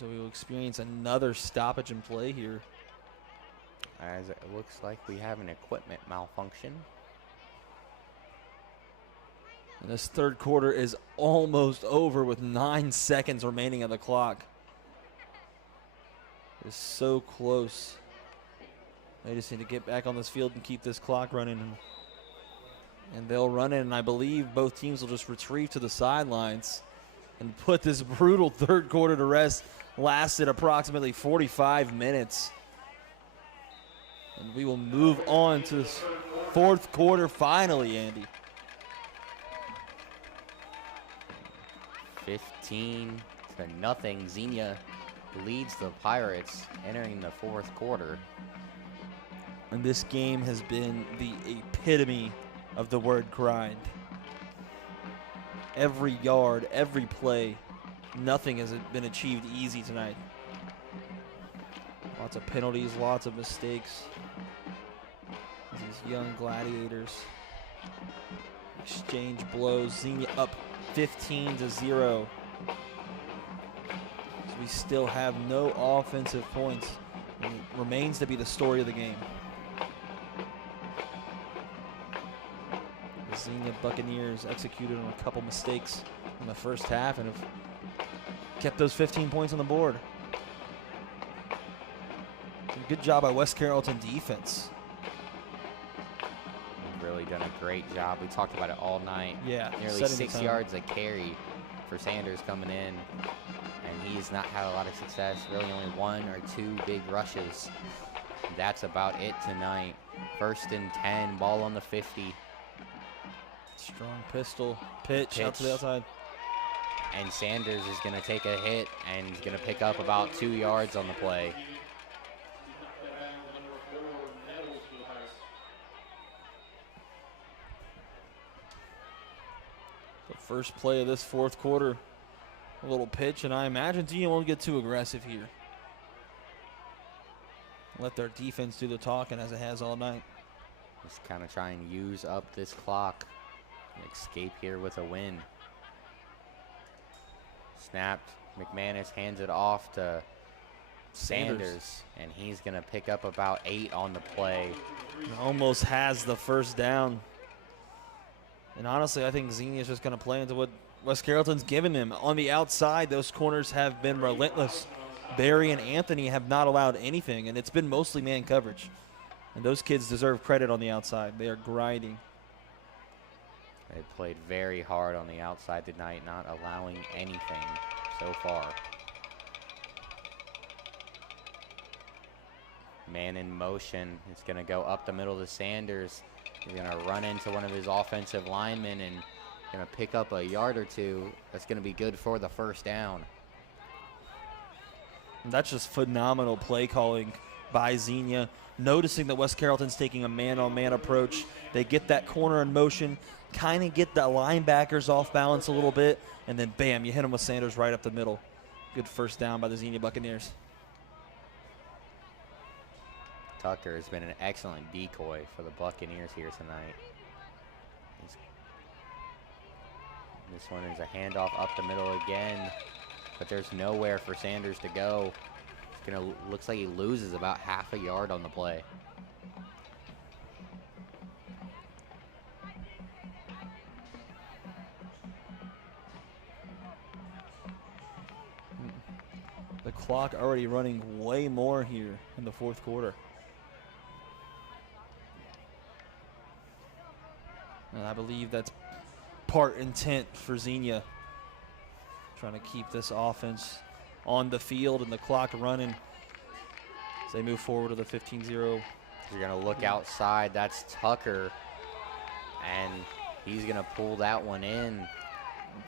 So we will experience another stoppage in play here. As it looks like we have an equipment malfunction. And this third quarter is almost over with 9 seconds remaining on the clock. It's so close. They just need to get back on this field and keep this clock running. And they'll run it, and I believe both teams will just retreat to the sidelines and put this brutal third quarter to rest. Lasted approximately 45 minutes. And we will move on to this fourth quarter finally, Andy. 15-0. Xenia leads the Pirates entering the fourth quarter. And this game has been the epitome of the word grind. Every yard, every play, nothing has been achieved easy tonight. Lots of penalties, lots of mistakes. These young gladiators exchange blows. Xenia up 15-0. So we still have no offensive points. And it remains to be the story of the game. The Xenia Buccaneers executed on a couple mistakes in the first half and have kept those 15 points on the board. Good job by West Carrollton defense. Really done a great job. We talked about it all night. Yeah. Nearly 6 yards a carry for Sanders coming in. And he's not had a lot of success. Really only 1 or 2 big rushes. That's about it tonight. 1st and 10, ball on the 50. Strong pistol, pitch out to the outside. And Sanders is going to take a hit and he's going to pick up about 2 yards on the play. The first play of this fourth quarter, a little pitch, and I imagine Xenia won't get too aggressive here. Let their defense do the talking as it has all night. Just kind of try and use up this clock. Escape here with a win. Snapped. McManus hands it off to Sanders, and he's going to pick up about 8 on the play. Almost has the first down. And honestly, I think Xenia is just going to play into what West Carrollton's given them. On the outside, those corners have been relentless. Barry and Anthony have not allowed anything, and it's been mostly man coverage. And those kids deserve credit on the outside. They are grinding. They played very hard on the outside tonight, not allowing anything so far. Man in motion. It's going to go up the middle to Sanders. He's going to run into one of his offensive linemen and going to pick up a yard or 2. That's going to be good for the first down. And that's just phenomenal play calling by Xenia. Noticing that West Carrollton's taking a man-on-man approach. They get that corner in motion, kind of get the linebackers off balance a little bit, and then bam, you hit them with Sanders right up the middle. Good first down by the Xenia Buccaneers. Tucker has been an excellent decoy for the Buccaneers here tonight. This one is a handoff up the middle again, but there's nowhere for Sanders to go. Looks like he loses about half a yard on the play. The clock already running way more here in the fourth quarter. And I believe that's part intent for Xenia. Trying to keep this offense on the field and the clock running as they move forward to the 15-0. You're going to look outside. That's Tucker. And he's going to pull that one in.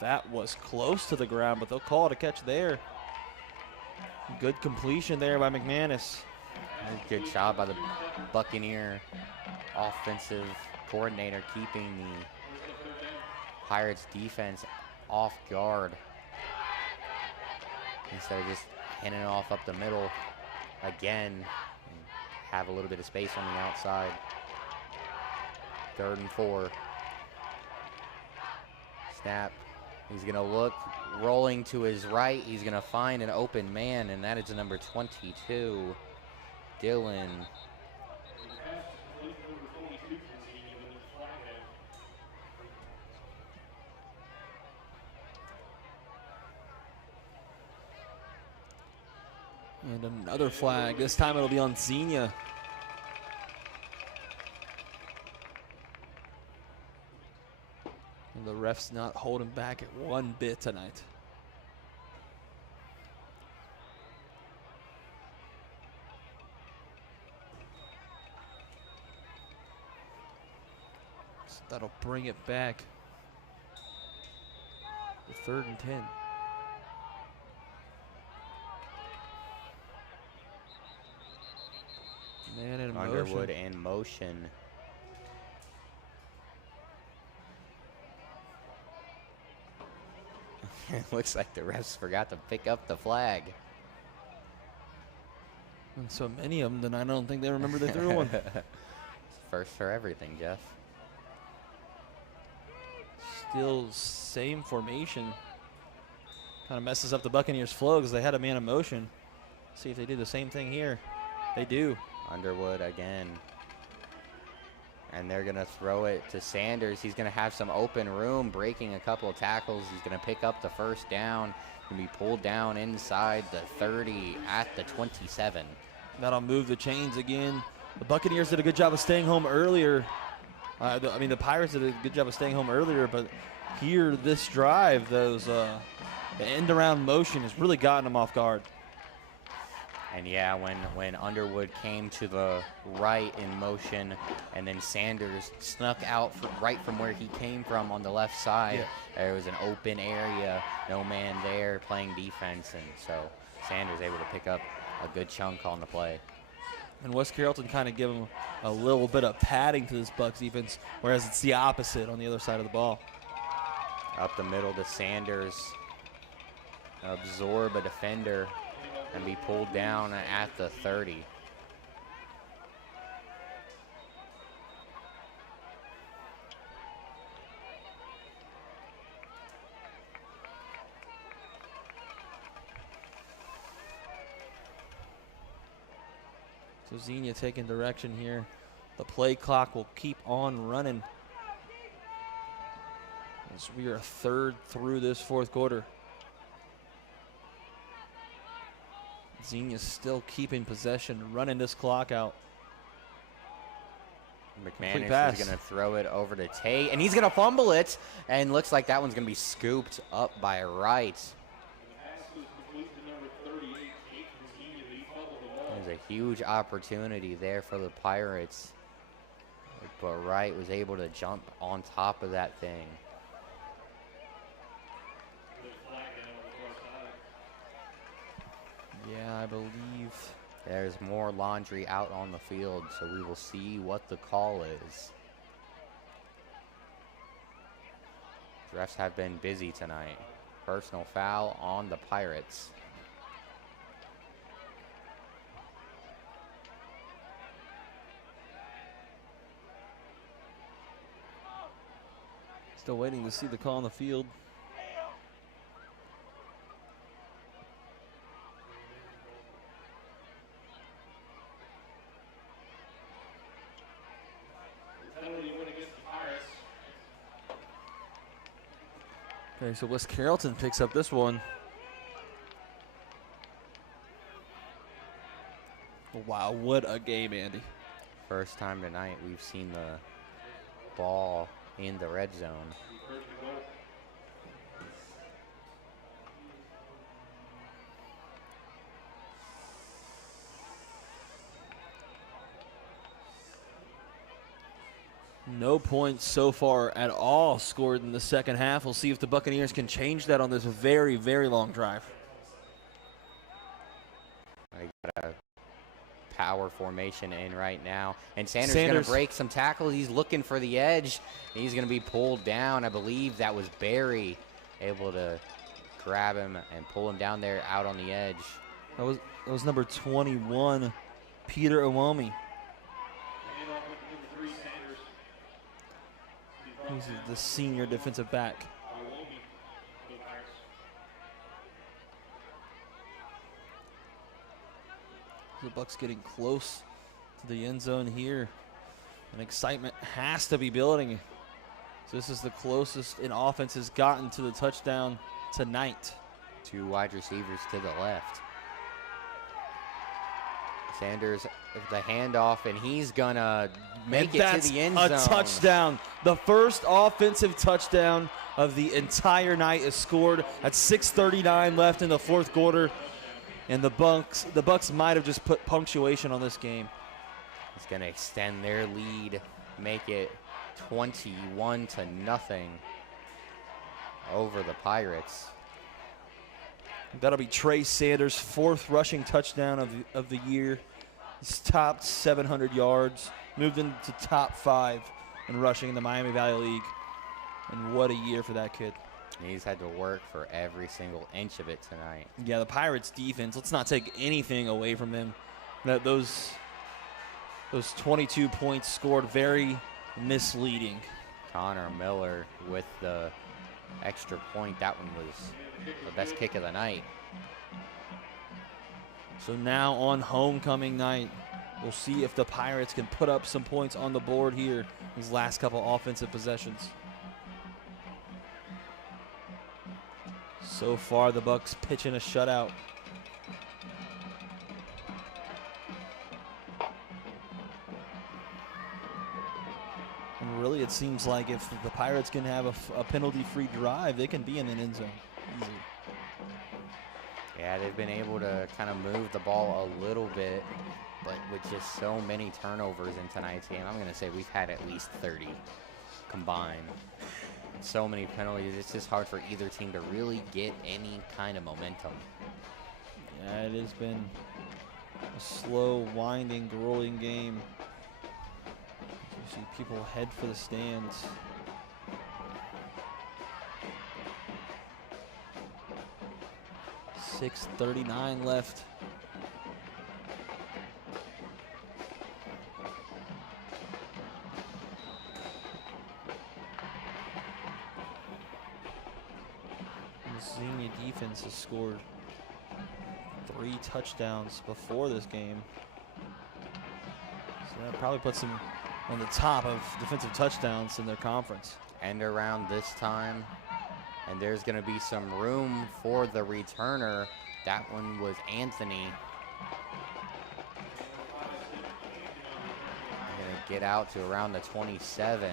That was close to the ground, but they'll call it a catch there. Good completion there by McManus. Good job by the Buccaneer offensive coordinator keeping the Pirates defense off guard instead of just handing it off up the middle again and have a little bit of space on the outside. 3rd and 4. Snap. He's going to look, rolling to his right. He's going to find an open man, and that is the number 22, Dylan. And another flag. This time it'll be on Xenia. And the ref's not holding back at one bit tonight. So that'll bring it back to 3rd and 10. Man in Underwood motion. in motion. It looks like the refs forgot to pick up the flag. And so many of them that I don't think they remember they threw one. First for everything, Jeff. Still same formation. Kind of messes up the Buccaneers' flow because they had a man in motion. See if they do the same thing here. They do. Underwood again. And they're going to throw it to Sanders. He's going to have some open room, breaking a couple of tackles. He's going to pick up the 1st down. Going to be pulled down inside the 30 at the 27. That'll move the chains again. The Buccaneers did a good job of staying home earlier. The Pirates did a good job of staying home earlier, but here, this drive, the end-around motion has really gotten them off guard. And yeah, when Underwood came to the right in motion, and then Sanders snuck out right from where he came from on the left side, there was an open area, no man there playing defense, and so Sanders able to pick up a good chunk on the play. And West Carrollton kind of give them a little bit of padding to this Bucs defense, whereas it's the opposite on the other side of the ball. Up the middle to Sanders, absorb a defender, and be pulled down at the 30. So Xenia taking direction here. The play clock will keep on running as we are 3rd through this 4th quarter. Xenia's still keeping possession, running this clock out. McManus is going to throw it over to Tate, and he's going to fumble it, and looks like that one's going to be scooped up by Wright. There's a huge opportunity there for the Pirates, but Wright was able to jump on top of that thing. Yeah, I believe. There's more laundry out on the field, so we will see what the call is. Refs have been busy tonight. Personal foul on the Pirates. Still waiting to see the call on the field. Okay, so West Carrollton picks up this one. Wow, what a game, Andy. First time tonight we've seen the ball in the red zone. No points so far at all scored in the second half. We'll see if the Buccaneers can change that on this very, very long drive. They got a power formation in right now. And Sanders going to break some tackles. He's looking for the edge. He's going to be pulled down. I believe that was Barry able to grab him and pull him down there out on the edge. That was number 21, Peter Iwomi. He's the senior defensive back. The Bucs getting close to the end zone here. And excitement has to be building. So this is the closest an offense has gotten to the touchdown tonight. 2 wide receivers to the left. Sanders, the handoff, and he's going to make it to the end zone. That's a touchdown. The first offensive touchdown of the entire night is scored at 6:39 left in the fourth quarter. And the Bucs might have just put punctuation on this game. It's going to extend their lead, make it 21-0 over the Pirates. That'll be Trey Sanders' 4th rushing touchdown of the year. He's topped 700 yards, moved into top 5 in rushing in the Miami Valley League. And what a year for that kid. He's had to work for every single inch of it tonight. Yeah, the Pirates defense, let's not take anything away from them. Those 22 points scored, very misleading. Connor Miller with the extra point. That one was the best kick of the night. So now on homecoming night, we'll see if the Pirates can put up some points on the board here these last couple offensive possessions. So far, the Bucs pitching a shutout. And really, it seems like if the Pirates can have a penalty-free drive, they can be in an end zone easy. Yeah, they've been able to kind of move the ball a little bit, but with just so many turnovers in tonight's game, I'm going to say we've had at least 30 combined. So many penalties, it's just hard for either team to really get any kind of momentum. Yeah, it has been a slow, winding, grueling game. You see people head for the stands. .6:39 left. The Xenia defense has scored 3 touchdowns before this game. So that probably puts them on the top of defensive touchdowns in their conference. And around this time, and there's going to be some room for the returner. That one was Anthony. Going to get out to around the 27.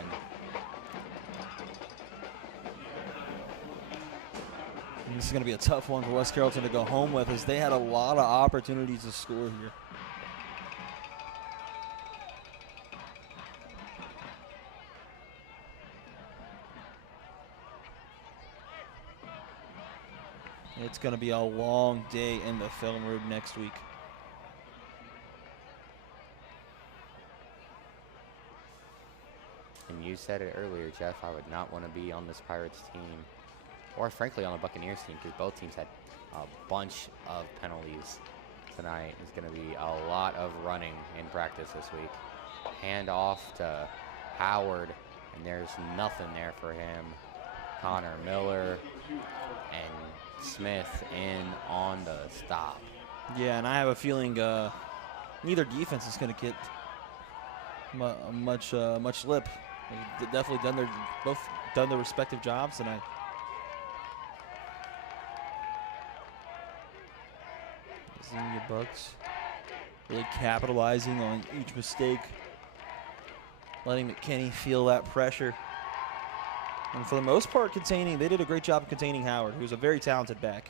And this is going to be a tough one for West Carrollton to go home with, as they had a lot of opportunities to score here. It's going to be a long day in the film room next week. And you said it earlier, Jeff, I would not want to be on this Pirates team, or frankly on the Buccaneers team, because both teams had a bunch of penalties tonight. It's going to be a lot of running in practice this week. Hand off to Howard, and there's nothing there for him. Connor Miller and Smith in on the stop. Yeah, and I have a feeling neither defense is going to get much lip. They've definitely both done their respective jobs tonight. Xenia Bucks really capitalizing on each mistake, letting McKinney feel that pressure. And for the most part, they did a great job of containing Howard, who's a very talented back.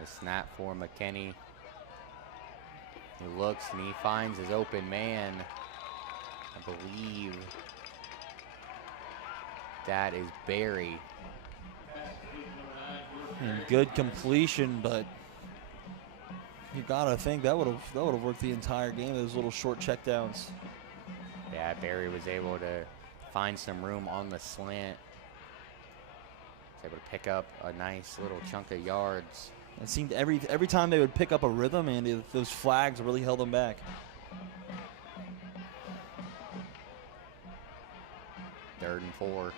The snap for McKinney. He looks and he finds his open man. I believe that is Barry. And good completion, but you gotta think that would have worked the entire game. Those little short checkdowns. Yeah, Barry was able to find some room on the slant. Was able to pick up a nice little chunk of yards. It seemed every time they would pick up a rhythm, and those flags really held them back. Third and 4.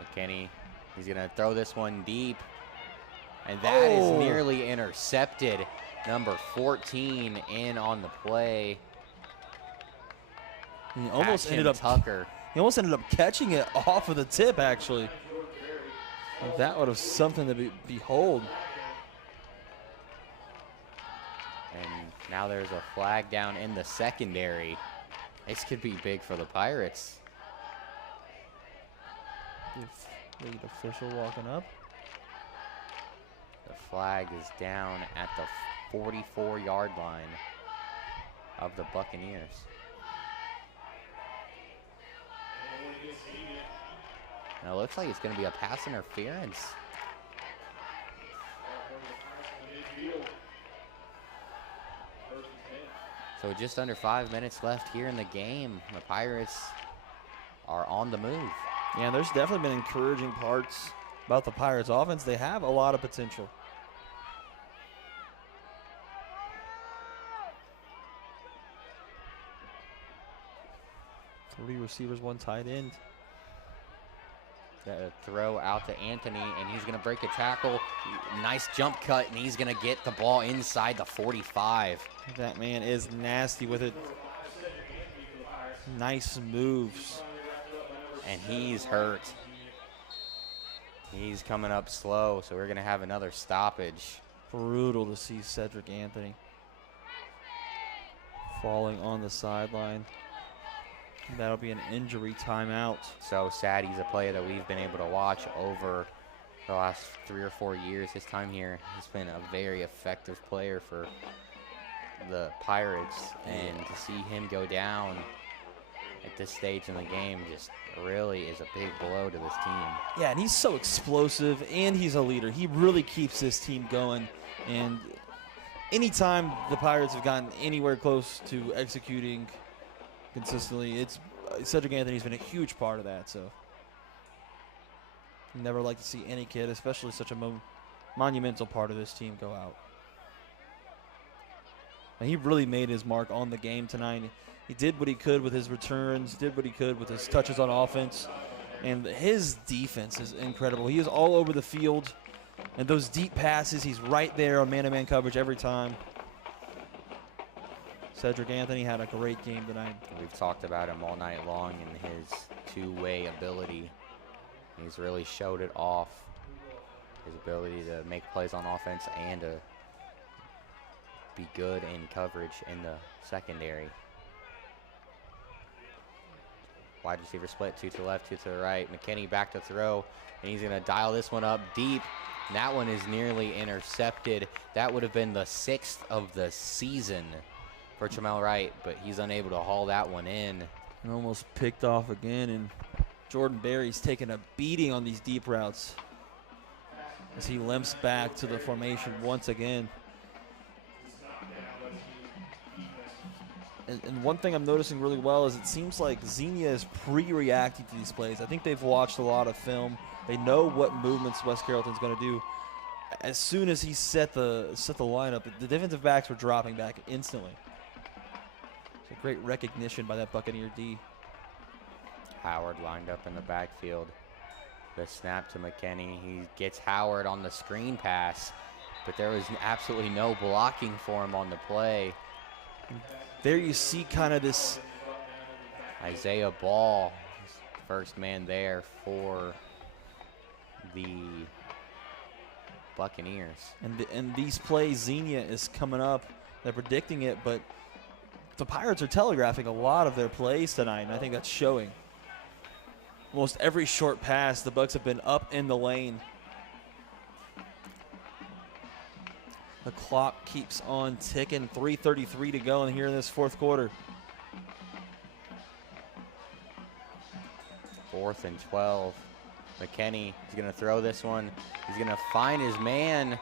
McKinney, he's going to throw this one deep. And that is nearly intercepted. Number 14 in on the play. He almost ended up Tucker. He almost ended up catching it off of the tip, actually. That would have something to behold. And now there's a flag down in the secondary. This could be big for the Pirates. Lead official walking up. The flag is down at the 44-yard line of the Buccaneers. And it looks like it's going to be a pass interference. So just under 5 minutes left here in the game. The Pirates are on the move. Yeah, there's definitely been encouraging parts about the Pirates offense. They have a lot of potential. Three receivers, one tight end. Got a throw out to Anthony, and he's going to break a tackle. Nice jump cut, and he's going to get the ball inside the 45. That man is nasty with it. Nice moves. And he's hurt. He's coming up slow, so we're going to have another stoppage. Brutal to see Cedric Anthony falling on the sideline. That'll be an injury timeout. So sad. He's a player that we've been able to watch over the last 3 or 4 years. His time here, he's been a very effective player for the Pirates. And to see him go down at this stage in the game just really is a big blow to this team. Yeah, and he's so explosive, and he's a leader. He really keeps this team going. And anytime the Pirates have gotten anywhere close to executing consistently, it's Cedric Anthony's been a huge part of that. So never like to see any kid, especially such a monumental part of this team, go out. And he really made his mark on the game tonight. He did what he could with his returns, did what he could with his touches on offense, and his defense is incredible. He is all over the field, and those deep passes, he's right there on man-to-man coverage every time. Cedric Anthony had a great game tonight. We've talked about him all night long and his two-way ability. He's really showed it off. His ability to make plays on offense and to be good in coverage in the secondary. Wide receiver split, 2 to the left, 2 to the right. McKinney back to throw, and he's going to dial this one up deep. And that one is nearly intercepted. That would have been the 6th of the season for Tramel Wright, but he's unable to haul that one in. And almost picked off again, and Jordan Berry's taking a beating on these deep routes as he limps back to the formation once again. And one thing I'm noticing really well is it seems like Xenia is pre-reacting to these plays. I think they've watched a lot of film. They know what movements West Carrollton's going to do. As soon as he set the lineup, the defensive backs were dropping back instantly. It's a great recognition by that Buccaneer D. Howard lined up in the backfield. The snap to McKinney. He gets Howard on the screen pass, but there was absolutely no blocking for him on the play. There you see kind of this Isaiah Ball, first man there for the Buccaneers. And these plays, Xenia is coming up. They're predicting it, but the Pirates are telegraphing a lot of their plays tonight, and I think that's showing. Almost every short pass, the Bucs have been up in the lane. The clock keeps on ticking. 3:33 to go in here in this fourth quarter. 4th and 12. McKinney is going to throw this one. He's going to find his man,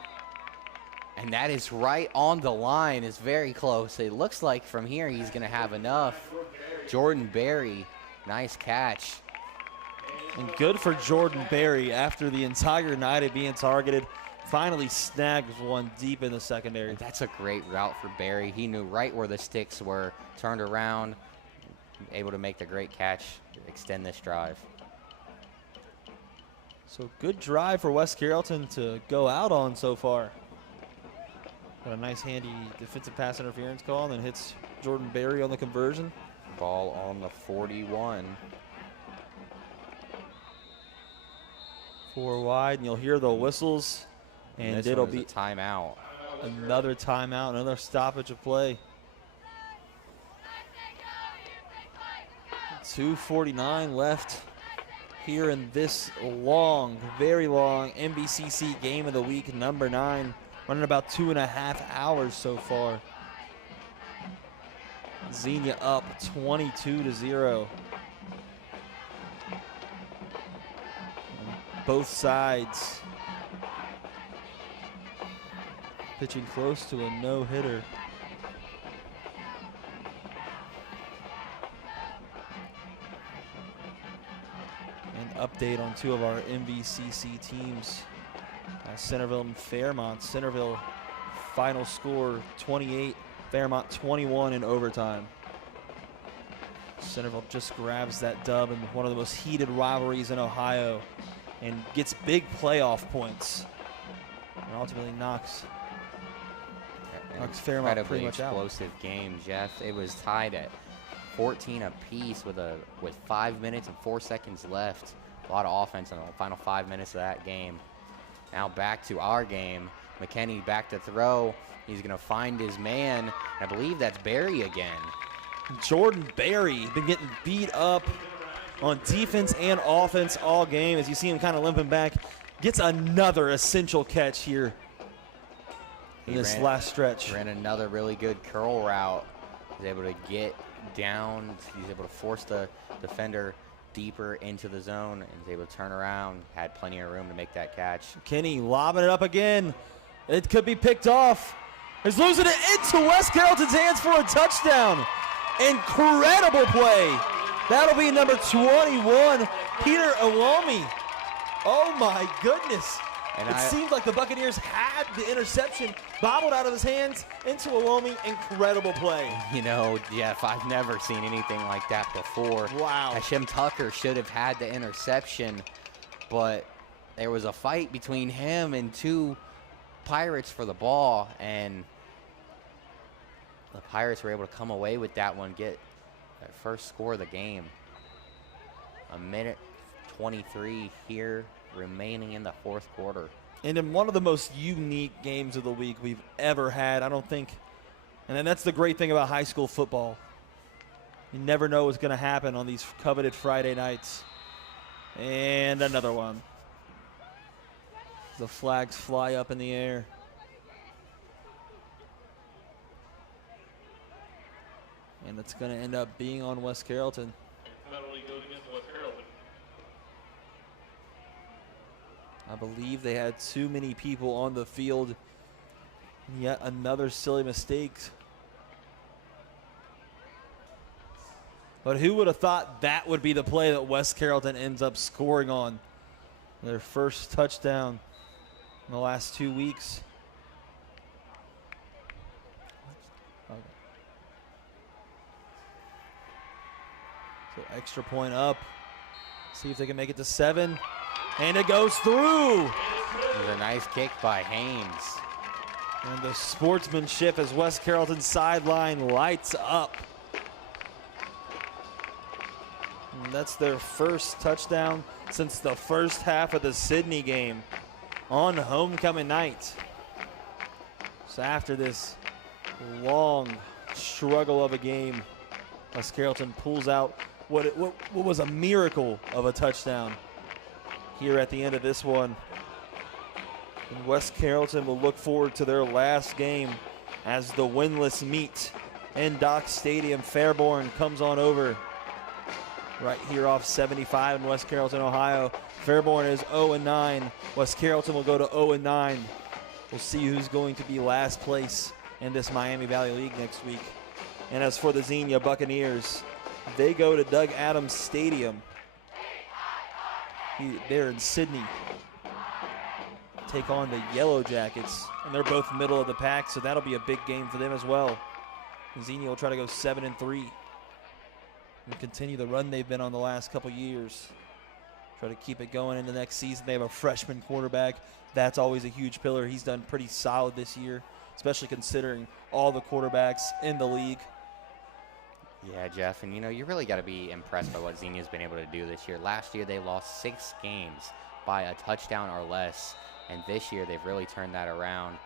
and that is right on the line. It's very close. It looks like from here he's going to have enough. Jordan Berry, nice catch. And good for Jordan Berry after the entire night of being targeted. Finally snags one deep in the secondary. And that's a great route for Berry. He knew right where the sticks were, turned around, able to make the great catch, extend this drive. So good drive for West Carrollton to go out on so far. Got a nice handy defensive pass interference call, and then hits Jordan Berry on the conversion. Ball on the 41. 4 wide, and you'll hear the whistles. And this it'll one is be a timeout. Another timeout, another stoppage of play. 2:49 left here in this long, very long NBCC game of the week, number 9. Running about 2.5 hours so far. Xenia up 22-0. Both sides pitching close to a no-hitter. An update on 2 of our MVCC teams, Centerville and Fairmont. Centerville final score 28, Fairmont 21 in overtime. Centerville just grabs that dub in one of the most heated rivalries in Ohio and gets big playoff points and ultimately knocks Fairmont pretty much out. Explosive game, Jeff. It was tied at 14 apiece with 5 minutes and 4 seconds left. A lot of offense in the final 5 minutes of that game. Now back to our game. McKinney back to throw. He's going to find his man. I believe that's Berry again. Jordan Berry been getting beat up on defense and offense all game. As you see him kind of limping back, gets another essential catch here in this last stretch. Ran another really good curl route. He's able to get down. He's able to force the defender deeper into the zone, and he's able to turn around. Had plenty of room to make that catch. Kenny lobbing it up again. It could be picked off. He's losing it into West Carrollton's hands for a touchdown. Incredible play. That'll be number 21, Peter Iwami. Oh my goodness. And it seemed like the Buccaneers had the interception bobbled out of his hands into Iwami. Incredible play. You know, Jeff, I've never seen anything like that before. Wow. Hashem Tucker should have had the interception, but there was a fight between him and 2 Pirates for the ball, and the Pirates were able to come away with that one, get that first score of the game. 1:23 here remaining in the 4th quarter. And in one of the most unique games of the week we've ever had, I don't think, and then that's the great thing about high school football. You never know what's going to happen on these coveted Friday nights. And another one. The flags fly up in the air. And it's going to end up being on West Carrollton. Penalty goes against West Carrollton. I believe they had too many people on the field. Yet another silly mistake. But who would have thought that would be the play that West Carrollton ends up scoring on? Their first touchdown in the last 2 weeks. Okay. So extra point up. See if they can make it to 7. And it goes through. It was a nice kick by Haynes. And the sportsmanship as West Carrollton sideline lights up. And that's their first touchdown since the first half of the Sydney game on homecoming night. So after this long struggle of a game, West Carrollton pulls out what was a miracle of a touchdown here at the end of this one. And West Carrollton will look forward to their last game as the winless meet in Dock Stadium. Fairborn comes on over right here off 75 in West Carrollton, Ohio. Fairborn is 0-9. West Carrollton will go to 0-9. We'll see who's going to be last place in this Miami Valley League next week. And as for the Xenia Buccaneers, they go to Doug Adams Stadium. They're in Sydney. Take on the Yellow Jackets, and they're both middle of the pack, so that'll be a big game for them as well. Xenia will try to go 7-3 and continue the run they've been on the last couple years. Try to keep it going into next season. They have a freshman quarterback. That's always a huge pillar. He's done pretty solid this year, especially considering all the quarterbacks in the league. Yeah, Jeff, and you really got to be impressed by what Xenia's been able to do this year. Last year they lost 6 games by a touchdown or less, and this year they've really turned that around,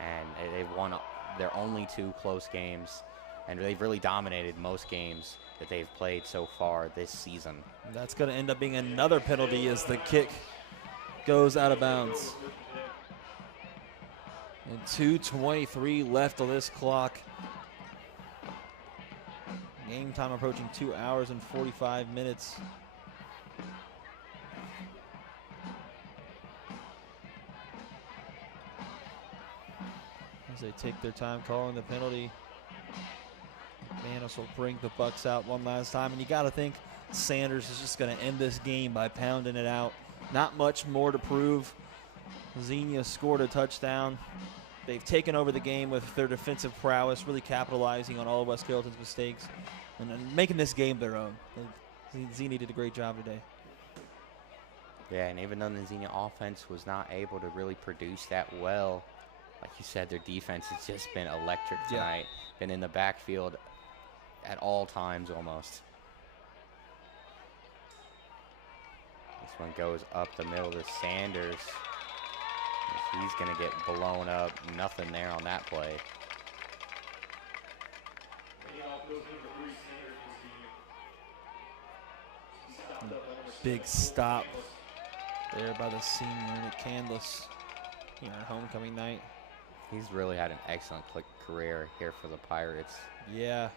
and they've won their only 2 close games, and they've really dominated most games that they've played so far this season. That's going to end up being another penalty as the kick goes out of bounds. And 2:23 left on this clock. Game time approaching 2 hours and 45 minutes. As they take their time calling the penalty. Manis will bring the Bucks out one last time. And you got to think Sanders is just going to end this game by pounding it out. Not much more to prove. Xenia scored a touchdown. They've taken over the game with their defensive prowess, really capitalizing on all of West Carrollton's mistakes and making this game their own. Xenia did a great job today. Yeah, and even though the Xenia offense was not able to really produce that well, like you said, their defense has just been electric tonight. Been in the backfield at all times almost. This one goes up the middle to Sanders. He's going to get blown up. Nothing there on that play. Big stop there by the senior at Canlis here on homecoming night. He's really had an excellent career here for the Pirates. Yeah,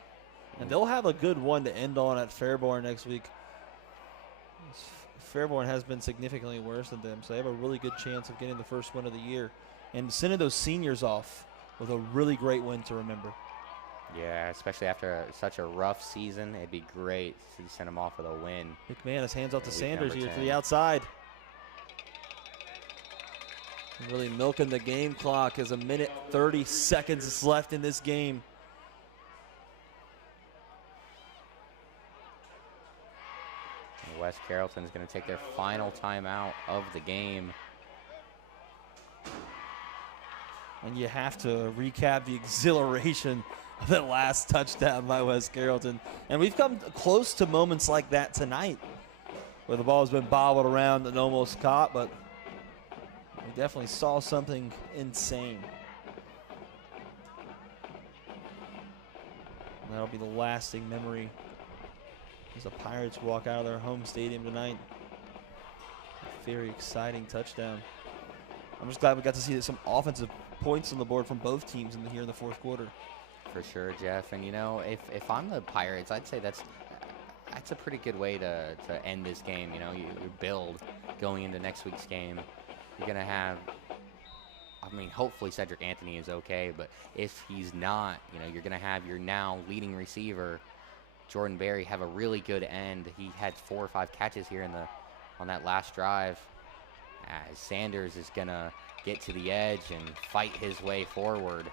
and they'll have a good one to end on at Fairborn next week. Fairborn has been significantly worse than them, so they have a really good chance of getting the first win of the year and sending those seniors off with a really great win to remember. Yeah, especially after such a rough season, it'd be great to send them off with a win. McMahon hands off to Week Sanders here number to 10. the outside. Really milking the game clock as 1:30 is left in this game. And West Carrollton is going to take their final timeout of the game. And you have to recap the exhilaration of that last touchdown by West Carrollton. And we've come close to moments like that tonight, where the ball has been bobbled around and almost caught, but we definitely saw something insane. And that'll be the lasting memory as the Pirates walk out of their home stadium tonight. A very exciting touchdown. I'm just glad we got to see some offensive points on the board from both teams here in the fourth quarter. For sure, Jeff. And, if I'm the Pirates, I'd say that's a pretty good way to end this game. You build going into next week's game. You're going to have, hopefully Cedric Anthony is okay, but if he's not, you're going to have your now leading receiver, Jordan Berry, have a really good end. He had 4 or 5 catches here on that last drive. As Sanders is going to get to the edge and fight his way forward.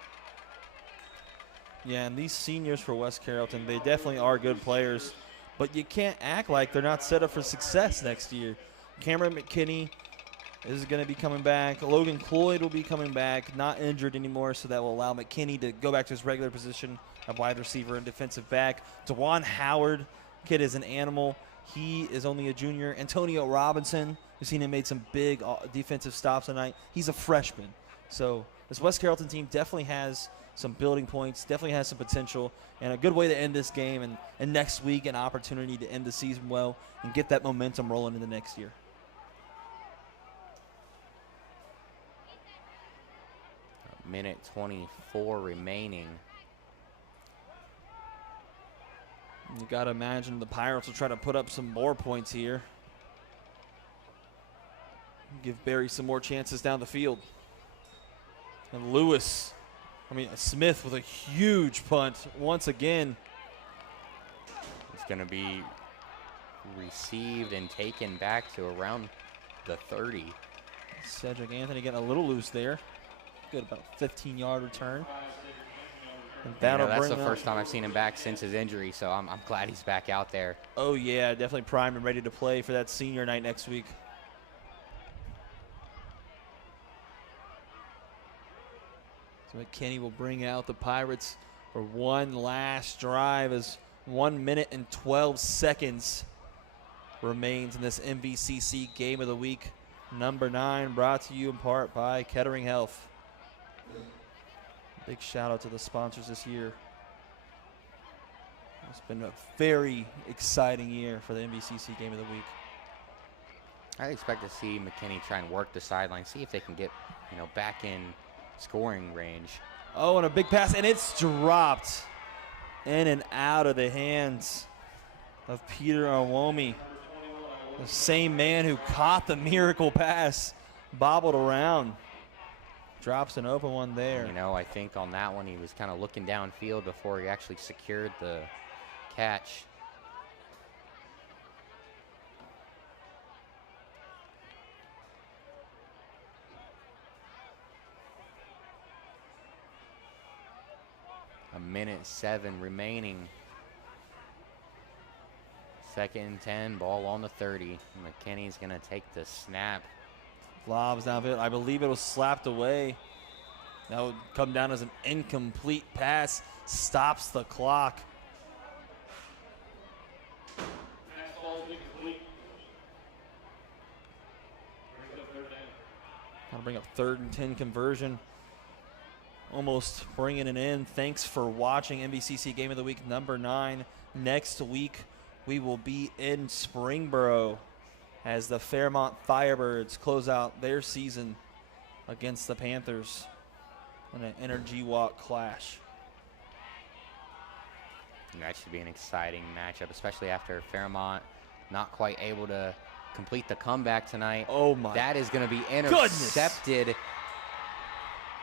Yeah, and these seniors for West Carrollton, they definitely are good players, but you can't act like they're not set up for success next year. Cameron McKinney is going to be coming back. Logan Cloyd will be coming back, not injured anymore, so that will allow McKinney to go back to his regular position of wide receiver and defensive back. DeJuan Howard, kid is an animal. He is only a junior. Antonio Robinson, we've seen him made some big defensive stops tonight. He's a freshman. So this West Carrollton team definitely has some building points, definitely has some potential, and a good way to end this game, and next week an opportunity to end the season well and get that momentum rolling into next year. Minute 24 remaining. You got to imagine the Pirates will try to put up some more points here. Give Barry some more chances down the field. And Smith with a huge punt once again. It's going to be received and taken back to around the 30. Cedric Anthony getting a little loose there. Good, about 15-yard return. And that's the first time I've seen him back since his injury, so I'm glad he's back out there. Oh, yeah, definitely primed and ready to play for that senior night next week. So McKinney will bring out the Pirates for one last drive as 1 minute and 12 seconds remains in this MVCC Game of the Week. Number 9, brought to you in part by Kettering Health. Big shout out to the sponsors this year. It's been a very exciting year for the MVCC Game of the Week. I expect to see McKinney try and work the sideline, see if they can get, back in scoring range. Oh, and a big pass, and it's dropped in and out of the hands of Peter Awomi. The same man who caught the miracle pass, bobbled around. Drops an open one there. I think on that one he was kind of looking downfield before he actually secured the catch. A minute 7 remaining. 2nd and 10, ball on the 30. McKinney's going to take the snap. Lobs downfield. I believe it was slapped away. That would come down as an incomplete pass. Stops the clock. Pass ball incomplete. Brings up 3rd down. That'll bring up 3rd and 10 conversion. Almost bringing it in. Thanks for watching MVCC Game of the Week number 9. Next week, we will be in Springboro as the Fairmont Firebirds close out their season against the Panthers in an Energy Walk clash. And that should be an exciting matchup, especially after Fairmont not quite able to complete the comeback tonight. Oh, my. That is going to be intercepted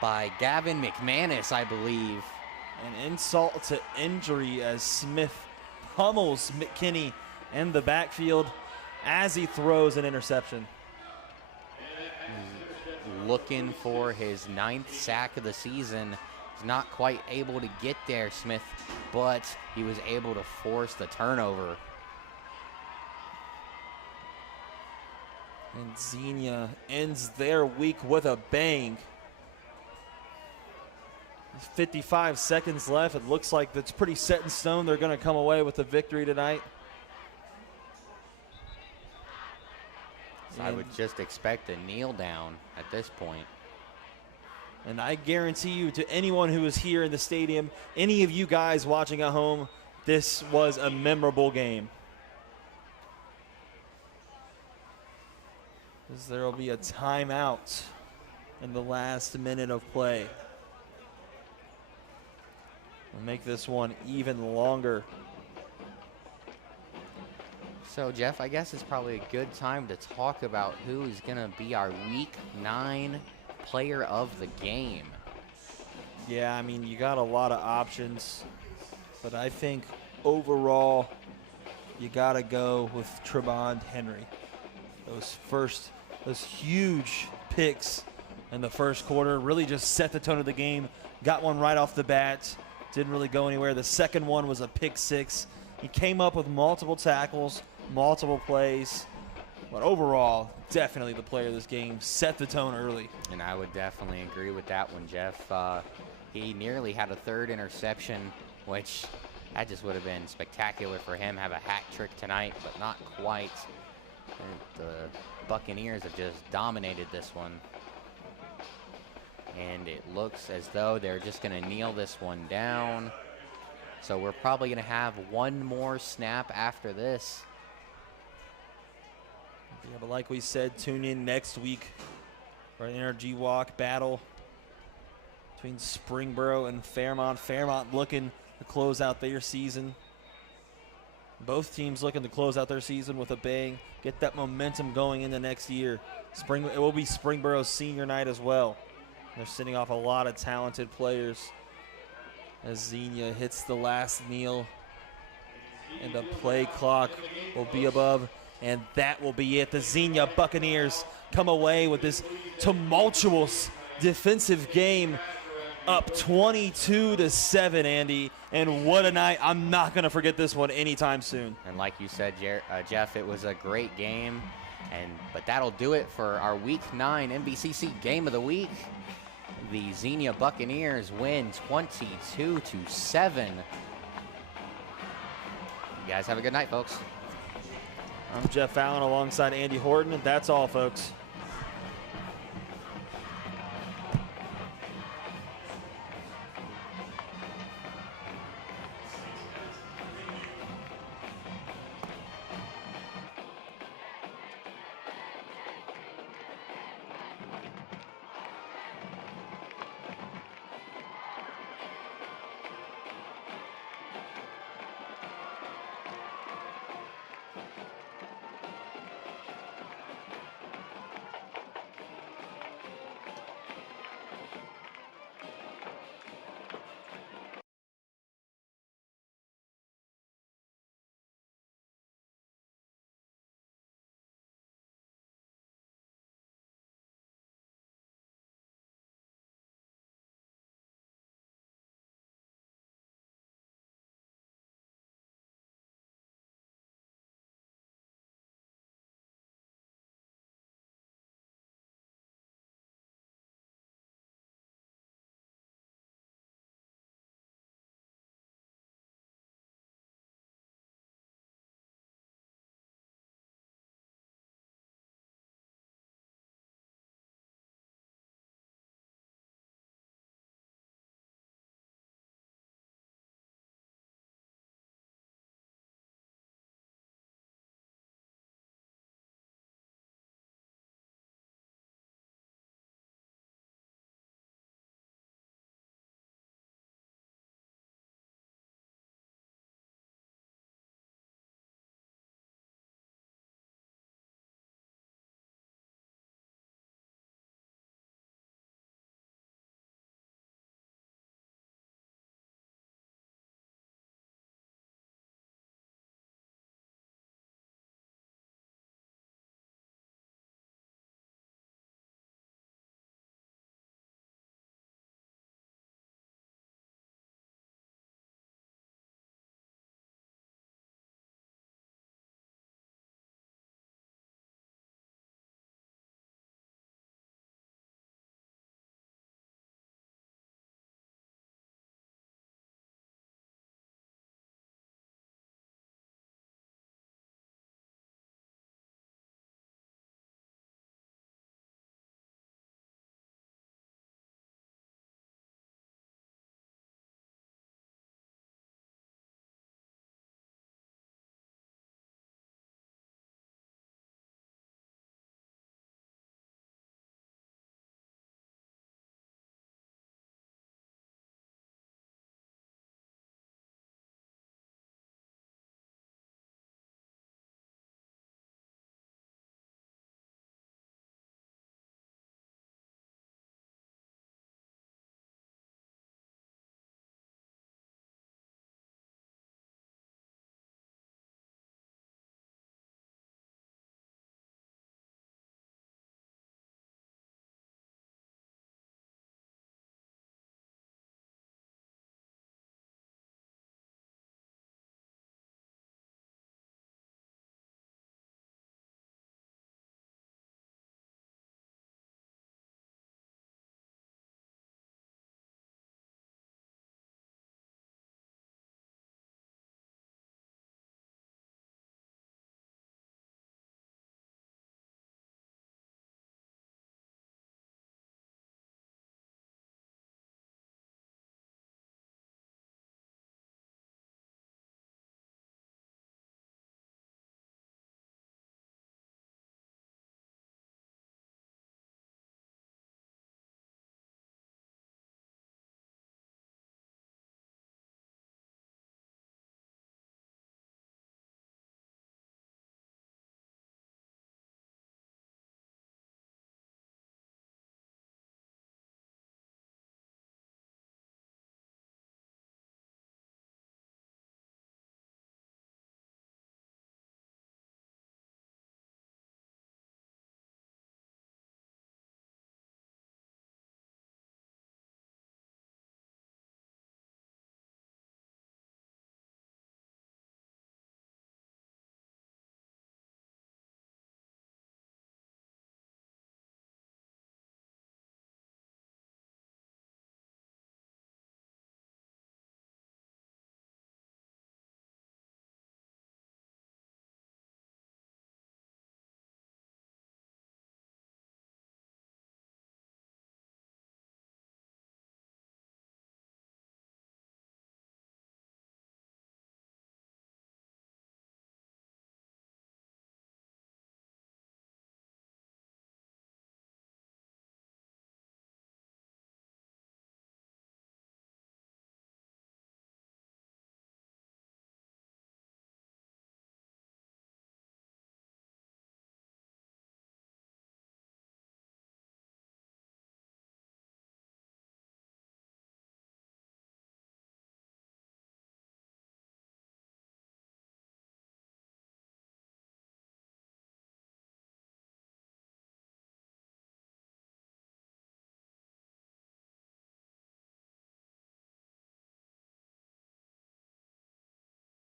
by Gavin McManus, I believe. An insult to injury as Smith pummels McKinney in the backfield as he throws an interception. Looking for his 9th sack of the season. He's not quite able to get there, Smith, but he was able to force the turnover. And Xenia ends their week with a bang. 55 seconds left. It looks like that's pretty set in stone. They're going to come away with the victory tonight. So I would just expect a kneel down at this point. And I guarantee you, to anyone who is here in the stadium, any of you guys watching at home, this was a memorable game. As there will be a timeout in the last minute of play. We'll make this one even longer. So, Jeff, I guess it's probably a good time to talk about who is going to be our Week 9 player of the game. Yeah, I mean, you got a lot of options, but I think overall you got to go with Trevon Henry. Those huge picks in the first quarter really just set the tone of the game. Got one right off the bat. Didn't really go anywhere. The second one was a pick 6. He came up with multiple tackles, multiple plays. But overall, definitely the player of this game. Set the tone early. And I would definitely agree with that one, Jeff. He nearly had a 3rd interception, which that just would have been spectacular for him. Have a hat trick tonight, but not quite. And the Buccaneers have just dominated this one. And it looks as though they're just going to kneel this one down. So we're probably going to have one more snap after this. Yeah, but like we said, tune in next week for an Energy Walk battle between Springboro and Fairmont. Fairmont looking to close out their season. Both teams looking to close out their season with a bang, get that momentum going into next year. It will be Springborough's senior night as well. They're sending off a lot of talented players as Xenia hits the last kneel. And the play clock will be above, and that will be it. The Xenia Buccaneers come away with this tumultuous defensive game, up 22-7, Andy. And what a night. I'm not going to forget this one anytime soon. And like you said, Jeff, it was a great game. But that'll do it for our Week 9 NBCC Game of the Week. The Xenia Buccaneers win 22-7. You guys have a good night, folks. I'm Jeff Allen alongside Andy Horton, and that's all, folks.